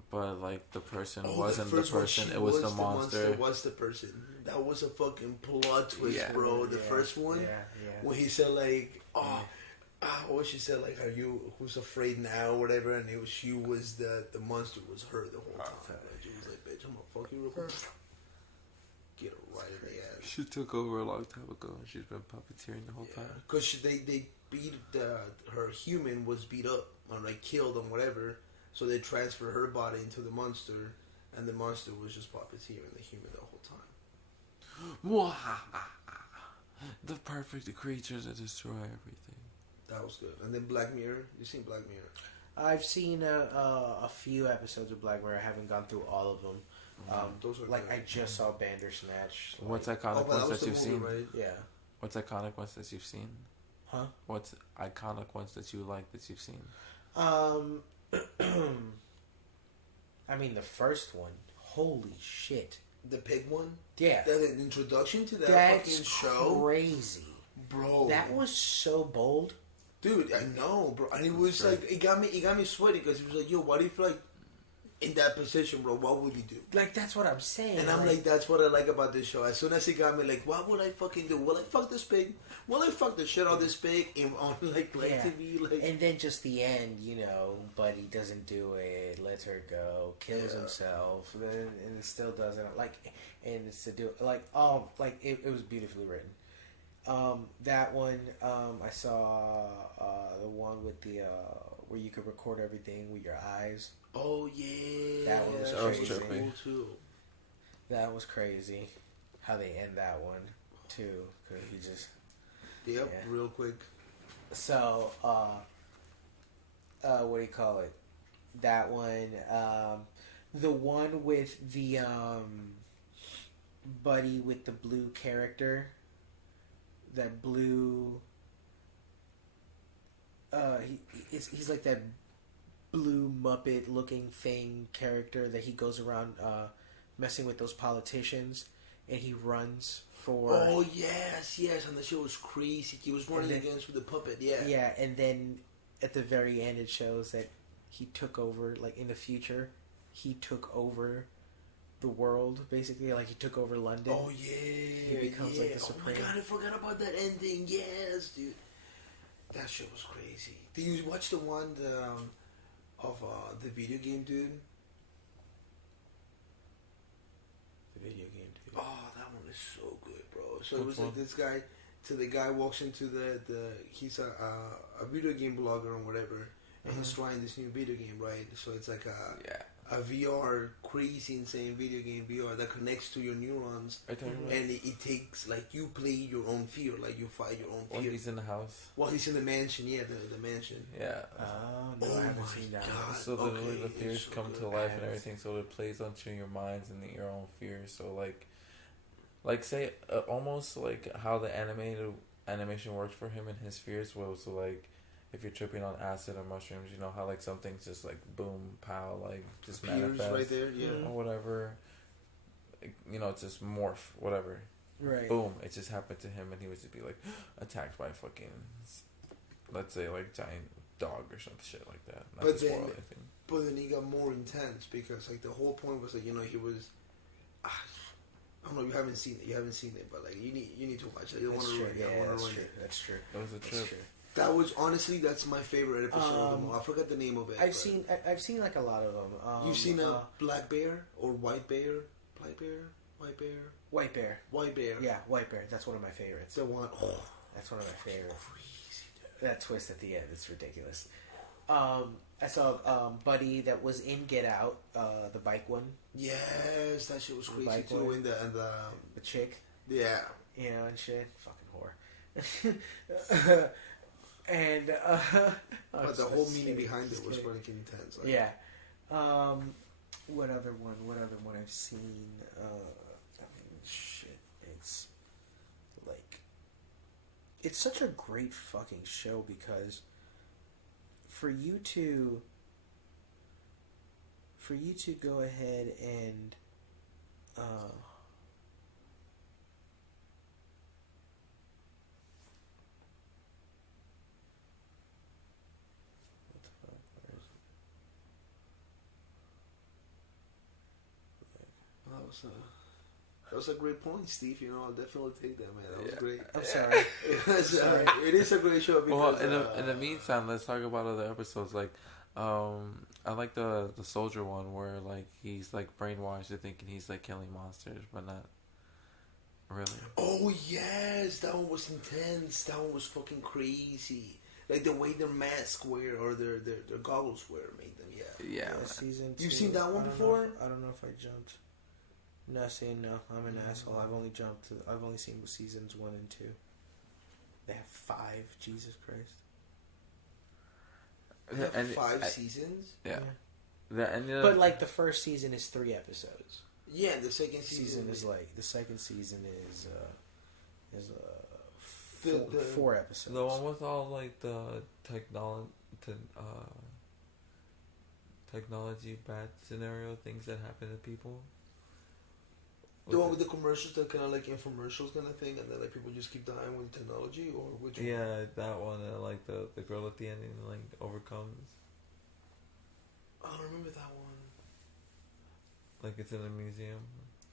but the person wasn't the person; it was the monster. Was the person? That was a fucking plot twist, bro. The first one, when he said what she said, are you who's afraid now, or whatever, and she was the monster was her the whole time. She was like, bitch, I'm gonna fuck you real quick. Get her right in the ass. She took over a long time ago, and she's been puppeteering the whole time. Because they beat her human was beat up or killed and whatever, so they transferred her body into the monster, and the monster was just puppeteering the human the whole time. The perfect creatures that destroy everything. That was good. And then Black Mirror. You seen Black Mirror? I've seen a few episodes of Black Mirror. I haven't gone through all of them. Those are good. I just saw Bandersnatch. What's iconic ones that you've seen? Right? Yeah. What's iconic ones that you've seen? Huh? What's iconic ones that you like that you've seen? I mean, the first one. Holy shit. The pig one? Yeah. The introduction to that fucking show? Crazy. Bro. That was so bold. Dude, I know, bro. And it was it got me sweating because it was yo, what if in that position, bro, what would you do? That's what I'm saying. And I'm that's what I like about this show. As soon as it got me, what would I fucking do? Will I fuck this pig? Will I fuck the shit out of this pig on TV? And then just the end, Buddy doesn't do it, lets her go, kills himself, and it still doesn't. And it's to do it was beautifully written. That one, I saw the one with the where you could record everything with your eyes. Oh yeah, that one was crazy. Cool too. That was crazy. How they end that one too, because he just. Yep, real quick. So, what do you call it? That one, the one with the buddy with the blue character. That blue. He's like that blue Muppet looking thing character that he goes around messing with those politicians, and he runs for. Oh yes, and the show was crazy. He was running against with the puppet. Yeah. Yeah, and then at the very end, it shows that he took over. Like in the future, he took over the world, basically. Like he took over London. Oh yeah, he becomes like the supreme. Oh my god, I forgot about that ending. Yes, dude, that shit was crazy. Did you watch the one of the video game dude? The video game dude. Oh, that one is so good, bro. So it was like this guy. So the guy walks into the he's a video game blogger or whatever, and he's trying this new video game, right? So it's like a VR, crazy, insane video game VR that connects to your neurons, and it takes, like, you play your own fear, like you fight your own fear. Well, he's in the house. Well, he's in the mansion, the mansion. Yeah. Oh, no, I haven't seen that. God. So literally the fears come to life and everything, so it plays onto your minds and your own fears. So like say, almost like how the animation worked for him and his fears was like, if you're tripping on acid or mushrooms, you know how like something's just like boom, pow, like just manifest right there, yeah, or whatever. You know, just morph, whatever. Right. Boom! It just happened to him, and he would just be like attacked by a fucking, let's say, like giant dog or some shit like that. Not to spoil anything. But then he got more intense because like the whole point was like, you know, he was. I don't know. You haven't seen it, but like you need to watch it. You don't want to ruin it. Yeah, that's true. That was a trip. That was honestly, that's my favorite episode of them all. I forgot the name of it. I've seen like a lot of them. You've seen a black bear or white bear? Black bear, white bear, white bear, white bear. Yeah, white bear. That's one of my favorites. The one. Oh, that's one of my favorites. Crazy, dude. That twist at the end, it's ridiculous. I saw Buddy that was in Get Out, the bike one. Yes, that shit was crazy too. One. And the chick. Yeah. You know, and shit. Fucking whore. And but the whole meaning behind it was pretty intense. Like. Yeah. What other one I've seen? I mean, shit. It's like, it's such a great fucking show because for you to go ahead and that was a great point, Steve. You know, I'll definitely take that, man. That was great. I'm sorry. It is a great show. Because, well, in the meantime, let's talk about other episodes. Like, I like the soldier one where like he's like brainwashed to thinking he's like killing monsters, but not really. Oh yes, that one was intense. That one was fucking crazy. Like the way their masks wear or their goggles wear made them. Yeah. Season 2. You've seen that one before? I don't know if I jumped. No, I'm an asshole. I've only seen seasons 1 and 2. They have 5. Jesus Christ. They have 5 seasons? Yeah. But like the first season is 3 episodes. Yeah, the second season is like the second season is 4 episodes. The one with all like the technology bad scenario things that happen to people. The one with the commercials, that kind of like infomercials kind of thing, and then like people just keep dying with technology, or which one? Yeah, that one. Like the girl at the end like overcomes. I don't remember that one. Like it's in a museum.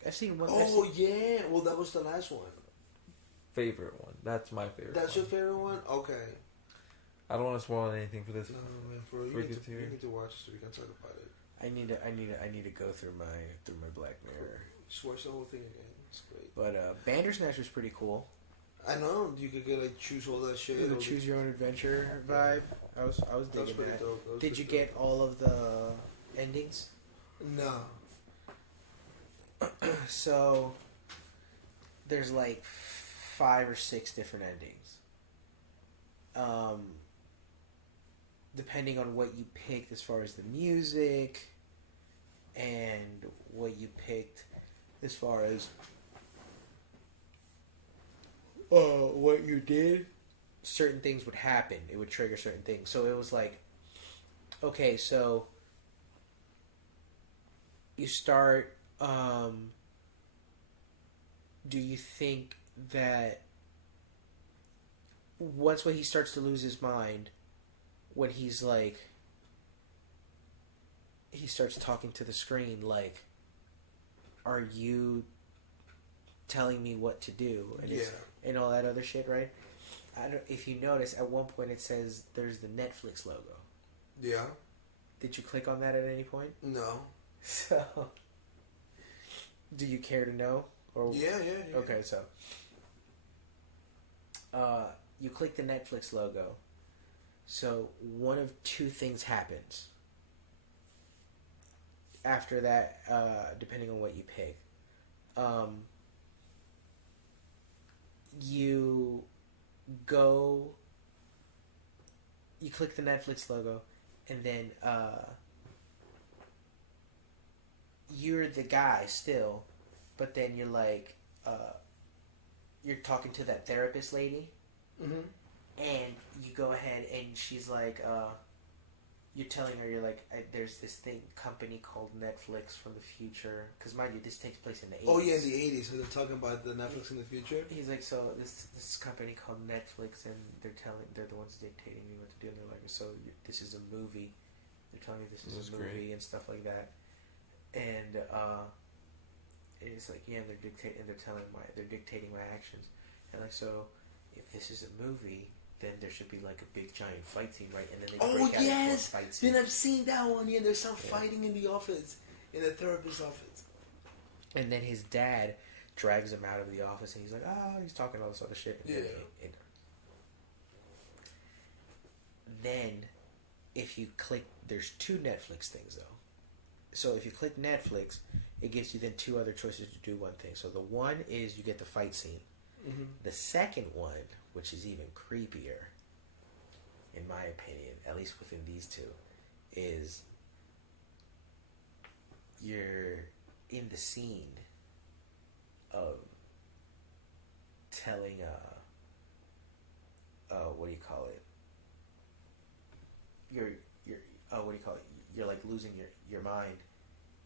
I've seen one. Yeah. Well, that was the last one. Favorite one. That's my favorite. That's one. your favorite one? Okay. I don't want to spoil anything for this. No, man. You need to watch it so we can talk about it. I need to go through my Black Mirror. Just watch the whole thing again. It's great. But Bandersnatch was pretty cool. I know you could get like choose all that shit. The choose your own adventure vibe. I was digging that. Dope. Did you get all of the endings? No. So there's like 5 or 6 different endings. Depending on what you picked as far as the music and what you picked as far as what you did, certain things would happen. It would trigger certain things. So it was like, okay, so you start, do you think that once when he starts to lose his mind, when he's like, he starts talking to the screen like, are you telling me what to do? And and all that other shit, right? I don't. If you notice, at one point it says there's the Netflix logo. Yeah. Did you click on that at any point? No. So, do you care to know? Or yeah. Okay, so you click the Netflix logo. So one of 2 things happens. After that, depending on what you pick, you click the Netflix logo, and then you're the guy still, but then you're like, you're talking to that therapist lady, and you go ahead and she's like, you're telling her, you're like, there's this company called Netflix from the future, because mind you, this takes place in the 80s. Oh yeah, in the 80s, so they're talking about the Netflix in the future? He's like, so this company called Netflix, and they're the ones dictating me what to do, and they're like, so this is a movie, they're telling me this is a movie, great. And stuff like that, and it's like, yeah, they're dictating my actions, and like, so if this is a movie, then there should be like a big giant fight scene, right? And then they break out into a fight scene. Then I've seen that one. Yeah, there's some fighting in the office, in the therapist's office. And then his dad drags him out of the office, and he's like, he's talking all this other shit. Then, if you click, there's 2 Netflix things though. So if you click Netflix, it gives you then 2 other choices to do one thing. So the one is you get the fight scene. Mm-hmm. The second one, which is even creepier, in my opinion, at least within these 2, is you're in the scene of telling what do you call it? You're what do you call it? You're like losing your mind,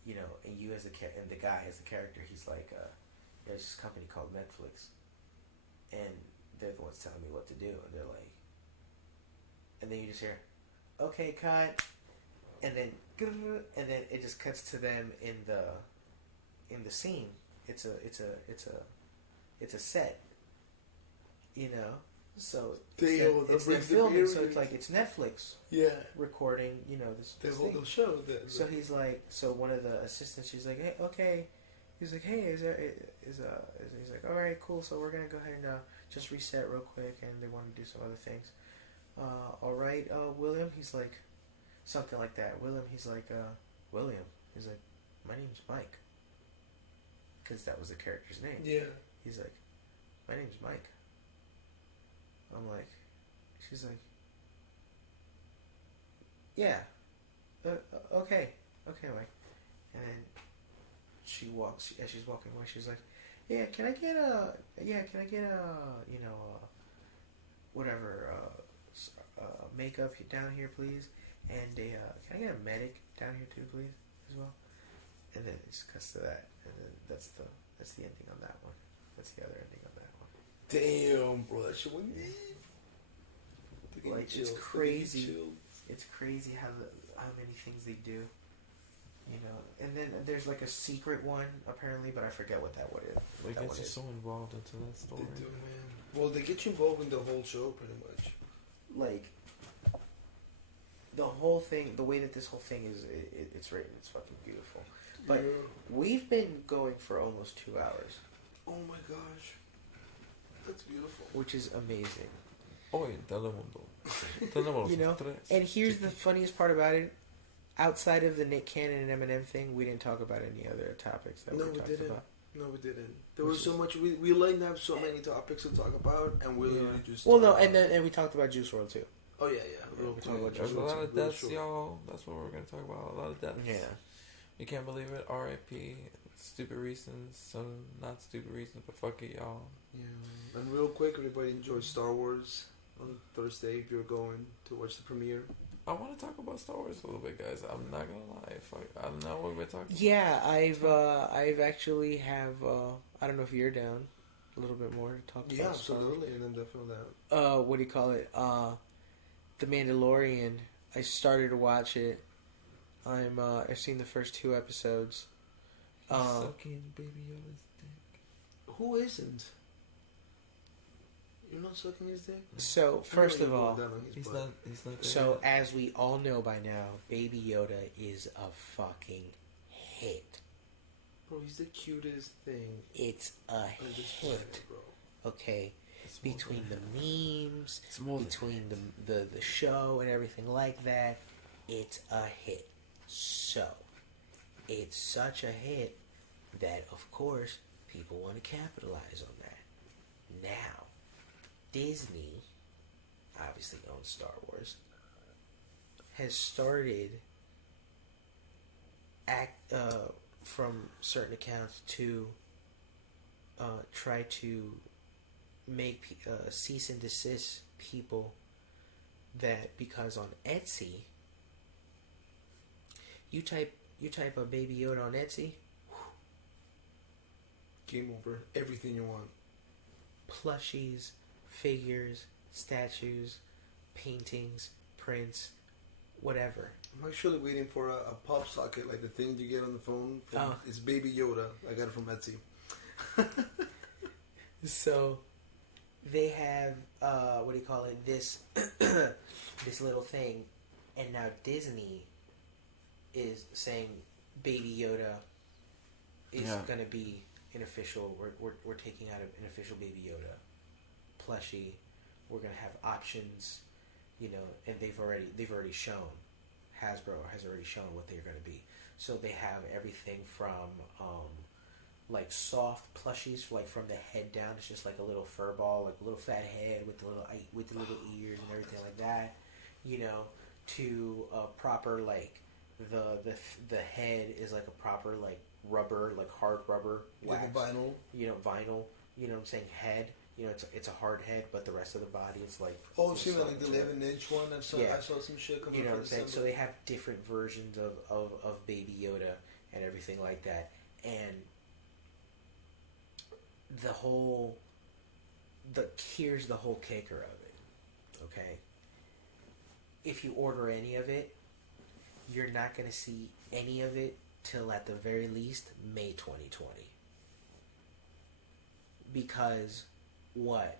you know, and you as and the guy as the character, he's like, there's this company called Netflix, and they're the ones telling me what to do, and they're like, and then you just hear, okay, cut, and then it just cuts to them in the scene. It's a set, you know. So it's them filming. So it's like it's Netflix. Yeah. Recording, you know, this whole show. So he's like, so one of the assistants, she's like, hey, okay. He's like, hey, he's like, all right, cool. So we're gonna go ahead and just reset real quick, and they want to do some other things. All right, William. He's like, something like that. William. He's like, William. He's like, my name's Mike. Because that was the character's name. Yeah. He's like, my name's Mike. I'm like, she's like, yeah, okay, Mike. And then she walks, as she's walking away, she's like, yeah, can I get a, you know, whatever, makeup down here, please? And can I get a medic down here too, please, as well? And then it just cuts to that, and then that's the ending on that one. That's the other ending on that one. Damn, bro, that shit went deep. Like, it's crazy. It's crazy how many things they do. You know, and then there's like a secret one apparently, but I forget what that one is. They get you so involved into that story. They do, man. Well, they get you involved in the whole show, pretty much. Like the whole thing, the way that this whole thing is, it's written, it's fucking beautiful. But we've been going for almost 2 hours. Oh my gosh, That's beautiful. Which is amazing. Hoy en Telemundo. You know, and here's the funniest part about it. Outside of the Nick Cannon and Eminem thing, we didn't talk about any other topics that we talked about. No, we didn't. There was so much. We like to have so many topics to talk about, and we just. Well, no, and we talked about Juice WRLD too. Oh yeah. We'll talk about There's a lot of deaths, y'all. That's what we're gonna talk about. A lot of deaths. Yeah. You can't believe it. R.I.P. Stupid reasons. Some not stupid reasons, but fuck it, y'all. Yeah. And real quick, everybody enjoy Star Wars on Thursday if you're going to watch the premiere. I want to talk about Star Wars a little bit, guys. I'm not gonna lie. I don't know what we're talking about. Yeah, I've actually have. I don't know if you're down a little bit more to talk about. Yeah, absolutely, and I'm definitely down. What do you call it? The Mandalorian. I started to watch it. I've seen the first 2 episodes. Sucking Baby Yoda's dick. Who isn't? You're not sucking his dick? So, first of all, he's not so as we all know by now, Baby Yoda is a fucking hit. Bro, he's the cutest thing. It's a hit. Planet, bro. Okay? Between the memes, between the show and everything like that, it's a hit. So, it's such a hit that, of course, people want to capitalize on that. Now, Disney, obviously owns Star Wars, has started from certain accounts to try to make cease and desist people that, because on Etsy, you type a Baby Yoda on Etsy, game over. Everything you want. Plushies, figures, statues, paintings, prints, whatever. I'm actually waiting for a pop socket, like the thing you get on the phone. It's Baby Yoda. I got it from Etsy. So, they have, this this little thing, and now Disney is saying Baby Yoda is going to be an official, we're taking out an official Baby Yoda plushie. We're going to have options, and they've already shown, Hasbro has already shown what they're going to be. So they have everything from like soft plushies, like from the head down. It's just like a little fur ball, like a little fat head with the little ears and everything like that. To a proper, like the head is like a proper, like rubber, like hard rubber wax. Like vinyl. Vinyl. You know what I'm saying? Head. It's a hard head, but the rest of the body, it's like... Oh, see, like the 11-inch one? I saw some shit coming. You know what I'm saying? So they have different versions of Baby Yoda and everything like that. And here's the whole kicker of it. Okay? If you order any of it, you're not going to see any of it till at the very least May 2020. Because what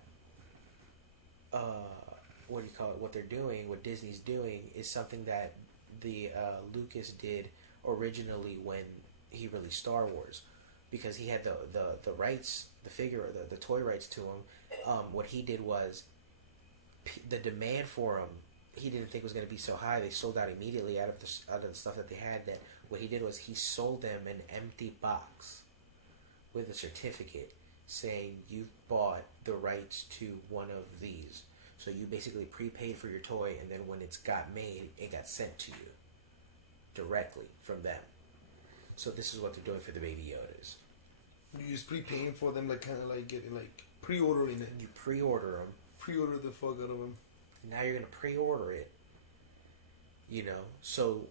they're doing, what Disney's doing, is something that the Lucas did originally when he released Star Wars, because he had the rights, the figure, the toy rights to him. What he did was, the demand for him, he didn't think was going to be so high. They sold out immediately out of the stuff that they had. That what he did was he sold them an empty box with a certificate saying you've bought the rights to one of these. So you basically prepaid for your toy, and then when it's got made, it got sent to you directly from them. So this is what they're doing for the Baby Yodas. You just prepaying for them, like kind of like getting like pre-ordering it. You pre-order them. Pre-order the fuck out of them. Now you're gonna pre-order it. So,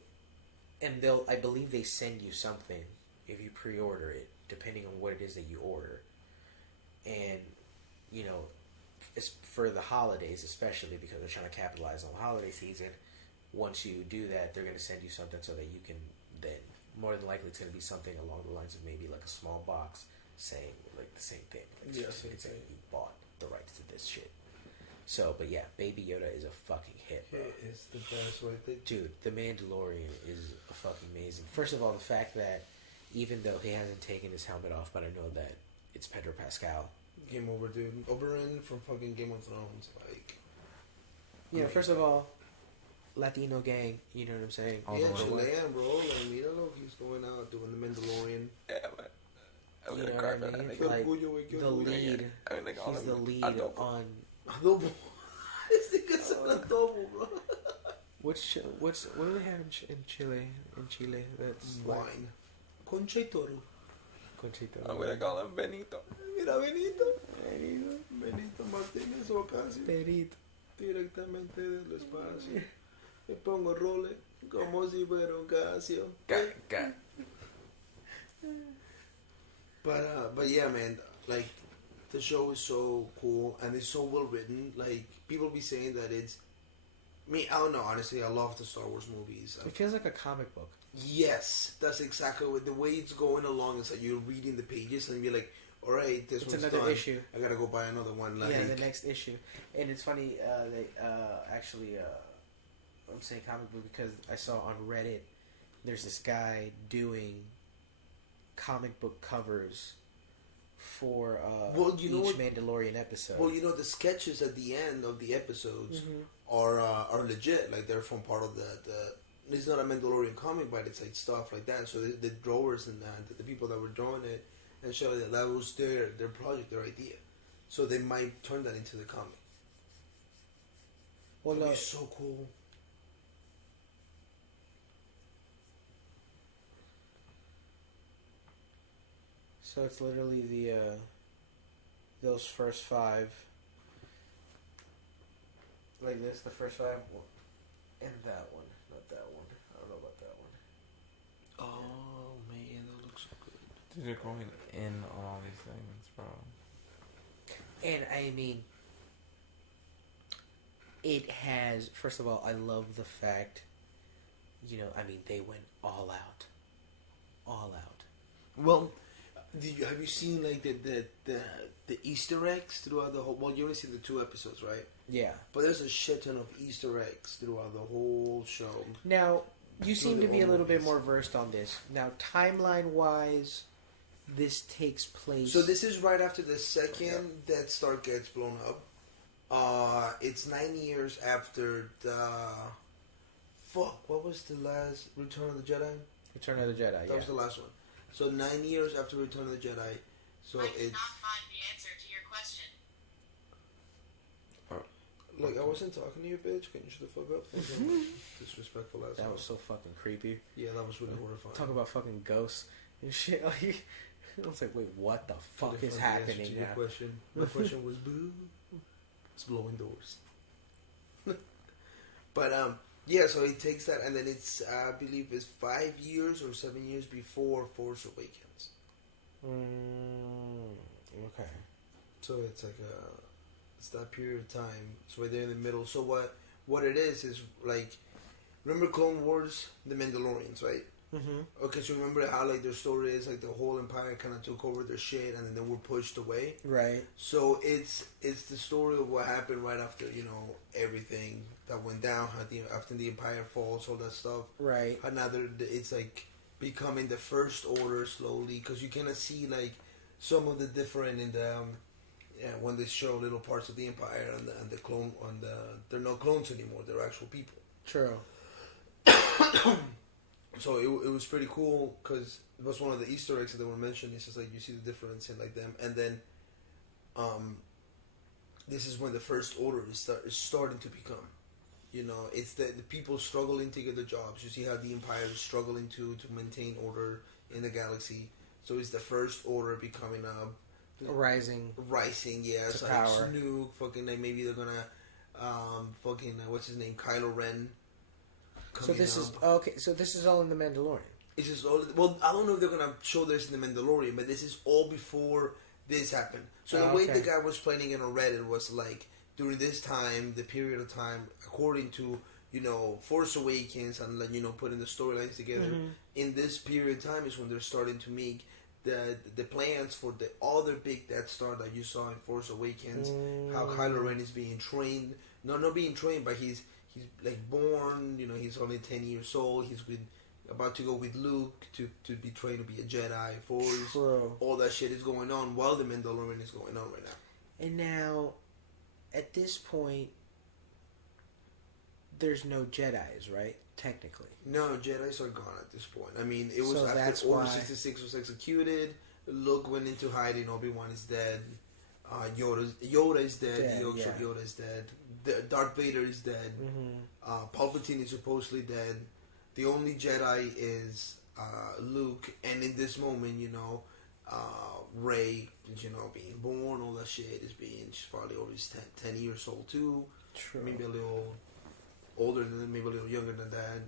and I believe they send you something if you pre-order it, depending on what it is that you order. And, it's for the holidays, especially because they're trying to capitalize on the holiday season. Once you do that, they're going to send you something so that you can then, more than likely, it's going to be something along the lines of maybe like a small box saying like the same thing. Like, it's saying you bought the rights to this shit. So, but yeah, Baby Yoda is a fucking hit, bro. It is the best, right? Dude, The Mandalorian is a fucking amazing. First of all, the fact that even though he hasn't taken his helmet off, but I know that it's Pedro Pascal. Game over, dude. Oberyn from fucking Game of Thrones, like. Yeah, first of all, Latino gang. You know what I'm saying? Yeah, Chilean, bro. Like, míralo, he's going out doing the Mandalorian. Yeah, man. I'm You gonna know cry what for I mean? that. Like, Orgullo, the lead. He's the lead on. Adobo. This nigga's an adobo, bro. What do they have in Chile? In Chile, that's wine. Concha y toro. Concha y toro. I'm gonna call him Benito. Mira, Benito. Benito Martínez Ocasio. Perito. Directamente del espacio. Me pongo role como si fuera un Casio. But yeah, man, like the show is so cool and it's so well written. Like people be saying that it's me. I don't know. Honestly, I love the Star Wars movies. It feels like a comic book. Yes, that's exactly what the way it's going along. Is like you're reading the pages and you're like, all right, this one's another done. issue. I gotta go buy another one. Like, yeah, the next issue. And it's funny. They actually, I'm saying comic book because I saw on Reddit. There's this guy doing comic book covers for each Mandalorian episode. Well, you know the sketches at the end of the episodes are legit. Like they're from part of the. It's not a Mandalorian comic, but it's like stuff like that. So the drawers and the people that were drawing it and shit like that was their project, their idea. So they might turn that into the comic. Well, that'd be so cool. So it's literally the those first 5, like this, the first 5, and that one, not that one. I don't know about that one. Oh man, that looks so good. Dude, you're going in on all these things, bro. And I mean, it has. First of all, I love the fact. I mean, they went all out. All out. Well. Have you seen like the Easter eggs throughout the whole? Well, you only see the 2 episodes, right? Yeah. But there's a shit ton of Easter eggs throughout the whole show. Now, you seem to be a little bit more versed on this. Now, timeline-wise, this takes place. So this is right after the second Death Star gets blown up. It's 9 years after the. Fuck! What was the last Return of the Jedi? Return of the Jedi. That was the last one. So 9 years after Return of the Jedi. So I it's. did not find the answer to your question. Like, I wasn't talking to you, bitch. Can you shut the fuck up? Disrespectful ass. That was so fucking creepy. Yeah, that was really horrifying. Talk about fucking ghosts and shit. Like, I was like, wait, what the fuck is happening now? My question was, boo. It's blowing doors. But, yeah, so he takes that, and then it's, I believe it's 5 years or 7 years before Force Awakens. Okay. So it's like it's that period of time. It's right there in the middle. So what it is like, remember Clone Wars, the Mandalorians, right? Mm-hmm. Okay, so remember how like their story is like the whole empire kind of took over their shit, and then they were pushed away. Right. So it's the story of what happened right after everything that went down, after the empire falls, all that stuff. Right. How now it's like becoming the First Order slowly, because you kind of see like some of the different in the when they show little parts of the empire and the clone they're not clones anymore, they're actual people. True. So it was pretty cool because it was one of the Easter eggs that they were mentioned. It's just like you see the difference in like them, and then this is when the First Order is starting to become. It's the people struggling to get the jobs. You see how the Empire is struggling to maintain order in the galaxy. So it's the First Order becoming rising, yeah. To So power. like Snook, fucking like maybe they're gonna fucking what's his name, Kylo Ren. So this is okay. So this is all in the Mandalorian. It's just all. Well, I don't know if they're gonna show this in the Mandalorian, but this is all before this happened. So the way the guy was explaining it on Reddit was like during this time, the period of time, according to Force Awakens and like putting the storylines together. Mm-hmm. In this period of time is when they're starting to make the plans for the other big Death Star that you saw in Force Awakens. How Kylo Ren is being trained. No, not being trained, but he's like born. He's only 10 years old. He's with about to go with Luke to be trained to be a Jedi. Force, True. all that shit is going on while the Mandalorian is going on right now. And now, at this point, there's no Jedis, right? Technically. No, Jedis are gone at this point. I mean, it was So that's after Order why- 66 was executed. Luke went into hiding. Obi-Wan is dead. Yoda is dead. Dead, Yoda is dead. Darth Vader is dead. Palpatine is supposedly dead. The only Jedi is Luke. And in this moment, you know, Rey, you know, being born, all that shit is being. She's probably over 10 years old too. True. Maybe a little older than that, maybe a little younger than that.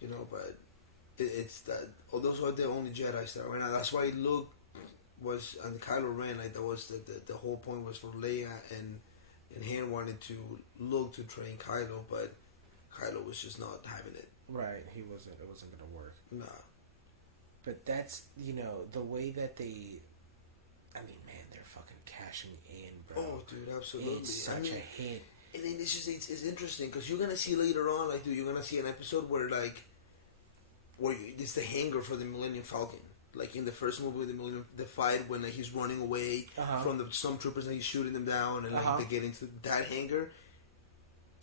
You know, but it's that. Oh, those are the only Jedi's that are right now. That's why Luke was and Kylo Ren. Like that was the whole point was for Leia and Han wanted to Luke to train Kylo, but Kylo was just not having it. Right. He wasn't. It wasn't gonna work. Nah. But that's, you know, the way that they. I mean, man, they're fucking cashing in, bro. Oh, dude, absolutely. It's such a hit. And then it's interesting because you're gonna see later on, like, dude, you're gonna see an episode where it's the hangar for the Millennium Falcon. Like in the first movie with the fight when like, he's running away from the stormtroopers and he's shooting them down and like they get into that hangar.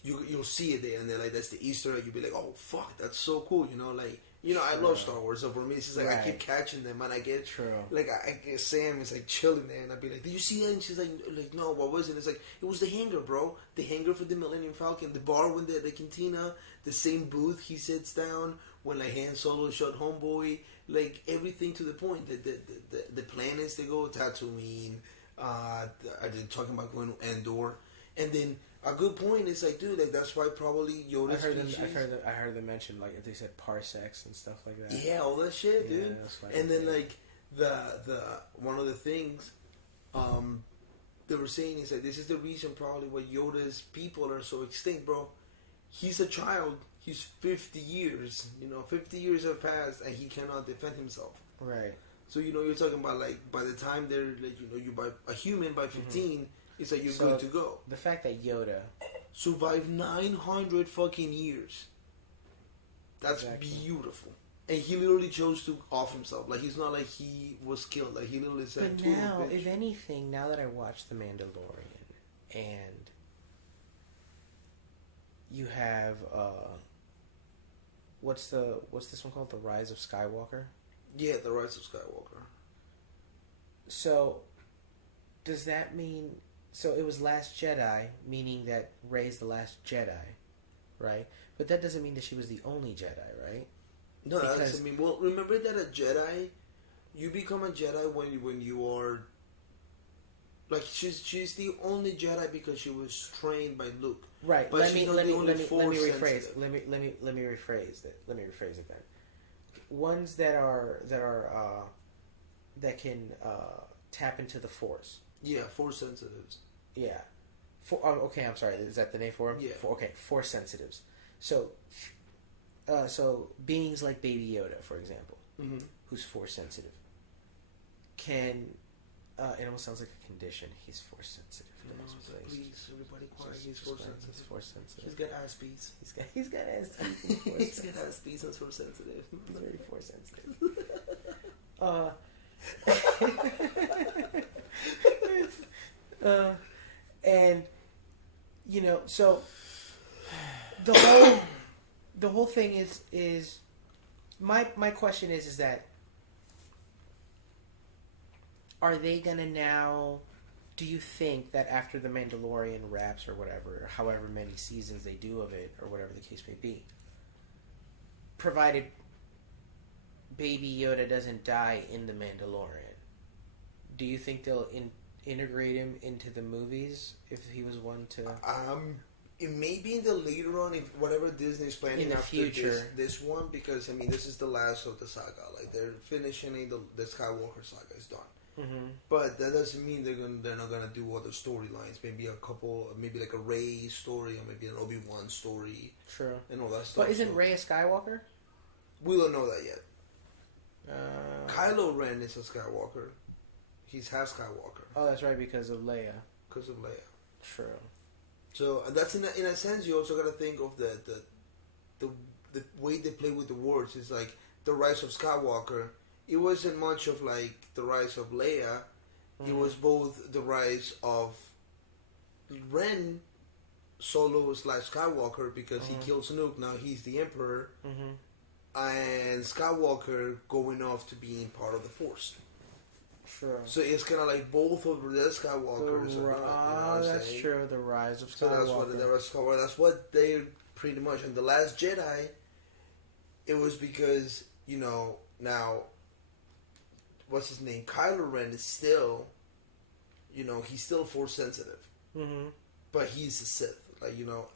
You'll see it there and they're like that's the Easter egg. You'll be like, oh fuck, that's so cool. You know, like I love Star Wars. So for me, it's just like I keep catching them and I get like I get Sam is like chilling there and I'd be like, did you see that? And she's like no, what was it? It's like it was the hangar, bro. The hangar for the Millennium Falcon, the bar when the cantina, the same booth he sits down when like Han Solo shot Homeboy. Like everything to the point. The planets they go Tatooine. Are they talking about going to Endor? And then a good point is like, dude, like that's why probably Yoda's I heard them mention like if they said parsecs and stuff like that. Yeah, all that shit, dude. And then like the one of the things they were saying is that this is the reason probably why Yoda's people are so extinct, bro. He's a child. He's 50 years. You know, 50 years have passed and he cannot defend himself. Right. So you know, you're talking about like by the time they're like, you know, you buy a human by 15. It's like you're good to go. The fact that Yoda survived 900 fucking years. That's beautiful. And he literally chose to off himself. Like he's not like he was killed. Like he literally said. But now, if anything, now that I watched The Mandalorian, and you have what's this one called? The Rise of Skywalker. Yeah, The Rise of Skywalker. So, does that mean? So it was Last Jedi, meaning that Rey's the last Jedi, right? But that doesn't mean that she was the only Jedi, right? No, that's, I mean, well, remember that a Jedi, you become a Jedi when you are, like, she's the only Jedi because she was trained by Luke. Right. But let me rephrase sensitive. Let me rephrase it. Let me rephrase it then. Ones that can tap into the Force. Yeah, Force sensitives. Yeah. Okay, I'm sorry. Is that the name for them? Yeah. Force sensitives. So beings like Baby Yoda, for example, who's Force sensitive, can. It almost sounds like a condition. He's Force sensitive. Please, everybody quiet. He's Force sensitive. He's Force sensitive. He's got ass beats. He's got ass beats. He's got ass beats and Force sensitive. He's very Force sensitive. And you know, so the whole thing is my question is that are they gonna now? Do you think that after the Mandalorian wraps or whatever, however many seasons they do of it or whatever the case may be, provided Baby Yoda doesn't die in the Mandalorian, do you think they'll integrate him into the movies if he was one to? It may be in the later on, if whatever Disney's planning in the after future. This one, because I mean this is the last of the saga. Like they're finishing the Skywalker saga is done. But that doesn't mean they're not gonna do other storylines. Maybe a couple, maybe like a Rey story or maybe an Obi-Wan story. True. And all that stuff. But isn't Rey a Skywalker? We don't know that yet. Kylo Ren is a Skywalker. He's half Skywalker. Oh, that's right, because of Leia. Because of Leia. True. So that's in a sense. You also got to think of the the way they play with the words is like the rise of Skywalker. It wasn't much of like the rise of Leia. It was both the rise of Ren Solo / Skywalker because he kills Snoke. Now he's the Emperor, and Skywalker going off to being part of the Force. True. So it's kind of like both of the Skywalkers. That's true. The rise of Skywalker. So that's what the rise of Skywalker. That's what they pretty much. And the Last Jedi, it was because now, what's his name? Kylo Ren is still, he's still Force sensitive, but he's a Sith,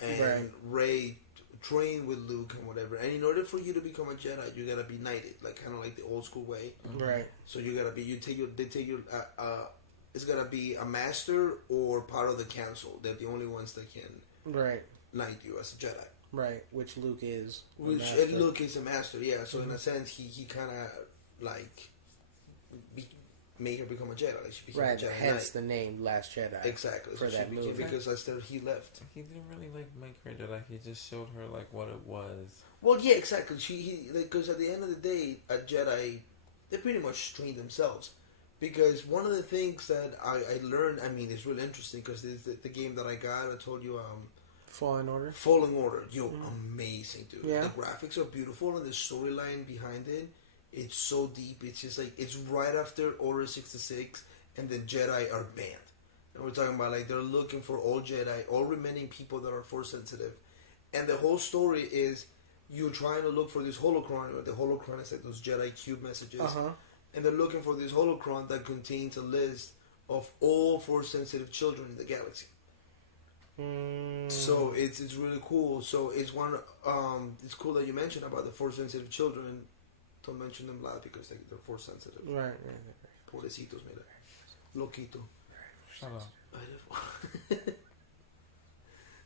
and Rey train with Luke and whatever. And in order for you to become a Jedi, you gotta be knighted, kind of like the old school way. Right. So you gotta be. It's gotta be a master or part of the council. They're the only ones that can knight you as a Jedi. Right. Which Luke is. Luke is a master. Yeah. So in a sense, he kind of make her become a Jedi. Like she became a Jedi hence Knight. The name Last Jedi. Exactly. For so that movie. Because he left. He didn't really make her Jedi. He just showed her what it was. Well, yeah, exactly. Because at the end of the day, a Jedi, they pretty much train themselves. Because one of the things that I learned, it's really interesting because the game that I got, I told you, Fallen Order. Amazing, dude. Yeah. The graphics are beautiful and the storyline behind it, it's so deep. It's just it's right after Order 66 and the Jedi are banned. And we're talking about they're looking for all Jedi, all remaining people that are Force sensitive. And the whole story is you're trying to look for this holocron. The holocron is those Jedi cube messages. And they're looking for this holocron that contains a list of all Force sensitive children in the galaxy. So it's really cool. So it's it's cool that you mentioned about the Force sensitive children. Don't mention them loud because they're Force sensitive. Right. Pobrecitos, mira. Loquito. Shut up.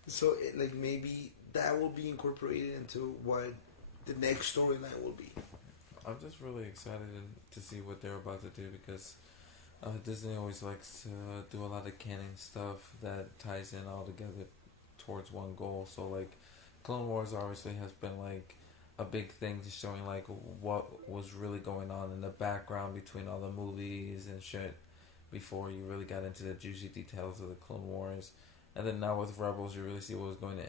So maybe that will be incorporated into what the next storyline will be. I'm just really excited to see what they're about to do because Disney always likes to do a lot of canon stuff that ties in all together towards one goal. So Clone Wars obviously has been a big thing, just showing what was really going on in the background between all the movies and shit before you really got into the juicy details of the Clone Wars. And then now with Rebels, you really see what was going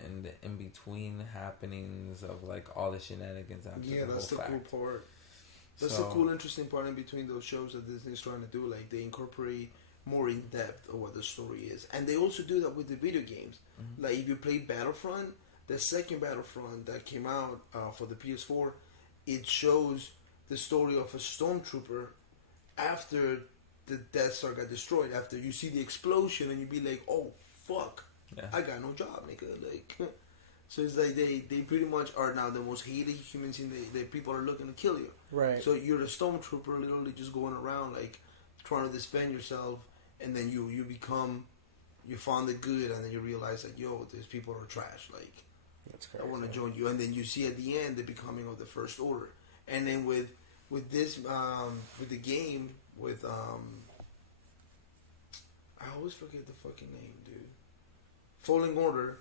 in between happenings of all the shenanigans after the that's the fact. cool part. That's the cool, interesting part in between those shows that Disney's trying to do. They incorporate more in depth of what the story is, and they also do that with the video games. If you play Battlefront, the second Battlefront that came out for the PS4, it shows the story of a stormtrooper after the Death Star got destroyed. After you see the explosion, and you be like, "Oh fuck, I got no job, nigga." So it's they pretty much are now the most hated humans in the people are looking to kill you. Right. So you're the stormtrooper, literally just going around trying to defend yourself, and then you found the good, and then you realize these people are trash. That's crazy. I want to join you, and then you see at the end the becoming of the First Order, and then with this with the game with I always forget the fucking name, dude. Falling Order.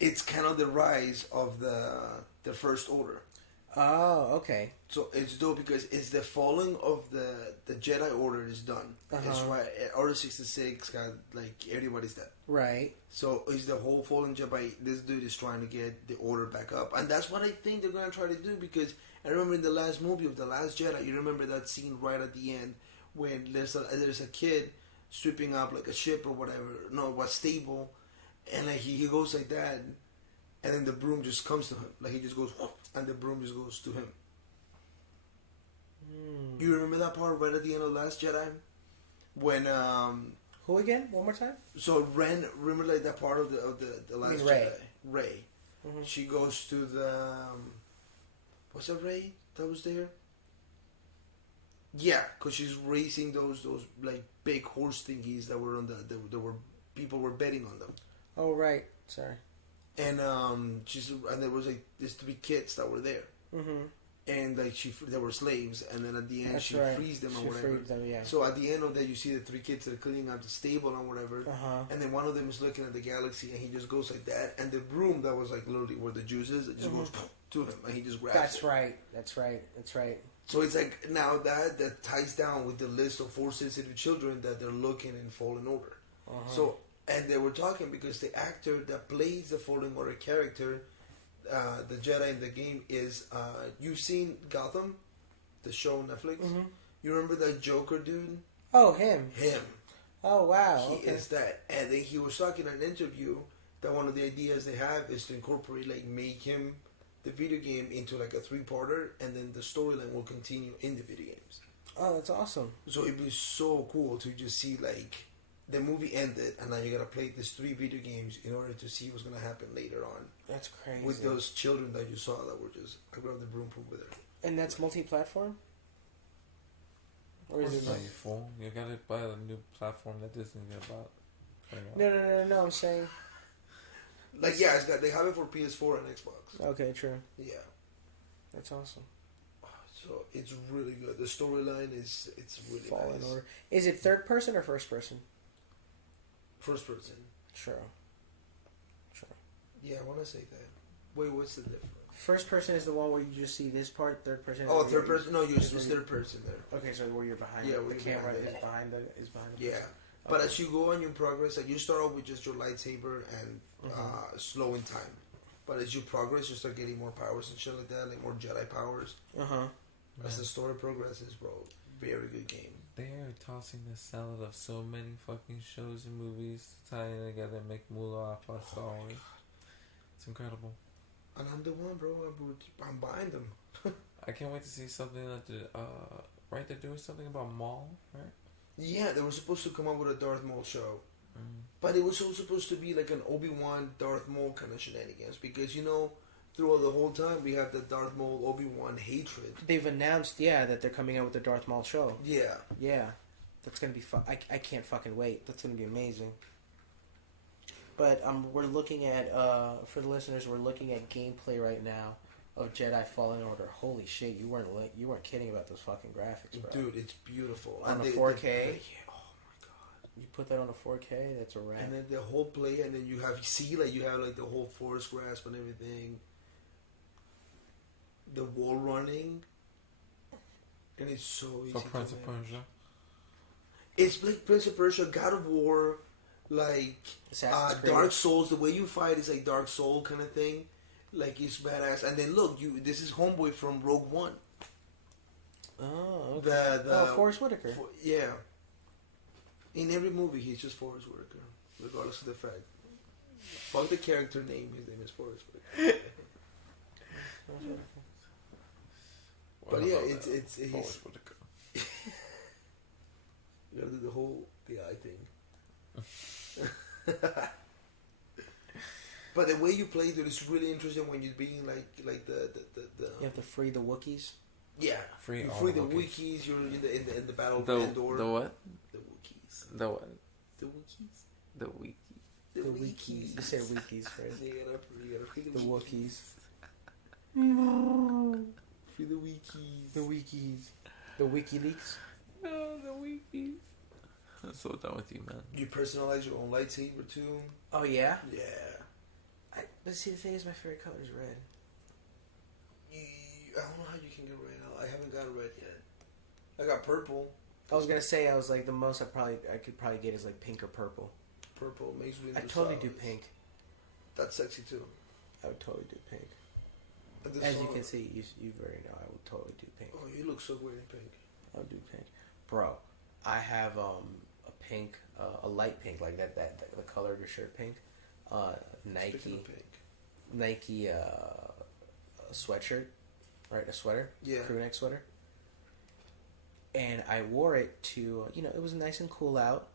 It's kind of the rise of the First Order. Oh, okay. So it's dope because it's the falling of the Jedi Order is done. That's why Order 66 got everybody's dead. Right. So it's the whole fallen Jedi. This dude is trying to get the Order back up, and that's what I think they're gonna try to do. Because I remember in the last movie of The Last Jedi, you remember that scene right at the end when there's a kid sweeping up a ship or whatever. No, it was stable. And he goes like that, and then the broom just comes to him. He just goes, and the broom just goes to him. You remember that part right at the end of Last Jedi, when who again? One more time. So Ren, remember that part of the Last Jedi? Rey. She goes to the was it Rey that was there? Yeah, because she's racing those big horse thingies that were on people were betting on them. Oh right, sorry. And there was these 3 kids that were there. and like they were slaves, and then at the end she frees them or whatever. Freed them, yeah. So at the end of that, you see the 3 kids that are cleaning out the stable and whatever, and then one of them is looking at the galaxy, and he just goes like that, and the broom that was like literally where the juice is, it just goes to him, and he just grabs That's it. right. That's right. That's right. So it's like now that ties down with the list of 4 sensitive children that they're looking in Fallen Order. So, and they were talking because the actor that plays the Fallen Order character, the Jedi in the game, is you've seen Gotham, the show on Netflix. You remember that Joker dude? Oh, him. Oh, wow. He is that. And then he was talking in an interview that one of the ideas they have is to incorporate, like, make him the video game into like a 3-parter, and then the storyline will continue in the video games. Oh, that's awesome. So it'd be so cool to just see like the movie ended, and now you gotta play these 3 video games in order to see what's gonna happen later on. That's crazy. With those children that you saw that were just, I grabbed the broom from over there. And that's multi-platform? Or is it like you fool? You gotta buy a new platform that Disney about. No, I'm saying. Like, yeah, they have it for PS4 and Xbox. Okay, true. Yeah. That's awesome. So it's really good. The storyline it's really Fallen nice. Order. Is it third person or first person? First person. True. Yeah, I want to say that. Wait, what's the difference? First person is the one where you just see this part. Third person. Oh, third person. No, it's third person there. Okay, so where you're behind. Yeah, the camera is behind the. Yeah, person. but as you go on your progress, like you start off with just your lightsaber and slow in time. But as you progress, you start getting more powers and shit like that, like more Jedi powers. As the story progresses, bro, very good game. They are tossing the salad of so many fucking shows and movies to tie it together and make moolah off of Star Wars. It's incredible. And I'm the one, bro. I'm buying them. I can't wait to see something that right, they're doing something about Maul, right? Yeah, they were supposed to come up with a Darth Maul show. But it was also supposed to be like an Obi-Wan, Darth Maul kind of shenanigans. Because, you know, throughout the whole time, we have the Darth Maul, Obi-Wan hatred. They've announced, that they're coming out with the Darth Maul show. Yeah. Yeah. That's going to be fun. I can't fucking wait. That's going to be amazing. But we're looking at, for the listeners, we're looking at gameplay right now of Jedi Fallen Order. Holy shit, you weren't kidding about those fucking graphics, bro. Dude, it's beautiful. On a 4K? Oh my god. You put that on a 4K, that's a wrap. And then the whole play, and then you have the whole force grasp and everything. The wall running. And it's so easy For Prince of Persia. It's like Prince of Persia, God of War, like Dark Souls. The way you fight is like Dark Soul kind of thing. Like, it's badass. And then look, this is Homeboy from Rogue One. Oh, okay. Forrest Whitaker. Yeah. In every movie, he's just Forrest Whitaker, regardless of the fact. Fuck the character name. His name is Forrest Whitaker. But yeah, it's Forrest Whitaker. You gotta do the eye thing. But the way you play, dude, is really interesting when you're being like the. You have to free the Wookiees. Yeah, Free you all free the the Wookiees. Wookiees. You're in the battle of The Endor. the what? The Wookiees. The what? The Wookiees. The Weekies. The Wookiees. You said Weekies first. You gotta free The Wookiees. Free the Weekies. The Weekies. The WikiLeaks. Oh, the Weekies. I'm so done with you, man. You personalize your own lightsaber too. Oh yeah. Yeah. But see, the thing is, my favorite color is red. I don't know how you can get red. I haven't got red yet. I got purple. I was gonna say, I was like, the most I could probably get is like pink or purple. Purple makes me. I totally do pink. That's sexy too. I would totally do pink. As you can see, you very know, I would totally do pink. Oh, you look so great in pink. I'll do pink, bro. I have a pink, a light pink, like that the color of your shirt pink. Nike sweatshirt, right? A sweater, crew neck sweater. And I wore it to, it was nice and cool out,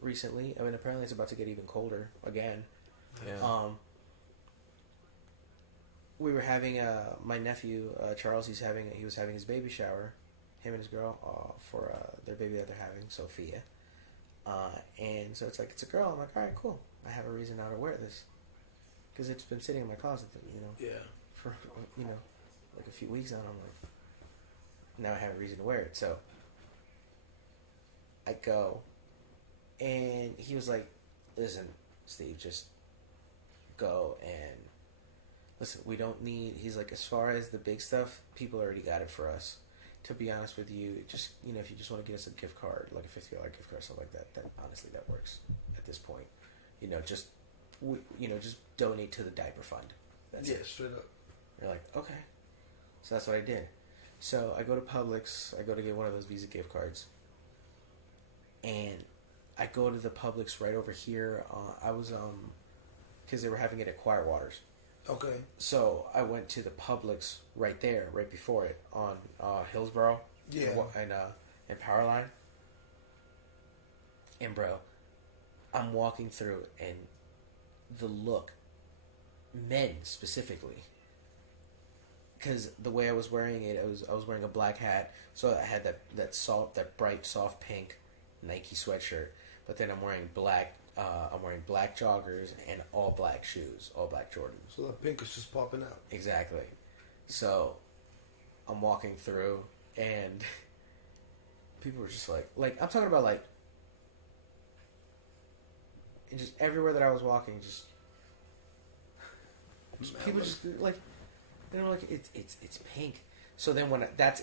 recently. I mean, apparently it's about to get even colder again. Yeah. We were having my nephew Charles. He was having his baby shower, him and his girl, for their baby that they're having, Sophia. And so it's a girl. I'm like, all right, cool. I have a reason now to wear this, because it's been sitting in my closet, Yeah. for like a few weeks on. I'm like, now I have a reason to wear it. So I go, and he was like, listen, Steve, just go and listen, we don't need, he's like, as far as the big stuff, people already got it for us. To be honest with you, just, you know, if you just want to get us a gift card, like a $50 gift card, something like that, then honestly, that works at this point. You know, just donate to the diaper fund. That's it. Straight up. You're like, okay. So that's what I did. So I go to Publix, I go to get one of those Visa gift cards, and I go to the Publix right over here. I was, because they were having it at Quiet Waters. Okay. So I went to the Publix right there, right before it, on Hillsborough. Yeah. And Powerline. And bro, I'm walking through, and the look, men specifically, because the way I was wearing it, I was wearing a black hat, so I had that bright soft pink Nike sweatshirt, but then I'm wearing black joggers and all black shoes, all black Jordans. So that pink is just popping out. Exactly. So I'm walking through, and people were just like I'm talking about like, and just everywhere that I was walking, just people just like, they were like, it's pink. So then that's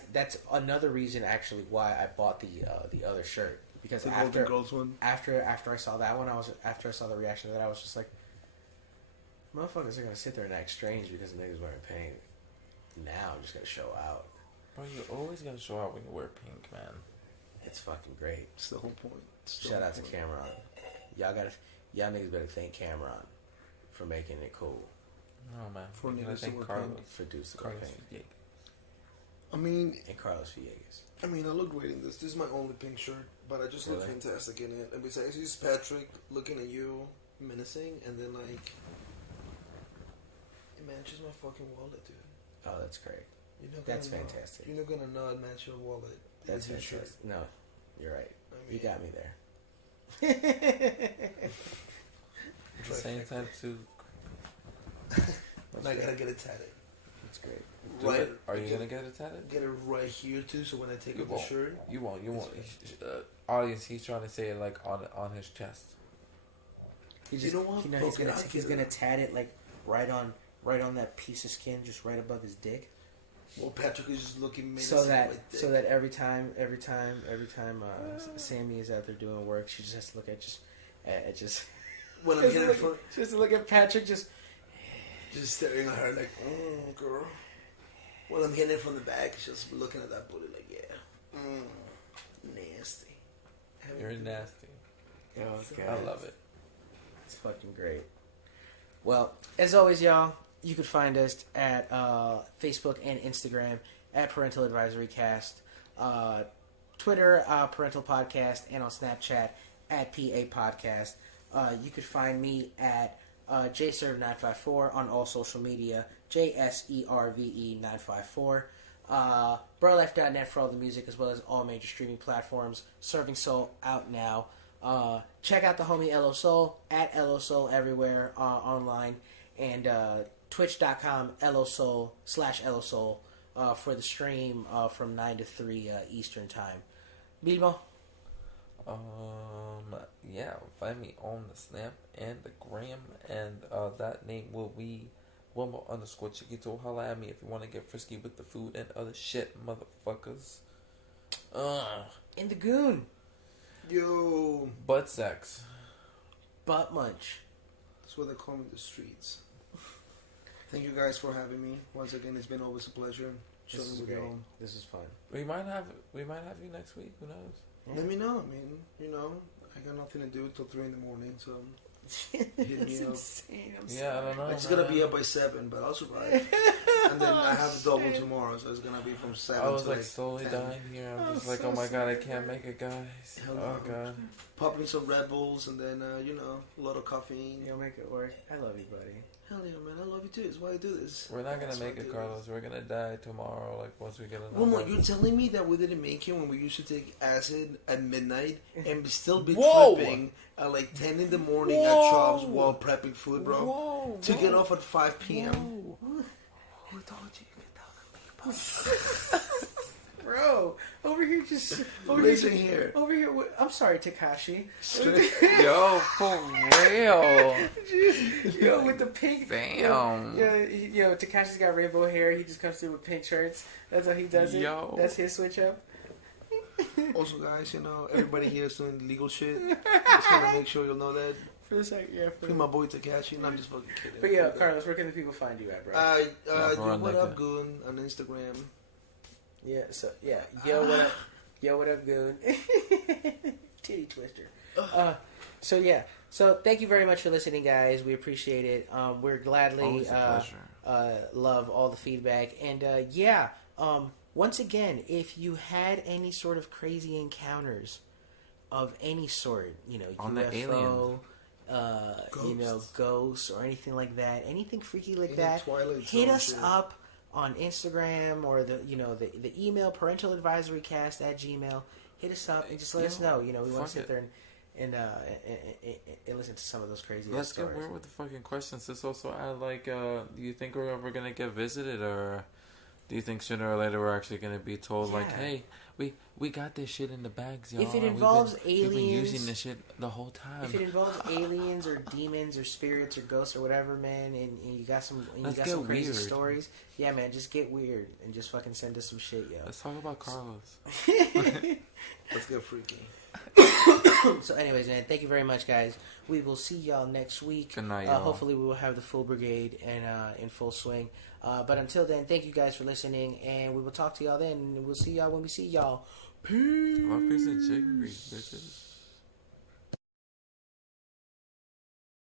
another reason actually why I bought the other shirt, because the after Golden Girls one. after I saw that one, after I saw the reaction to that, I was just like, motherfuckers are gonna sit there and act strange because the niggas wearing pink. Now I'm just gonna show out. Bro, you always gotta show out when you wear pink, man. It's fucking great. It's the whole point. Shout out to Cameron. Y'all niggas better thank Cameron for making it cool. Oh man, For I niggas think who wear Carlos. pink. For dudes to Carlos wear pink. Villegas. I mean, And Carlos Villegas. I look great in this. This is my only pink shirt, but I just look Really? fantastic in it. And besides, it's Patrick looking at you, menacing, and then like, it matches my fucking wallet, dude. Oh, that's great. You're not That's gonna fantastic. You're not gonna not match your wallet. That's with your fantastic. No, you're right. I You mean, got me there. The same time too. And I gotta get it tatted. That's great. Do Right. it. Are you gonna get it tatted? Get it right here too, so when I take You off the won't. shirt, You won't. Audience, he's trying to say it like on his chest. He You know what? He's gonna tat it like right on that piece of skin, just right above his dick. well, Patrick is just looking menacing. So that with dick. every time Sammy is out there doing work, she just has to look at just when I'm she has to hitting look- front, she has to look at Patrick just. just staring at her like, girl. When I'm hitting it from the back, she's just looking at that booty like, yeah, nasty. You're nasty. Oh, God. I love it. It's fucking great. Well, as always, y'all, you could find us at Facebook and Instagram at Parental Advisory Cast, Twitter, Parental Podcast, and on Snapchat at PA Podcast. You could find me at JServe954 on all social media, JSERVE954. BroLife.net for all the music, as well as all major streaming platforms. Serving Soul out now. Check out the homie LO Soul at LO Soul everywhere online, and Twitch.com LO Soul /LO Soul for the stream from 9 to 3 Eastern Time. Bilbo? Yeah, find me on the Snap and the Gram, and that name will be Wilma_Chiquito. Holla at me if you want to get frisky with the food and other shit, motherfuckers. In the Goon. Yo, Butt sex. Butt Munch. that's what they call me in the streets. Thank you guys for having me. Once again, it's been always a pleasure. This is Chilling with great. y'all. This is fun. We might have you next week. Who knows? Let me know. I got nothing to do till 3 in the morning, so hit me That's up. insane. I'm Yeah, I don't know. It's gonna be up by 7, but I'll survive. And then I have a double tomorrow, so it's gonna be from 7 I was to like like slowly 10. dying here. I'm I'm just like, so oh my god, I sorry. can't make it, guys. Hell Oh no. god. Popping some Red Bulls, and then a lot of caffeine. You'll make it work. I love you, buddy. Hell yeah, man! I love you too. That's why I do this. We're not gonna That's why make I it, do Carlos. We're gonna die tomorrow. Like once we get a this. One more, number. you're telling me that we didn't make it when we used to take acid at midnight and still be Whoa! tripping at like 10 in the morning Whoa! at Chops while prepping food, bro? Whoa, To whoa, get off at 5 p.m. whoa. Who told you you could talk to me Bro, over here just... Listen here. Over here, I'm sorry, Takashi. Yo, for real. Yo, with the pink... Damn. Yo, Takashi's got rainbow hair. He just comes through with pink shirts. That's how he does it. Yo. That's his switch up. Also, guys, everybody here is doing legal shit. Just want to make sure you'll know that. For the sec, yeah. Free my boy Takashi. No, I'm just fucking kidding. But yeah, Carlos, where can the people find you at, bro? What up, Goon, on Instagram. Yeah, so, yeah. Yo, what up? Yo, what up, Goon? Titty twister. So, yeah. So, thank you very much for listening, guys. We appreciate it. We're gladly love all the feedback. And, once again, if you had any sort of crazy encounters of any sort, on UFO, ghosts or anything like that, anything freaky like that, hit us up on Instagram or the email parental@gmail.com. Hit us up and just let us know. We want to sit there and listen to some of those crazy Let's stories. get weird with the fucking questions. Let's also add do you think we're ever gonna get visited, or do you think sooner or later we're actually gonna be told hey, we got this shit in the bags, y'all. If it involves we've been aliens, using this shit the whole time. If it involves aliens or demons or spirits or ghosts or whatever, man, and you got some crazy stories, yeah, man, just get weird and just fucking send us some shit, yo. Let's talk about Carlos. Let's get freaky. So anyways, man, thank you very much, guys. We will see y'all next week. Good night, y'all. Hopefully we will have the full brigade and in full swing. But until then, thank you guys for listening, and we will talk to y'all then. We'll see y'all when we see y'all. Peace. Love, peace, and chicken grease, bitches.